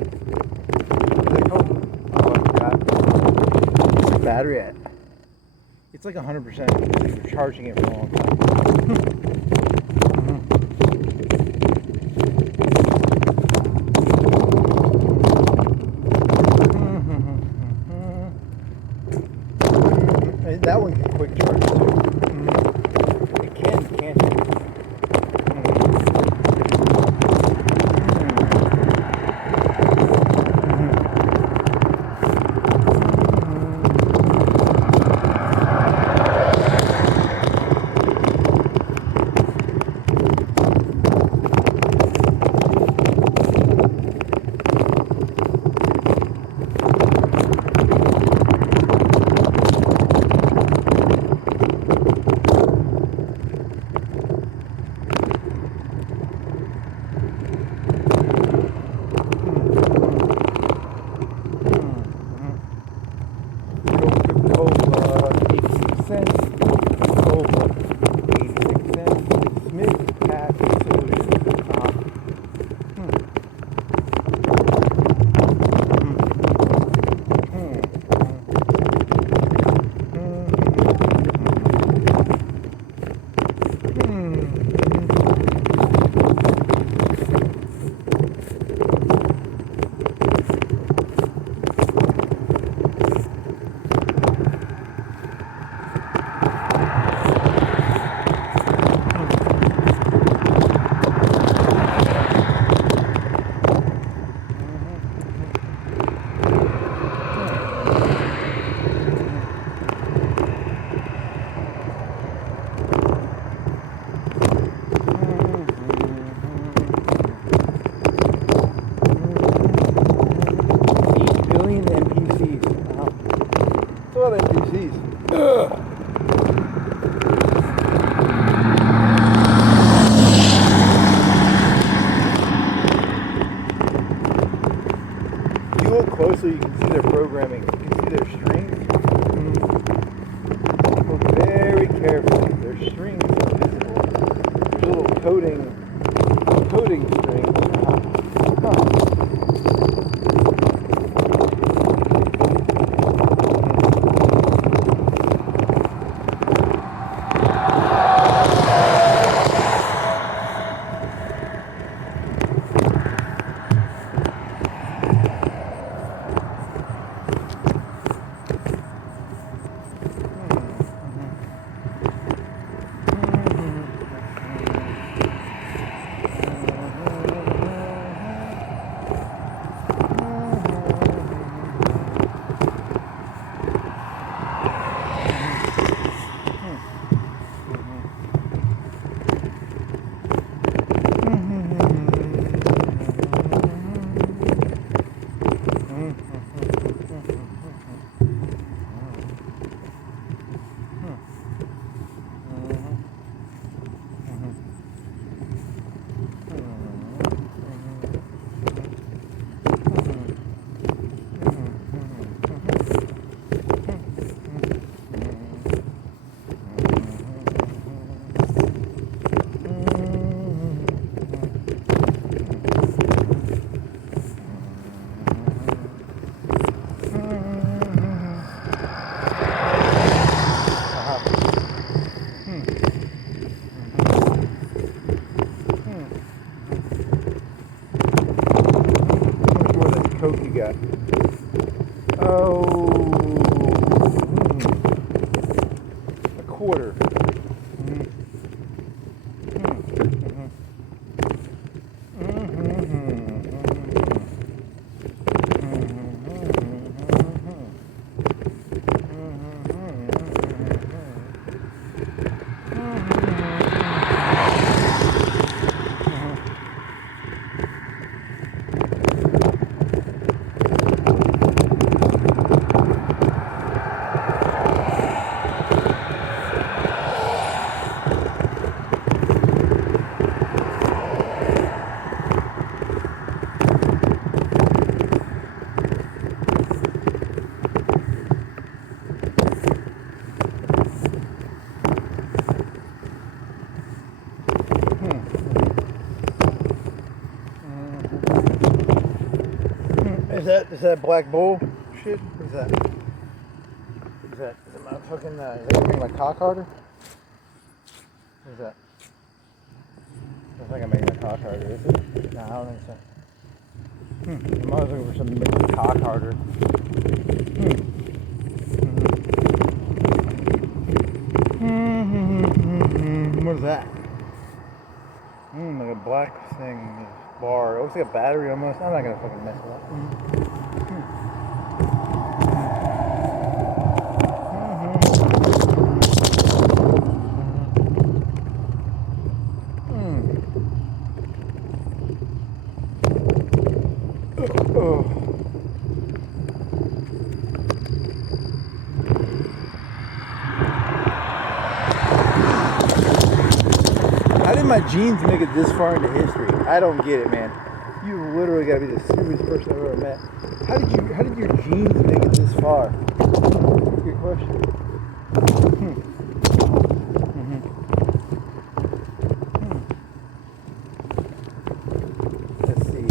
it called? Oh, I forgot. What's the battery at? It's like 100%. You're charging it for a long time. That one can quick charge too. It can't it? So you can see their programming, you can see their strings. Look very carefully. Their strings are visible. There's little coding strings. Coke you got? Oh, a quarter. Is that black bull shit? What is that? Is that my fucking, is that gonna make my cock harder? What is that? I think I'm making my cock harder, is it? No, I don't think so. I'm always looking for something to make my cock harder. What is that? Like a black thing, bar. It looks like a battery almost. I'm not gonna fucking mess with that. Oh. How did my jeans make it this far into history? I don't get it, man. You literally gotta be the stupidest person I've ever met. How did your jeans make it this far? Good question. Let's see.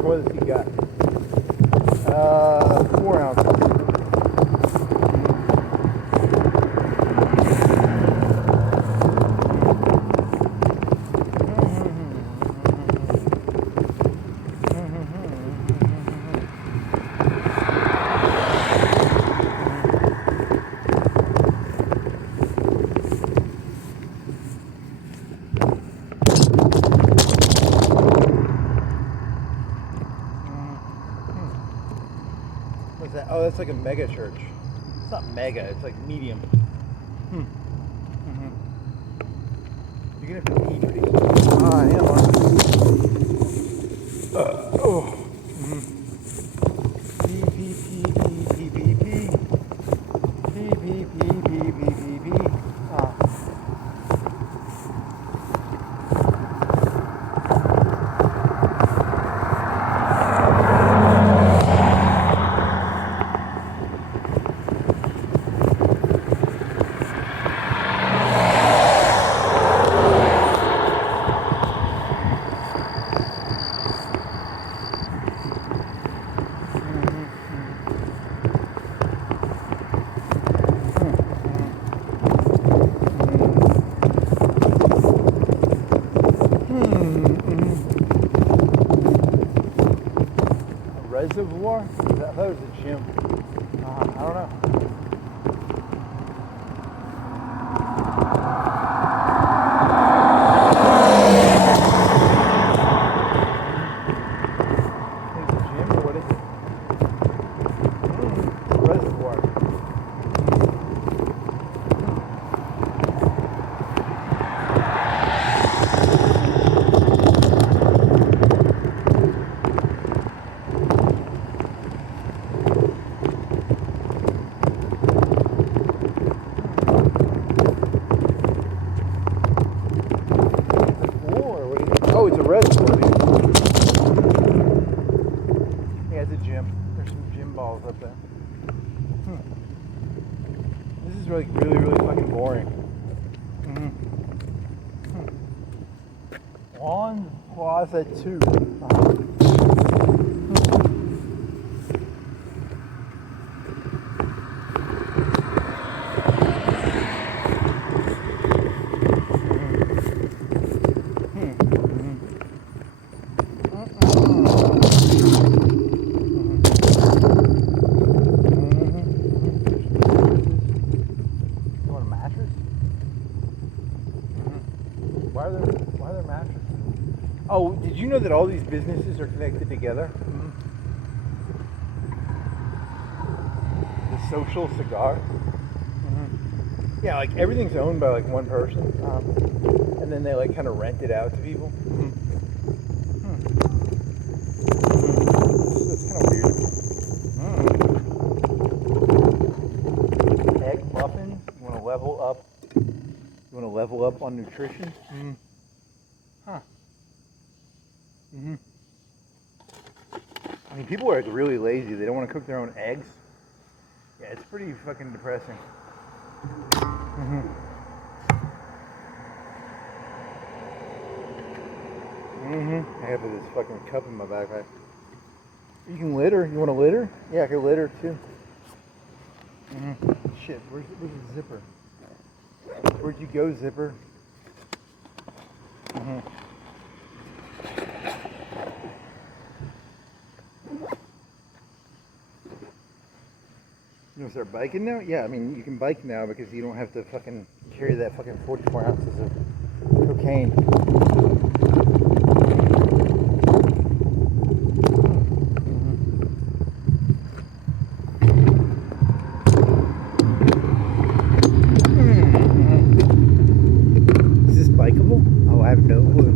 What has he got? 4 ounces. What's that? Oh, that's like a mega church. It's not mega, it's like medium. You're gonna have to pee pretty soon. I am on. Pee, pee, pee, pee, pee, pee, pee. Pee, pee, pee, pee, pee, pee, pee. Reservoir? I thought it was a gym. I don't know. is like really, really fucking boring. Lawn Plaza 2. Why are there mattresses? Oh, did you know that all these businesses are connected together? The Social Cigar. Yeah, like everything's owned by like one person, and then they like kind of rent it out to people. That's kind of weird. Egg muffins. You want to level up? You want to level up on nutrition? Huh. I mean, people are like really lazy. They don't want to cook their own eggs. Yeah, it's pretty fucking depressing. I have this fucking cup in my backpack. You can litter. You want to litter? Yeah, I can litter too. Shit, where's the zipper? Where'd you go, zipper? You want to start biking now? Yeah, I mean, you can bike now because you don't have to fucking carry that fucking 44 ounces of cocaine. Is this bikeable? Oh, I have no clue.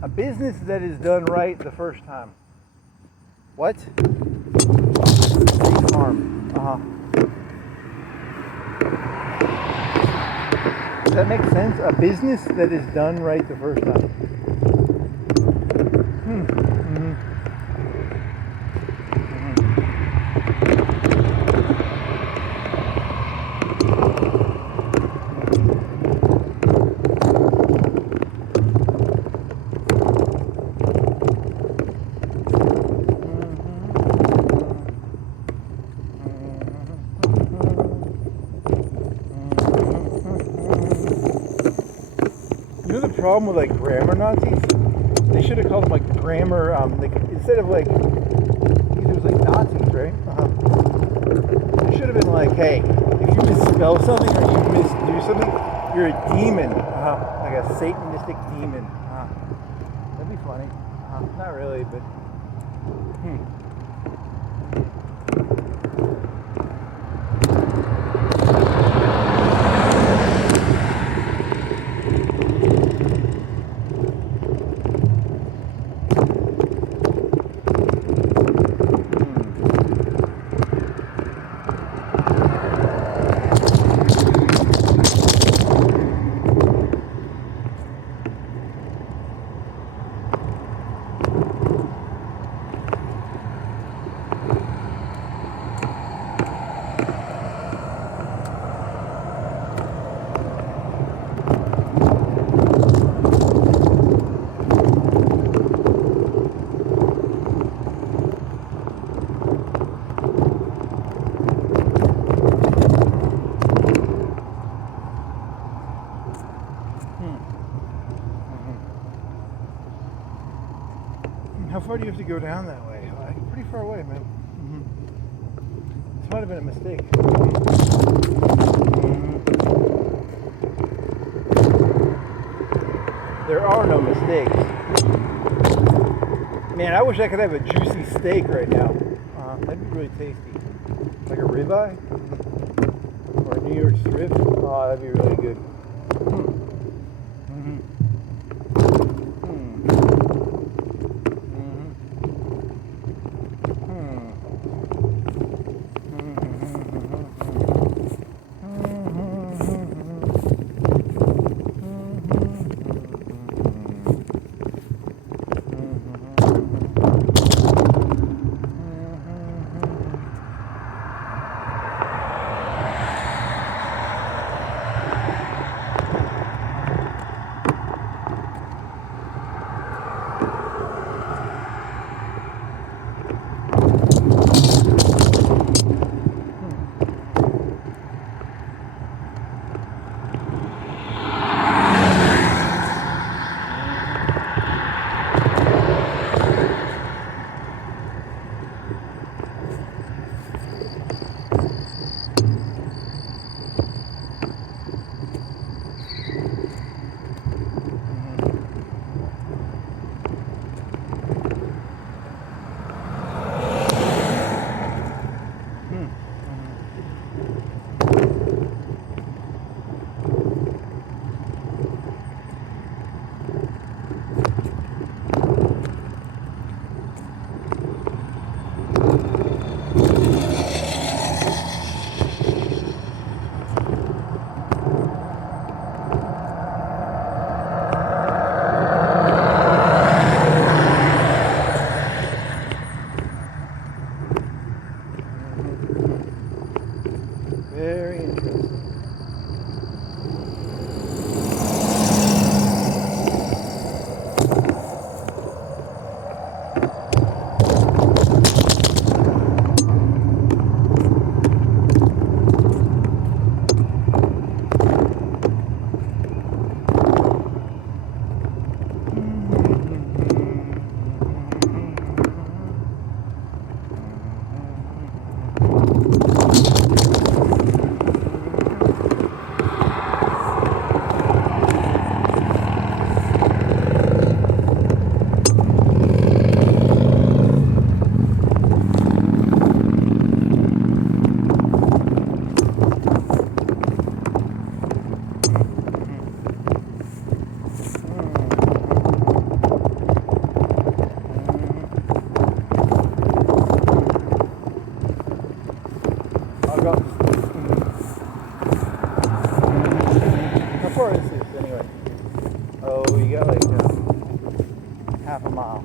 A business that is done right the first time. What? Farm. Does that make sense? A business that is done right the first time. You know the problem with like grammar Nazis? They should have called them like grammar, like instead of like, because it was like Nazis, right? It should have been like, hey, if you misspell something or you misdo something, you're a demon, like a Satanistic demon. That'd be funny. Not really, but. How far do you have to go down that way? Pretty far away, man. This might have been a mistake. There are no mistakes. Man, I wish I could have a juicy steak right now. That'd be really tasty. Like a ribeye? Or a New York strip? Oh, that'd be really good. mile.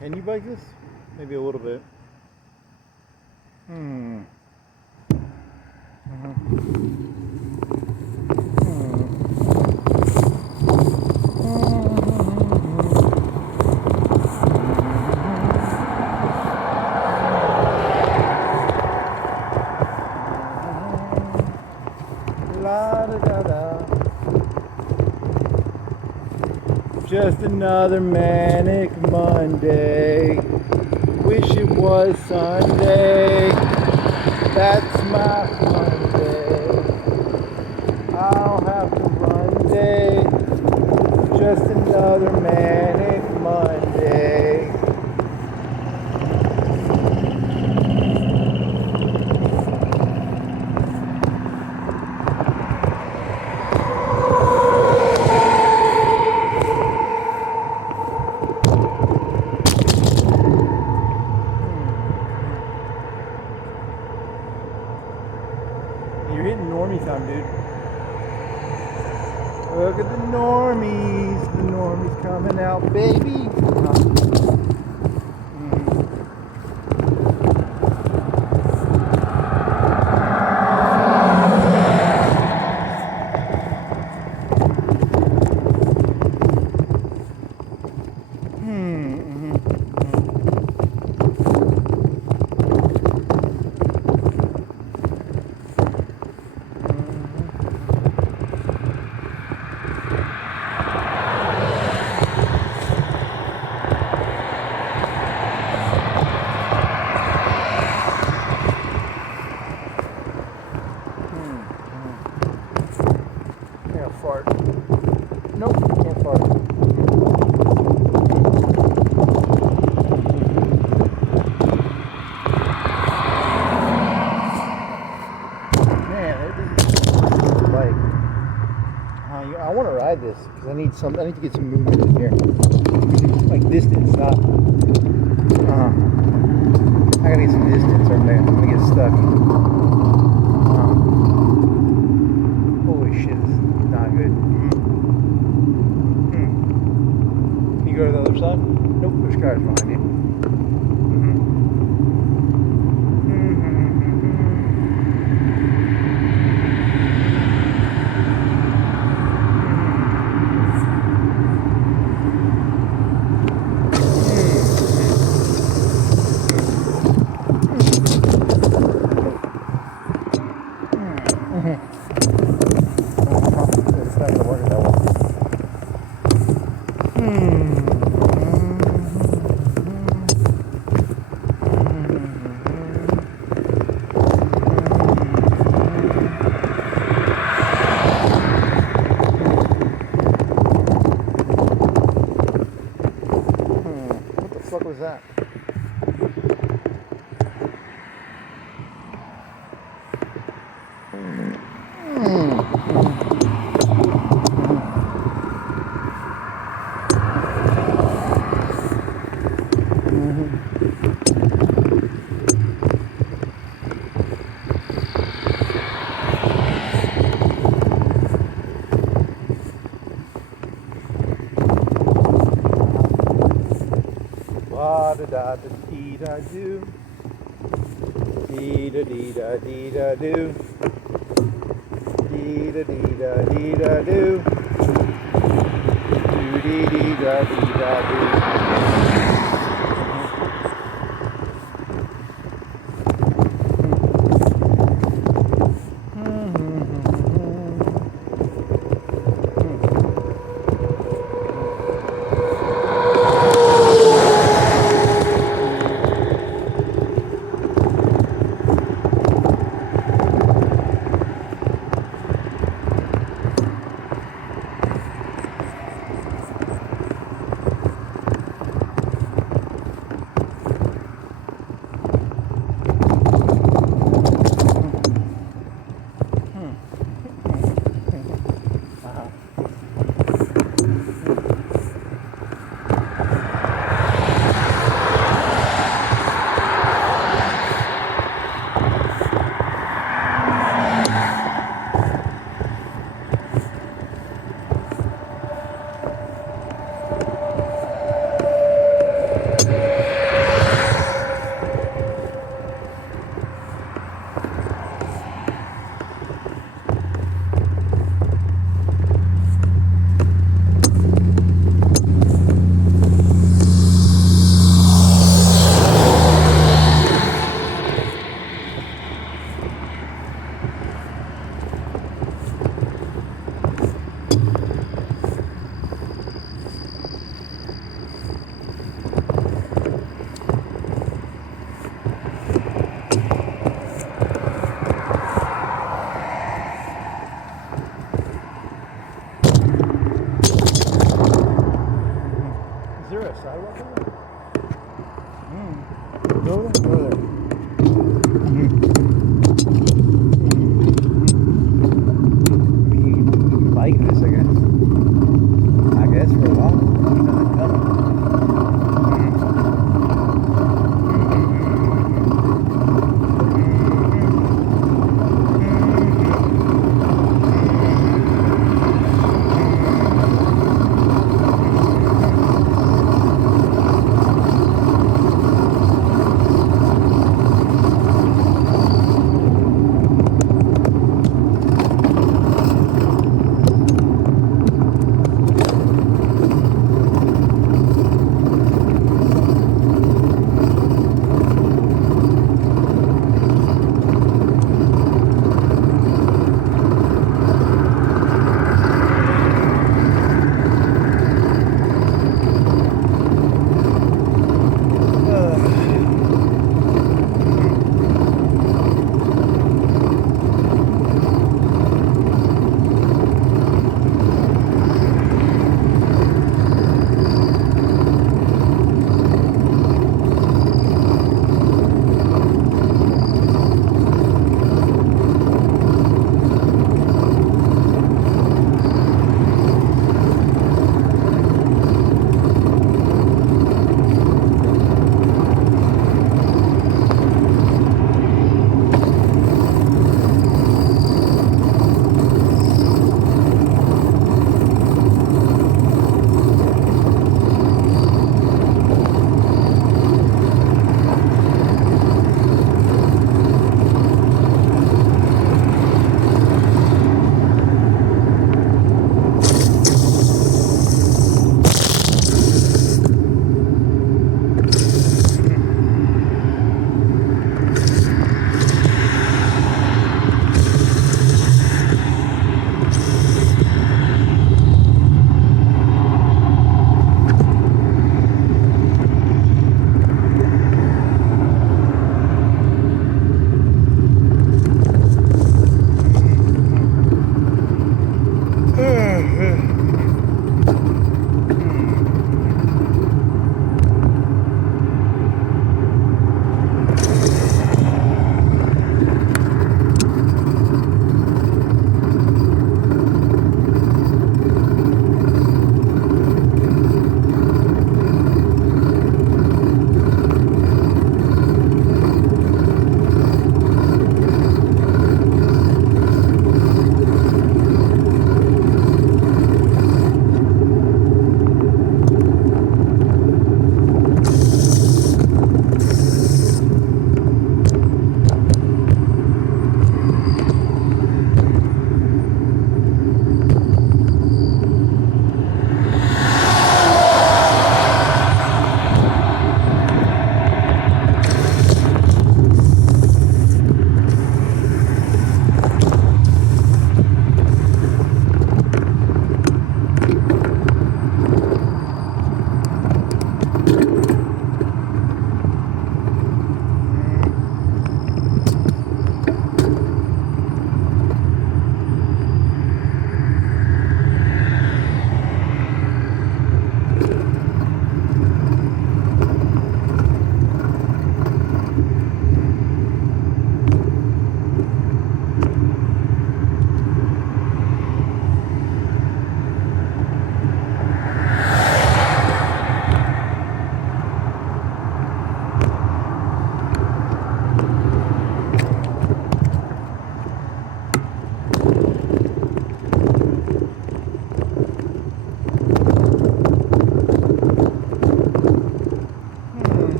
Can you bike this? Maybe a little bit. La da da da. Just another manic Monday. Wish it was Sunday. That's my Monday. I'll have to run day. Just another manic Monday. You're hitting normie time, dude. Look at the normies. The normies coming out, baby. Fart. Nope, can't fart. Man, this is like, I want to ride this because I need to get some movement in here. Like distance, not. I gotta get some distance or I'm gonna get stuck. Holy shit, this is not good. Can you go to the other side? Nope, there's cars behind you. It's not gonna work that well. What the fuck was that? La da da da dee da do. Dee da dee da dee da do. Dee da dee da dee da do. Do dee dee da dee da do. that sidewalk over there? Go over there. Go over there. I mean, you can bike this, I guess. I guess for a while. There's nothing coming.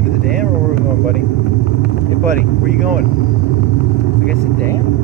going to the dam or where are we going, buddy? Hey, buddy, where you going? I guess the dam?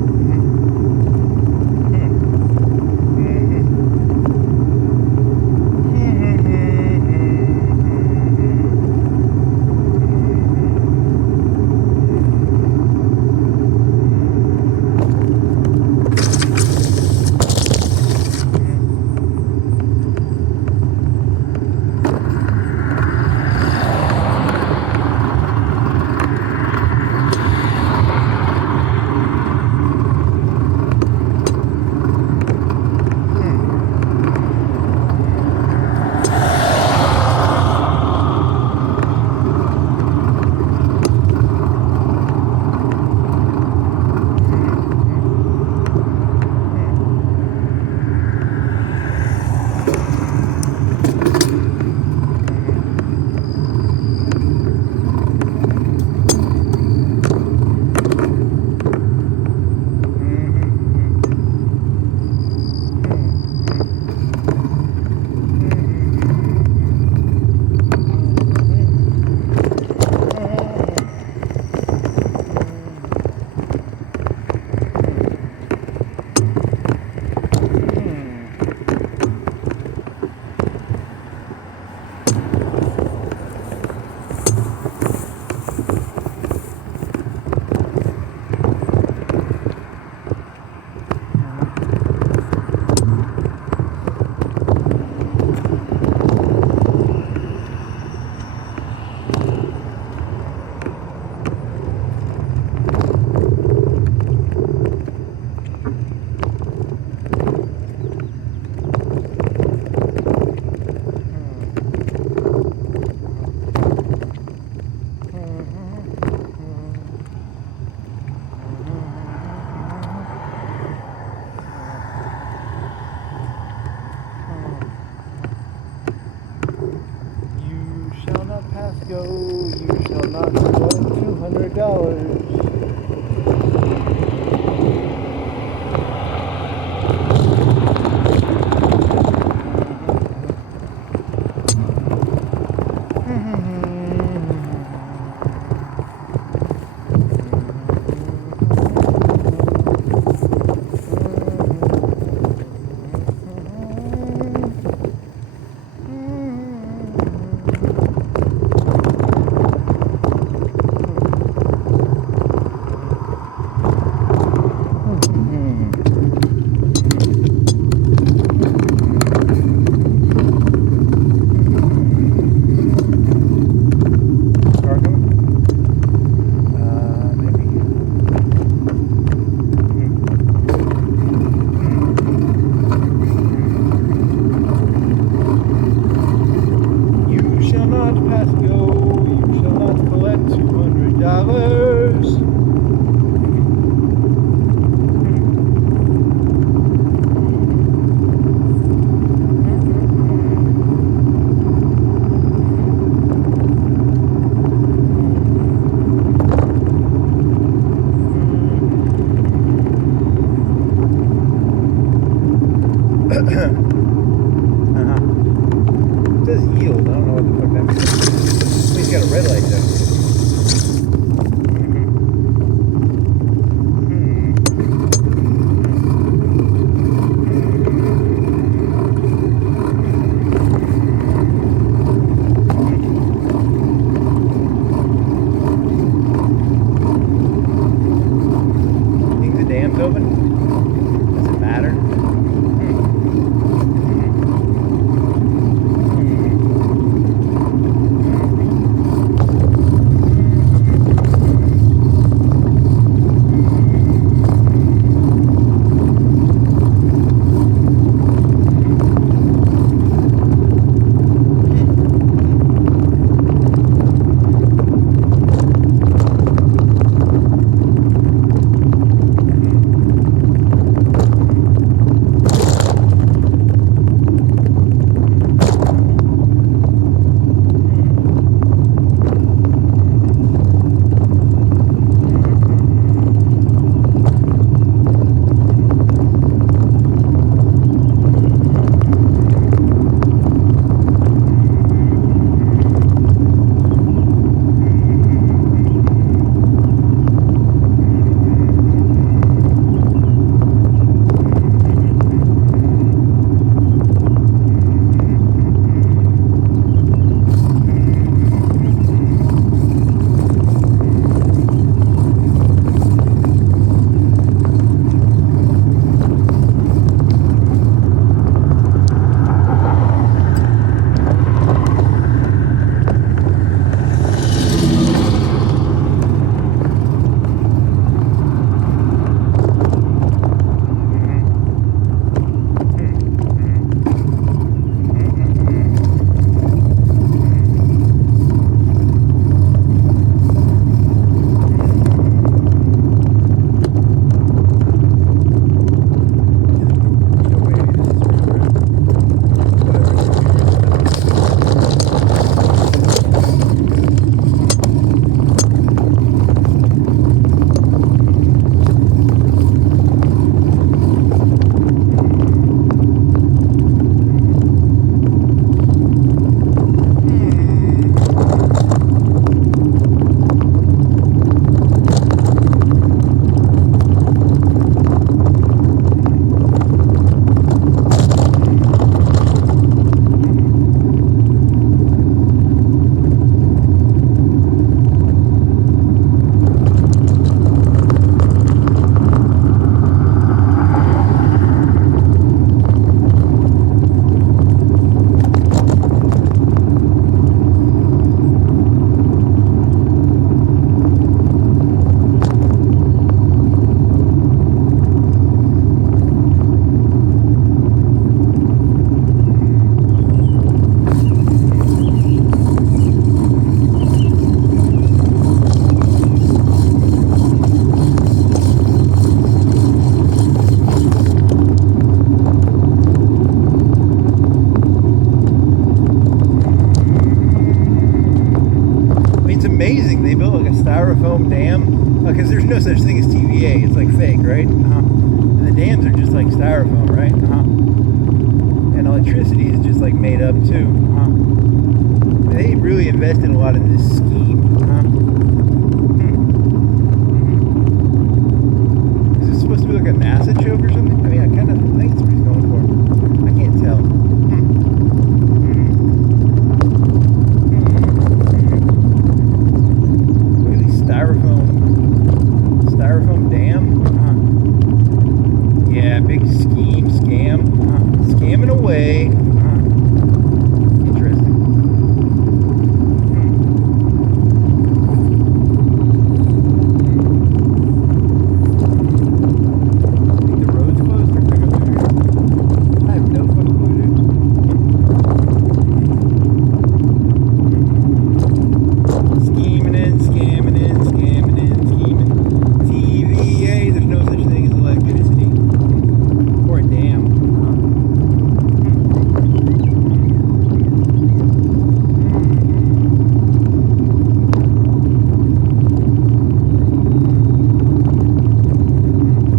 Go, you shall not collect $200. It says yield. I don't know what the fuck that means. He's got a red light though. Think the dam's open? Does it matter? amazing. They built like a styrofoam dam because there's no such thing as TVA. It's like fake, right? And the dams are just like styrofoam, right? And electricity is just like made up too. They really invested a lot in this scheme. Is this supposed to be like a NASA joke or something? I mean, I kind of think it's what he's going for. I can't tell. Look at these styrofoam dam. Yeah, big scheme, scam, scamming away. Interesting. Think the road's closed or can I go through here? I have no fucking clue, dude. Scheming in, scamming in, scamming in, scheming. TVA, there's no such thing as electricity. Or a dam.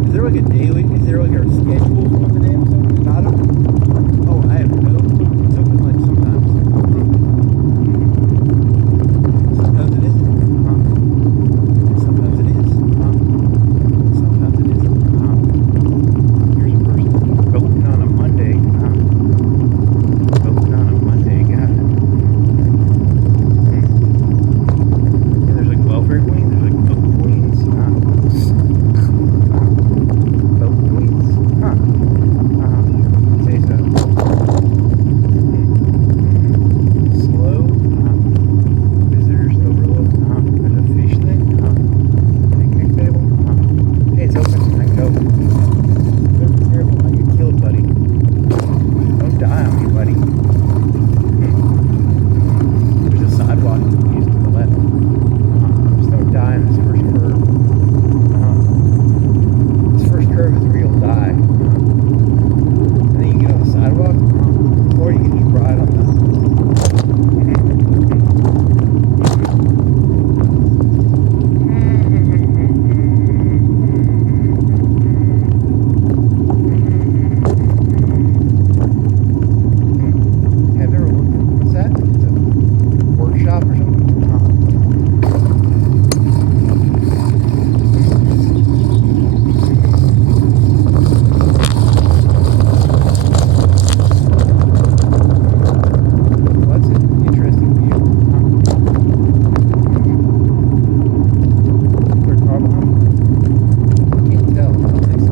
Is there like a daily, is there like a schedule for when the dam's open? Not open? Oh, I have no clue. It's open like sometimes. Sometimes it isn't. Sometimes it is. Sometimes it isn't. Here's a person voting on a Monday. Voting on a Monday, got it. And there's like welfare queens, there's like vote queens. Vote queens? Say so. Slow. Visitors overload. There's a fish thing. Picnic table. Hey, it's open. I can go. Be careful, I get killed, buddy. Don't die on me, buddy. There's a sidewalk to the east to the left. Just don't die in this first curve. This first curve is where you'll die. And then you get on the sidewalk, or you can just ride on the. Have you ever looked at what's that? It's a workshop or something? Well, that's an interesting view. Put a car behind me? Can't tell. I don't think so.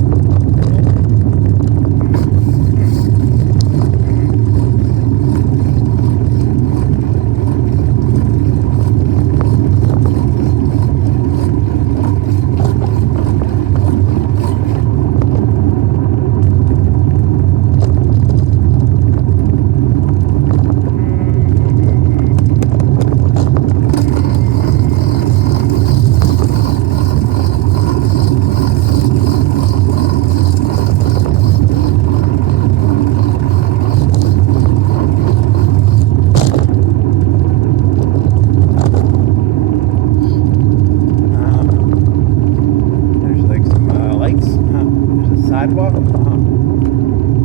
There's like some lights. There's a sidewalk.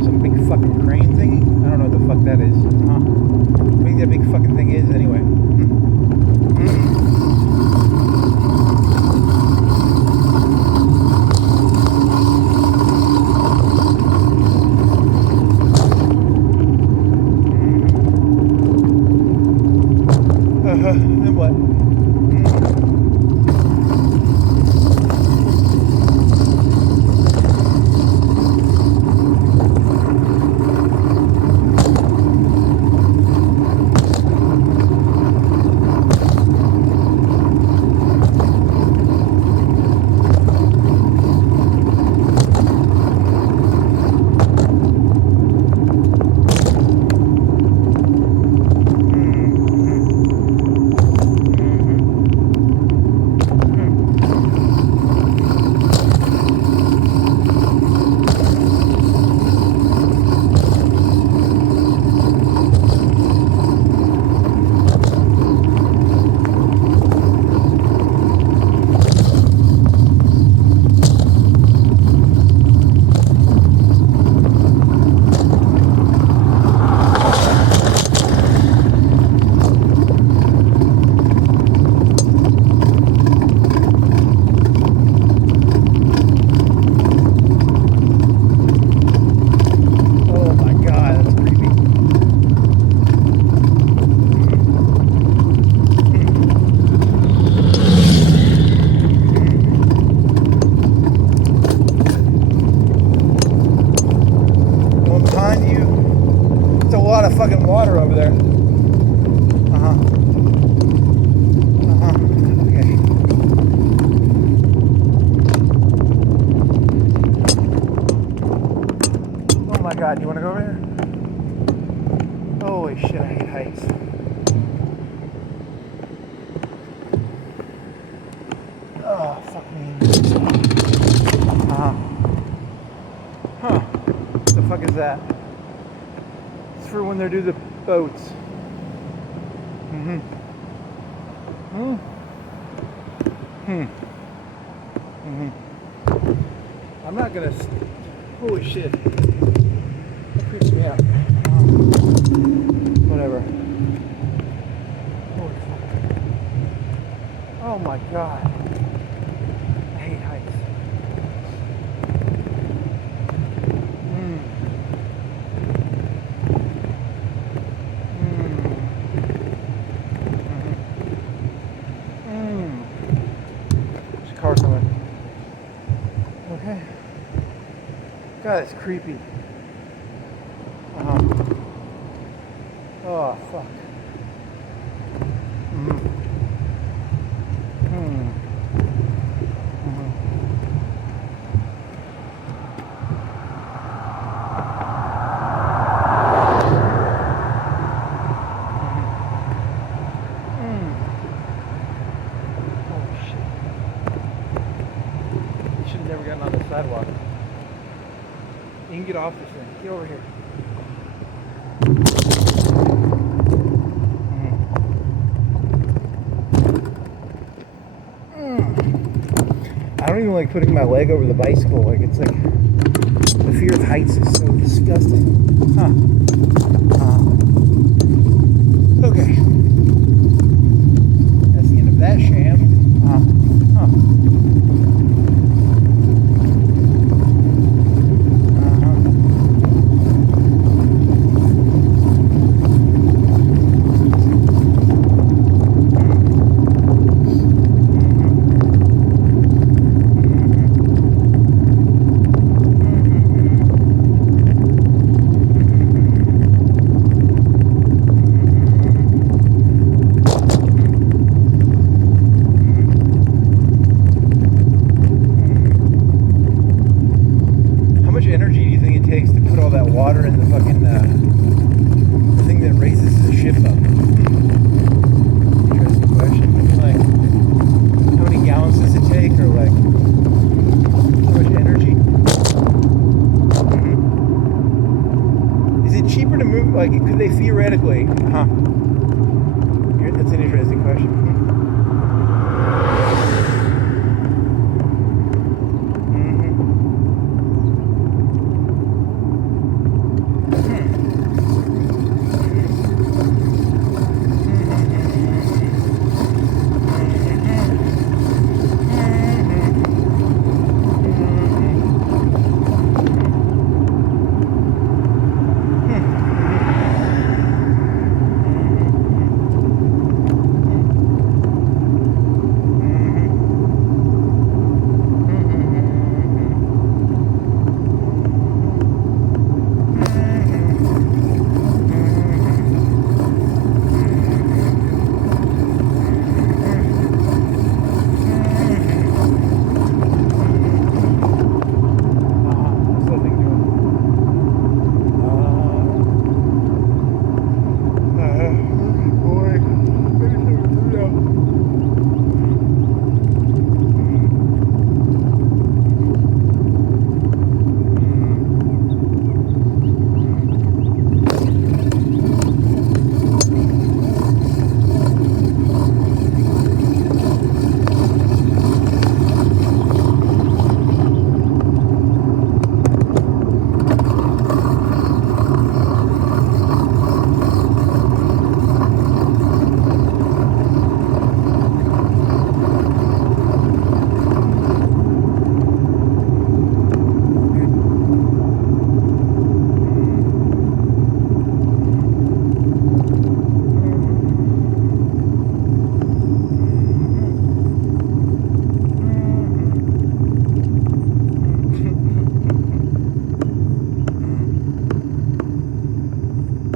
Some big fucking crane thingy. I don't know what the fuck that is. What do you think that big fucking thing is anyway? And what? Huh. What the fuck is that? It's for when they do the boats. Mm-hmm. Hmm. Hmm. Mm-hmm. I'm not gonna. Holy shit. That creeps me out. Whatever. Holy fuck. Oh my god. I hate heights. There's a car coming. Okay. God, it's creepy. Oh, fuck. Should have never gotten on the sidewalk. You can get off this thing. Get over here. I don't even like putting my leg over the bicycle. Like, it's like the fear of heights is so disgusting. Okay. That's the end of that sham. Energy do you think it takes to put all that water in the fucking thing that raises the ship up? Interesting question. Like, how many gallons does it take, or like, how much energy? Is it cheaper to move? Like, could they theoretically? That's an interesting question.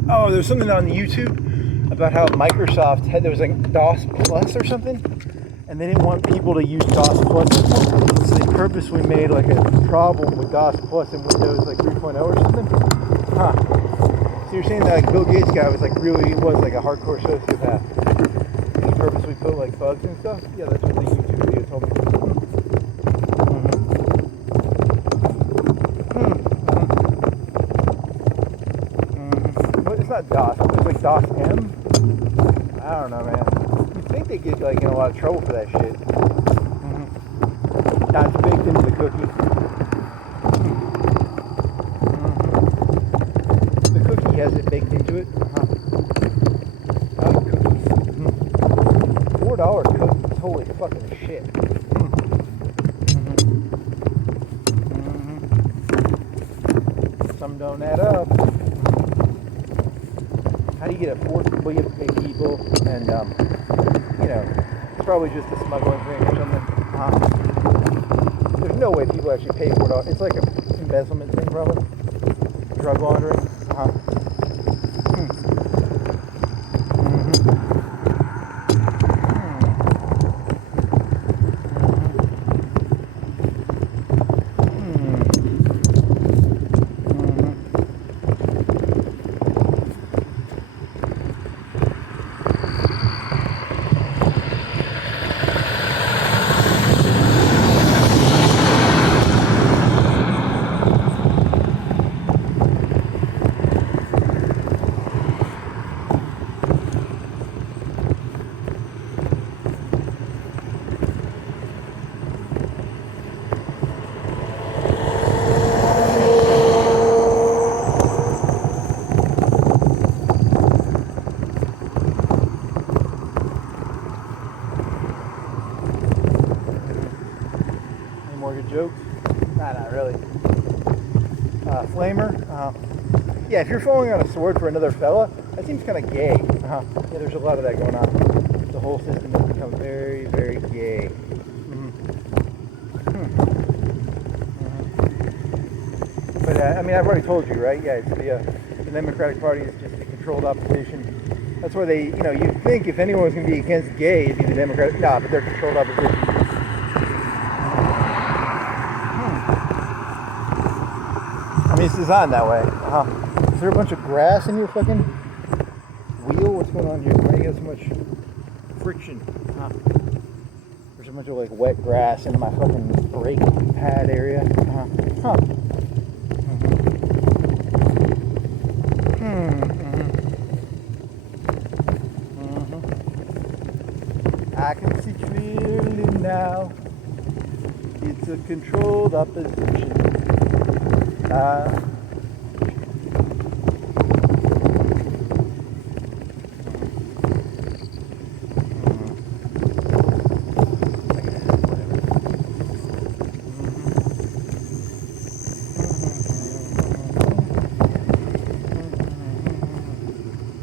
Oh, there's something on YouTube about how Microsoft there was like DOS Plus or something, and they didn't want people to use DOS Plus, so they purposely made like a problem with DOS Plus in Windows like 3.0 or something. So you're saying that like Bill Gates guy was like was like a hardcore sociopath. He purposely put like bugs and stuff. Yeah, that's what the YouTube video told me. Stock M? I don't know, man. You'd think they get like in a lot of trouble for that shit. Mm-hmm. Not baked into the cookie. Mm-hmm. The cookie has it baked into it. Cookies. Mm-hmm. $4 cookies. Holy fucking shit. Some don't add up. How do you get a fourth? Well, you have to pay people, and it's probably just a smuggling thing or something. There's no way people actually pay $4. It's like an embezzlement thing, probably. Drug laundering. Jokes? Nah, not really. Flamer? Yeah, if you're falling on a sword for another fella, that seems kind of gay. Yeah, there's a lot of that going on. The whole system has become very, very gay. But, I mean, I've already told you, right? Yeah, it's the Democratic Party is just a controlled opposition. That's why they, you'd think if anyone was going to be against gay, it'd be the Democratic. Nah, but they're controlled opposition. I mean, this is on that way. Is there a bunch of grass in your fucking wheel? What's going on here? Why do you got so much friction? There's a bunch of like wet grass in my fucking brake pad area. I can see clearly now. It's a controlled opposition.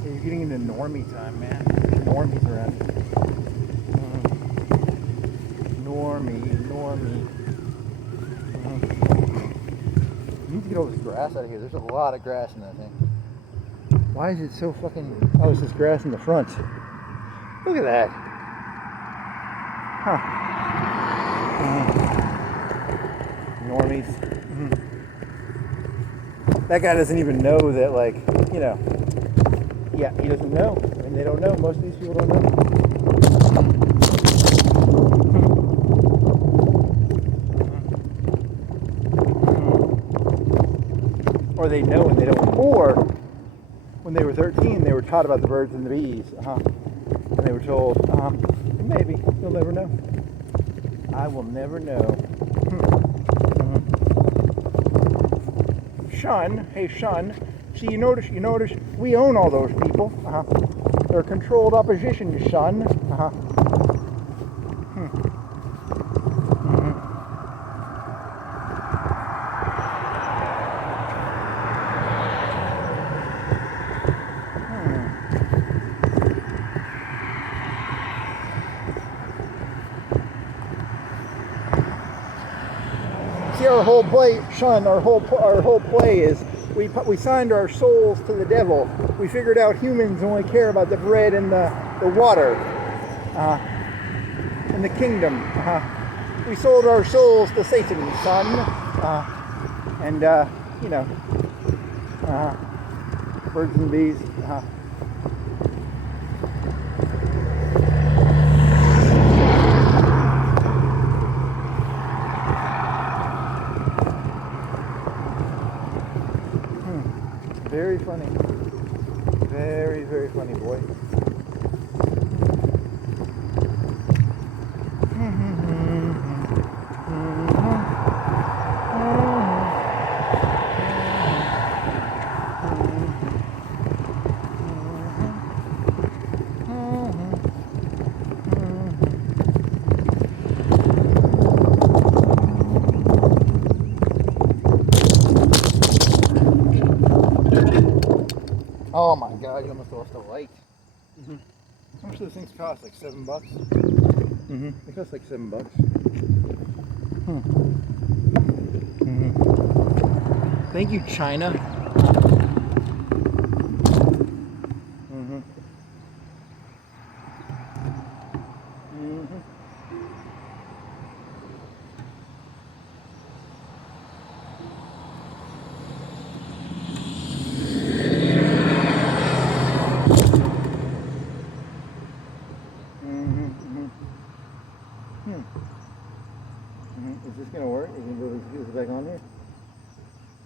You're getting into normie time, man. There's normies around. Normie. You need to get all this grass out of here. There's a lot of grass in that thing. Why is it so fucking... Oh, it's this grass in the front. Look at that. Normies. That guy doesn't even know that, like, yeah, he doesn't know. I mean, they don't know. Most of these people don't know. Or they know and they don't. Or when they were 13, they were taught about the birds and the bees. And they were told, maybe you'll never know. I will never know. Shun, hey Shun. See, you notice, we own all those people. They're controlled opposition, Shun. See, our whole play, Shun, our whole play is we signed our souls to the devil. We figured out humans only care about the bread and the water, and the kingdom. We sold our souls to Satan, son, and birds and bees. Very funny. Very, very funny. Oh my god, you almost lost a light. How much do those things cost? Like $7? They cost like $7. Thank you, China. Is this gonna work? Is it back on here?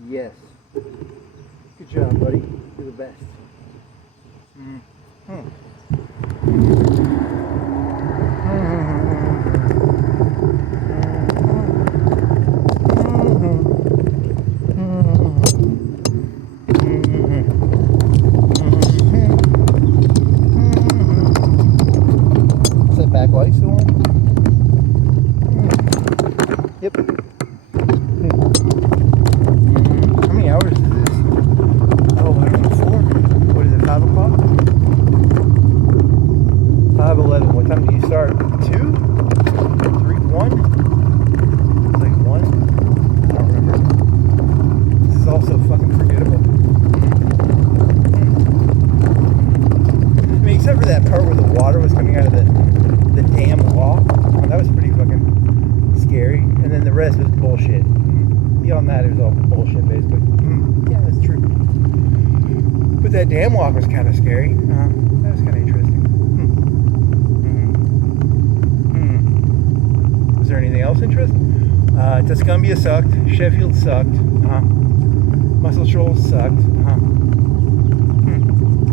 Yes. Good job, buddy. You're the best. Is that backlight still on? Yep. How many hours is this? Oh, I don't know, 4? What is it, 5 o'clock? 5:11. What time do you start? 2? 3? 1? It's like 1? I don't remember. This is all so fucking forgettable. I mean, except for that part where the water was coming out of the damn wall. Oh, that was pretty fucking scary. And then the rest was bullshit. Beyond that, it was all bullshit, basically. Yeah, that's true. But that dam walk was kind of scary. That was kind of interesting. Was there anything else interesting? Tuscumbia sucked. Sheffield sucked. Muscle Shoals sucked.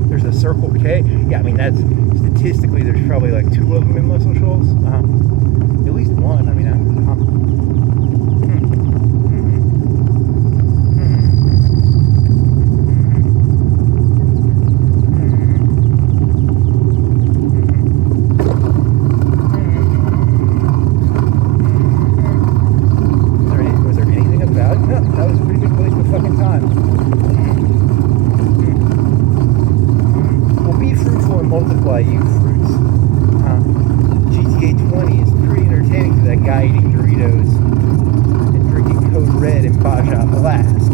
There's a Circle K. Yeah, I mean, that's statistically, there's probably like 2 of them in Muscle Shoals. At least 1. I mean, was there anything about it? No, that was a pretty good place to fucking time. Well, be fruitful and multiply, you fruits. GTA 20 is pretty entertaining for that guy eating Doritos and drinking Code Red and Baja Blast.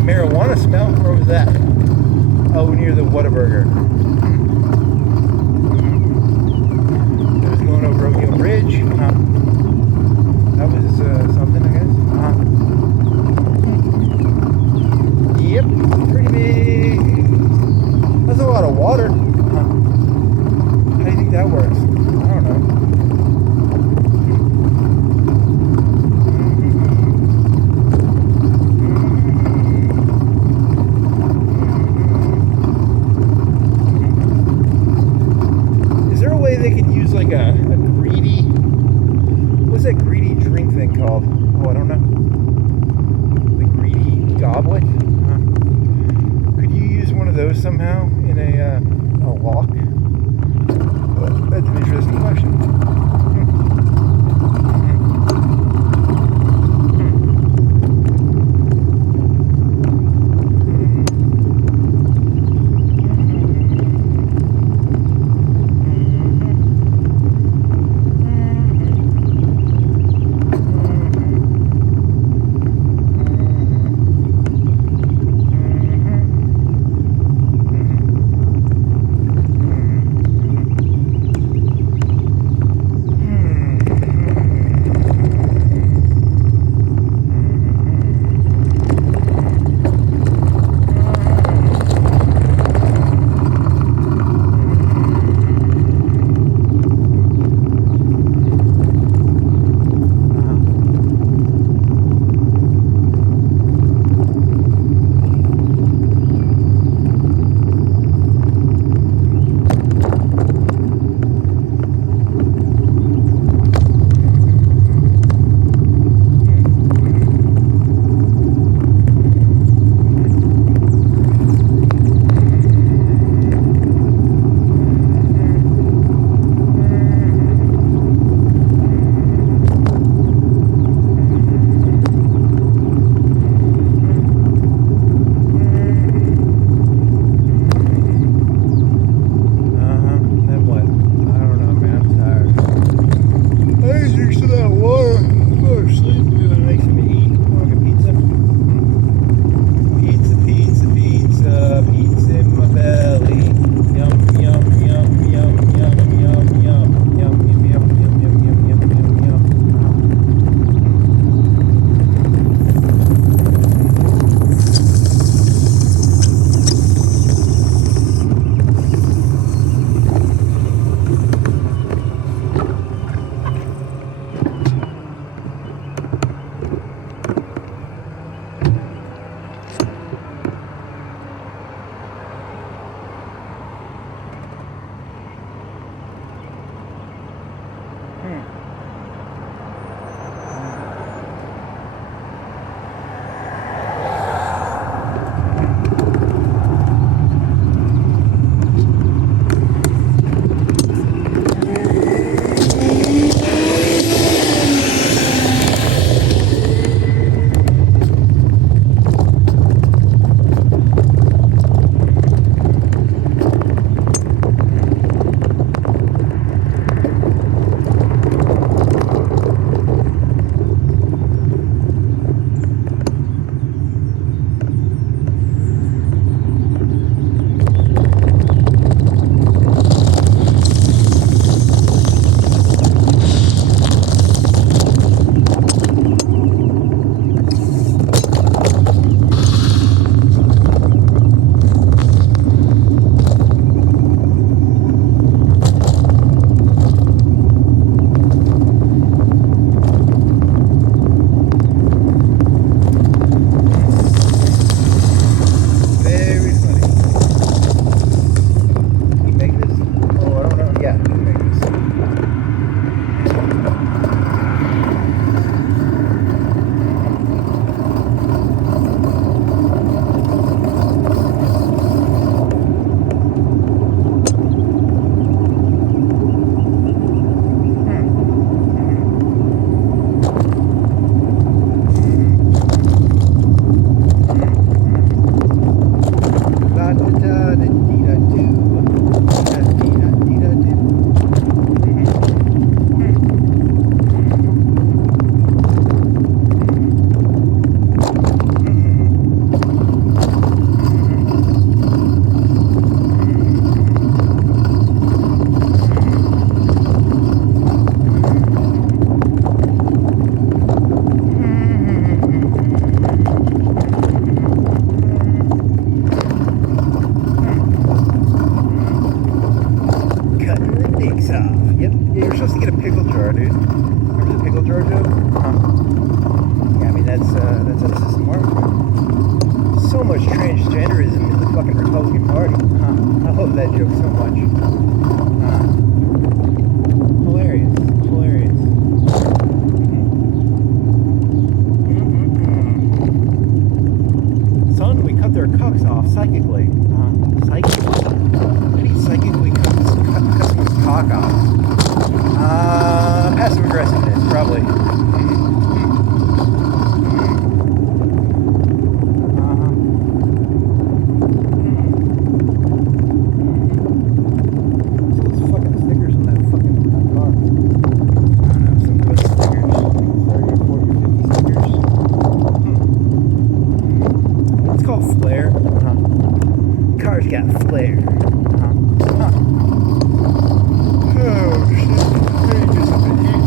Marijuana smell? Where was that? Oh, near the Whataburger. It was going over Romeo Bridge. That was something, I guess. Yep, pretty big. That's a lot of water. How do you think that works? I don't know. They could use like a greedy, what's that greedy drink thing called? Oh, I don't know. The greedy goblet? Could you use one of those somehow in a walk? That's an interesting question. joke so much. Hilarious. Son, we cut their cocks off psychically. Psychically? How do you psychically cut someone's cock off? Passive aggressiveness, probably. Cars got flair. Oh shit. I need to do something to eat.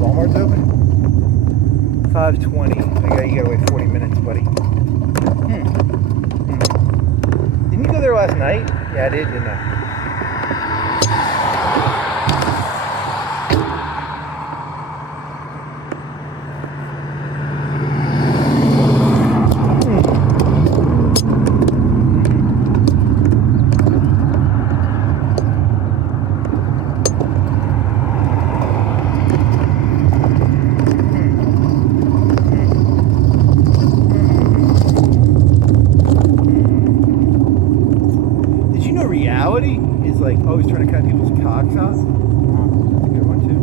Walmart's open? 5:20. You gotta wait 40 minutes, buddy. Didn't you go there last night? Yeah, I did, didn't I? Reality is like always trying to cut people's cocks off. That's a good one too.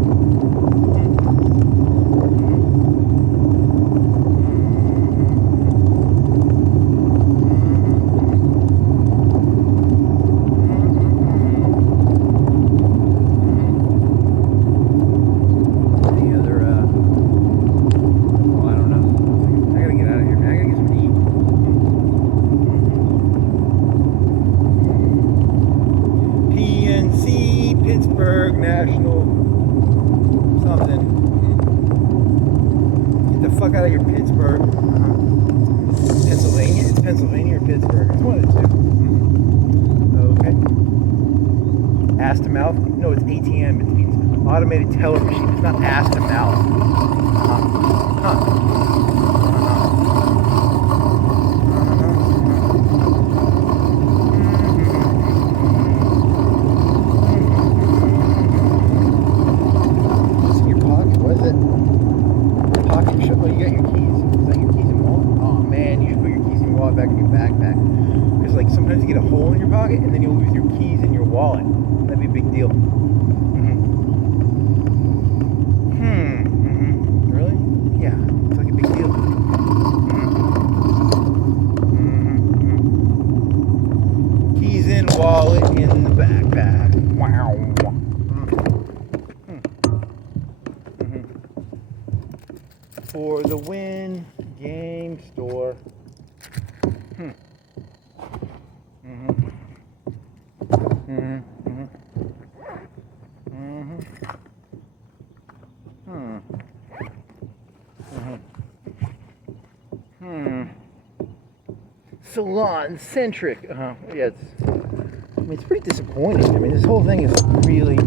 Any other well, I don't know. I gotta get out of here, man. I gotta get something to eat. PNC, Pittsburgh National something. Get the fuck out of here, Pittsburgh. Pennsylvania? It's Pennsylvania or Pittsburgh? It's one of the two. Okay. Ass to mouth? No, it's ATM. It means automated teller machine. It's not ass to mouth. Back in your backpack, because like sometimes you get a hole in your pocket and then you'll lose your keys in your wallet. That'd be a big deal. Really? Yeah, it's like a big deal. Keys in, wallet in the backpack. Wow. For the win, game store. Salon centric. Yeah, it's pretty disappointing. I mean, this whole thing is really. I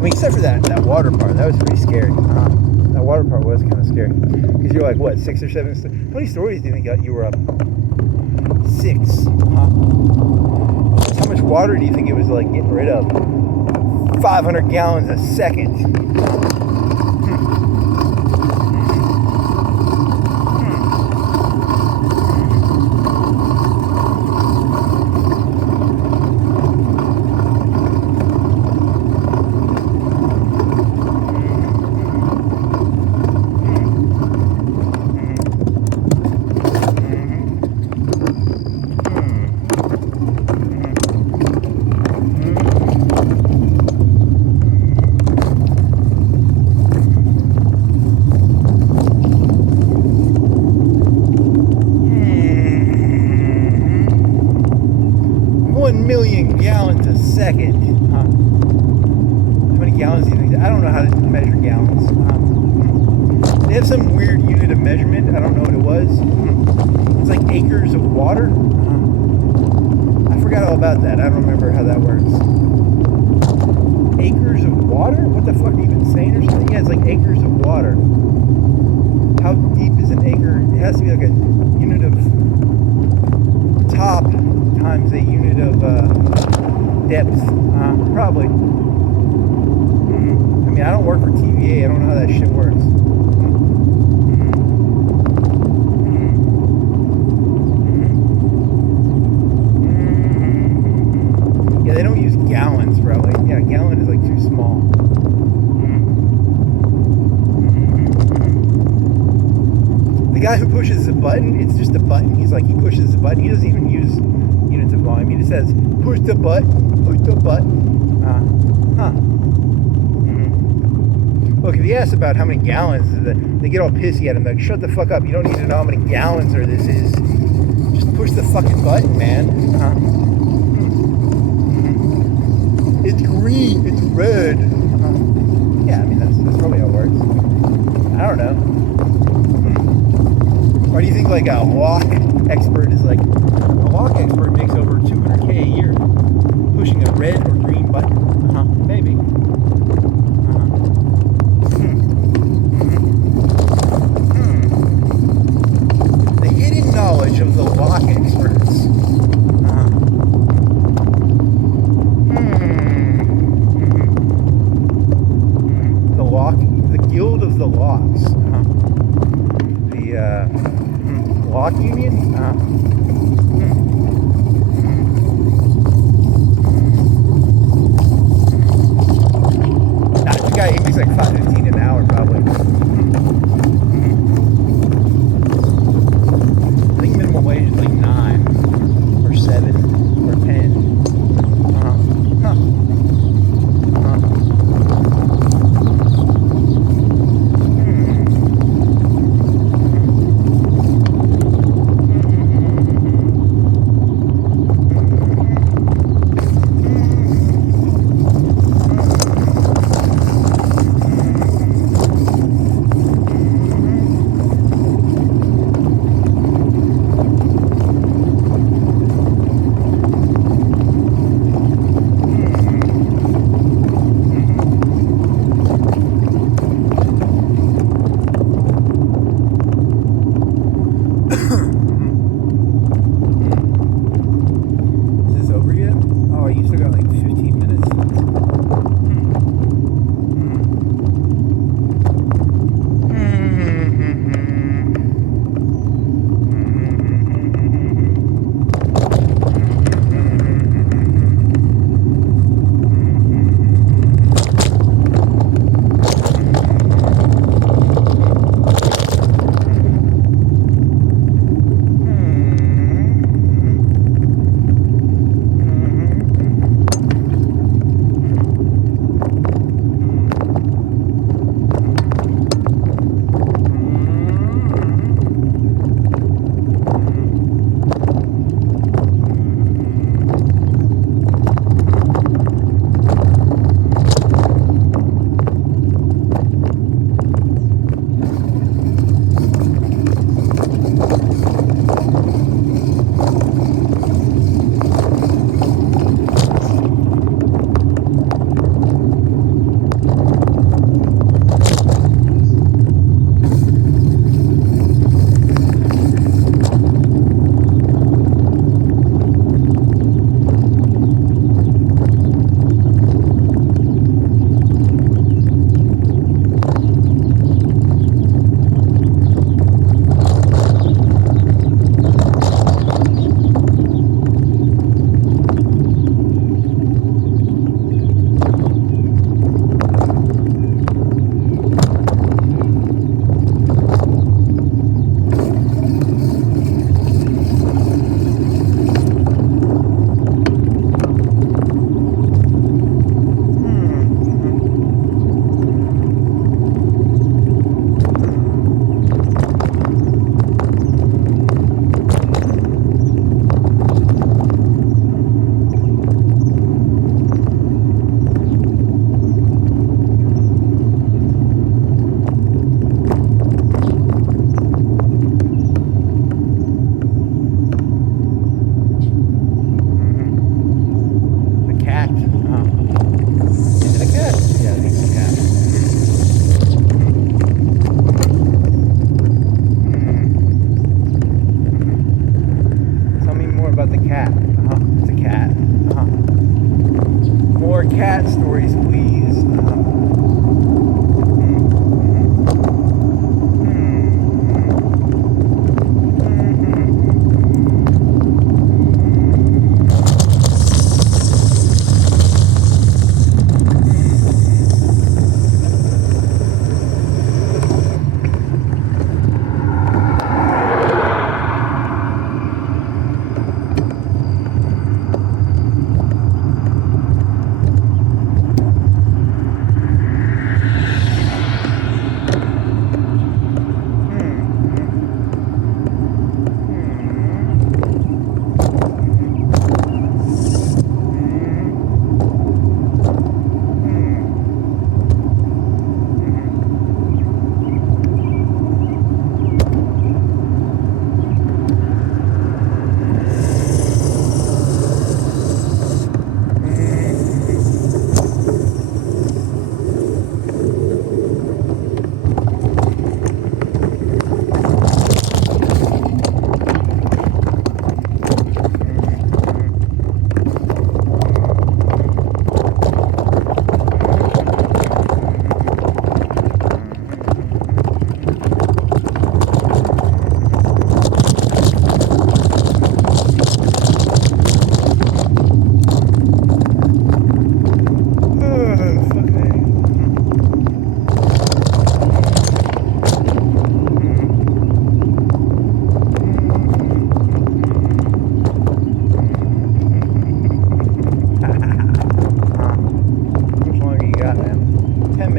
mean, except for that water part, that was pretty scary. That water part was kind of scary because you're like, what, 6 or 7? How many stories do you think you were up? 6. How much water do you think it was like getting rid of? 500 gallons a second. Gallons a second. How many gallons do you think? I don't know how to measure gallons. They have some weird unit of measurement. I don't know what it was. It's like acres of water. I forgot all about that. I don't remember how that works. Acres of water? What the fuck are you even saying or something? Yeah, it's like acres of water. How deep is an acre has to be like a unit of top times a unit of depth. Probably. I mean, I don't work for TVA. I don't know how that shit works. Yeah, they don't use gallons, probably. Yeah, a gallon is like too small. The guy who pushes the button, it's just a button. He pushes the button. He doesn't even use units of volume. He just says, push the button, push the button. Look, if he asks about how many gallons, they get all pissy at him. Like, shut the fuck up. You don't need to know how many gallons or this is. Just push the fucking button, man. It's green. It's red. Yeah, I mean, that's probably how it works. I don't know. Or do you think like a walk expert is like, a walk expert makes over $200K a year pushing a red or green button? Maybe. The hidden knowledge of the walk experts. The Guild of the Locks. The Lock Union? The guy, he makes like $5.15 an hour probably. I think minimum wage is like 9 or 7 or 10.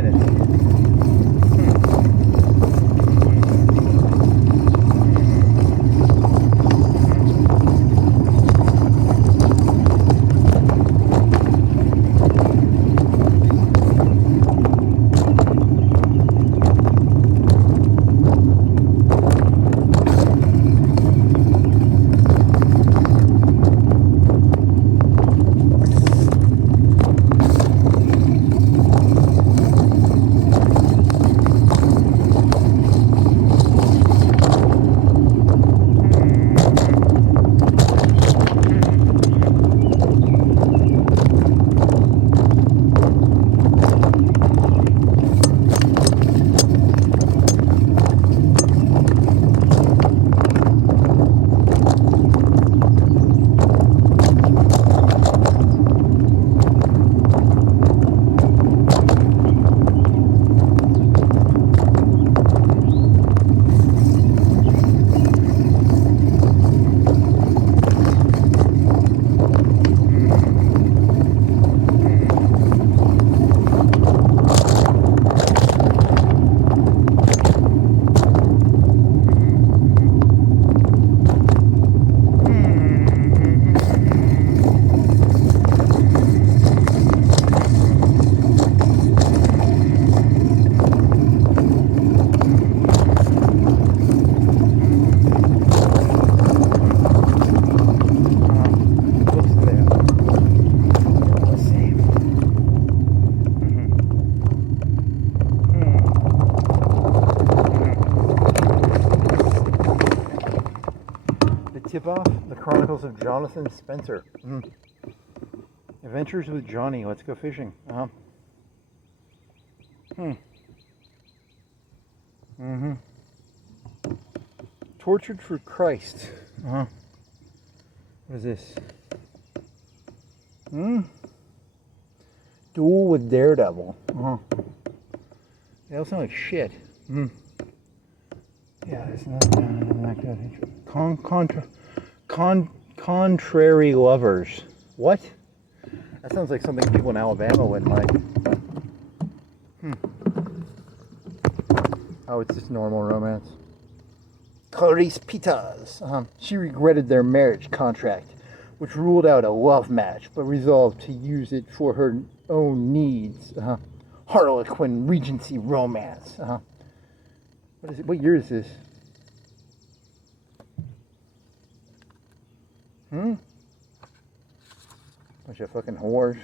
minutes. Tip-off, The Chronicles of Jonathan Spencer. Adventures with Johnny, let's go fishing. Tortured for Christ. What is this? Duel with Daredevil. They all sound like shit. Yeah, it's not good. Contrary Lovers. What? That sounds like something people in Alabama wouldn't like. Oh, it's just normal romance. Clarice Pitas. She regretted their marriage contract, which ruled out a love match, but resolved to use it for her own needs. Harlequin Regency romance. What is it? What year is this? Bunch of fucking whores.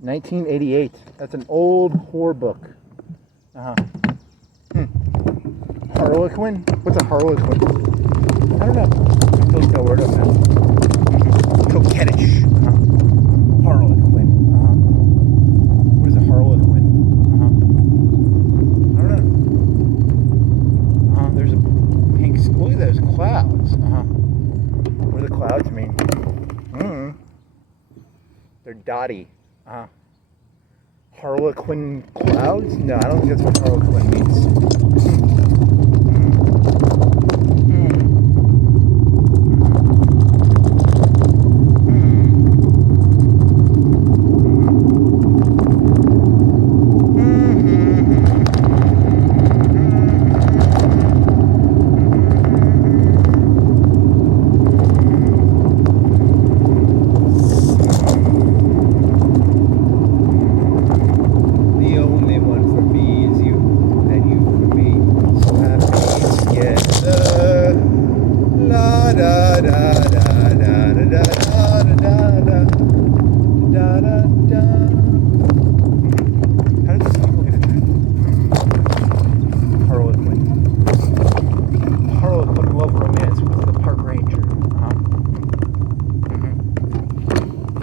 1988. That's an old whore book. Harlequin? What's a harlequin? I don't know. I'm supposed to know word of that. Coquettish. Harlequin. What is a harlequin? I don't know. There's a pink. Look at those clouds. What do the clouds mean? They're dotty. Harlequin clouds? No, I don't think that's what harlequin means.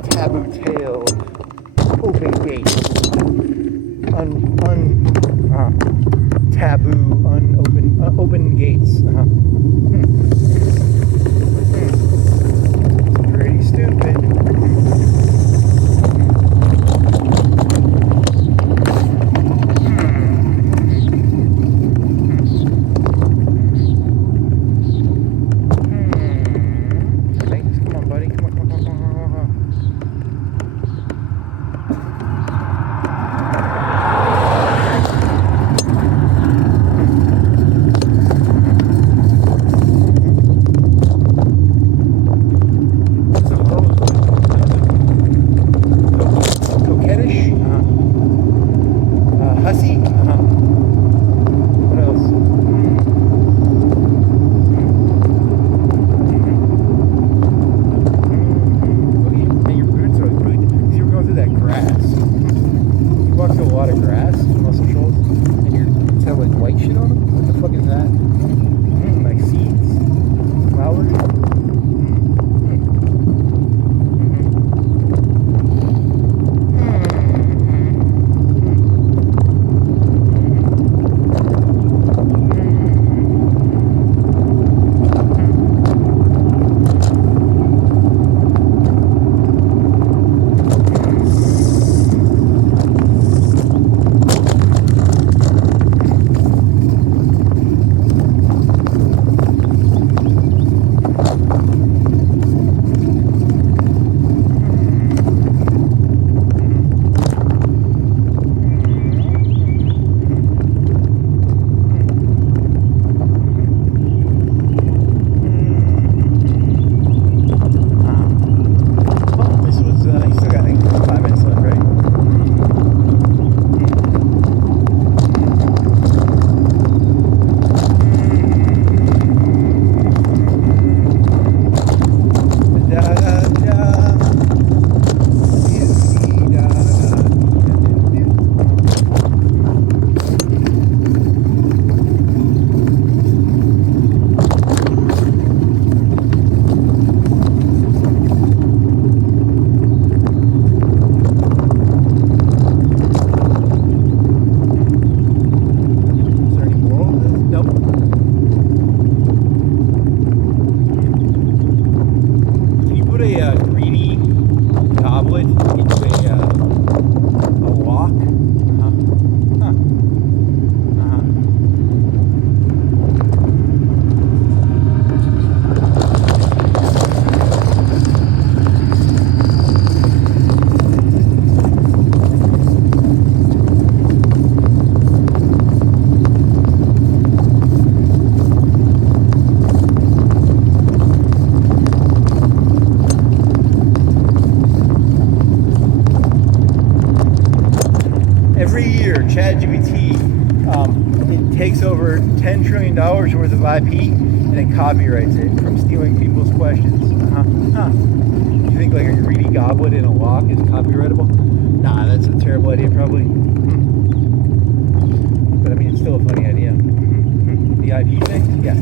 Taboo-tailed, open gates, open gates. Pretty stupid. Thanks. Come on, buddy. Come on. a greedy goblet into a walk? Huh. Every year, ChatGPT, it takes over $10 trillion worth of IP and it copyrights it from stealing people's questions. You think like a greedy goblet in a walk is copyrightable? Nah, that's a terrible idea probably. But I mean, it's still a funny idea. The IP thing? Yeah.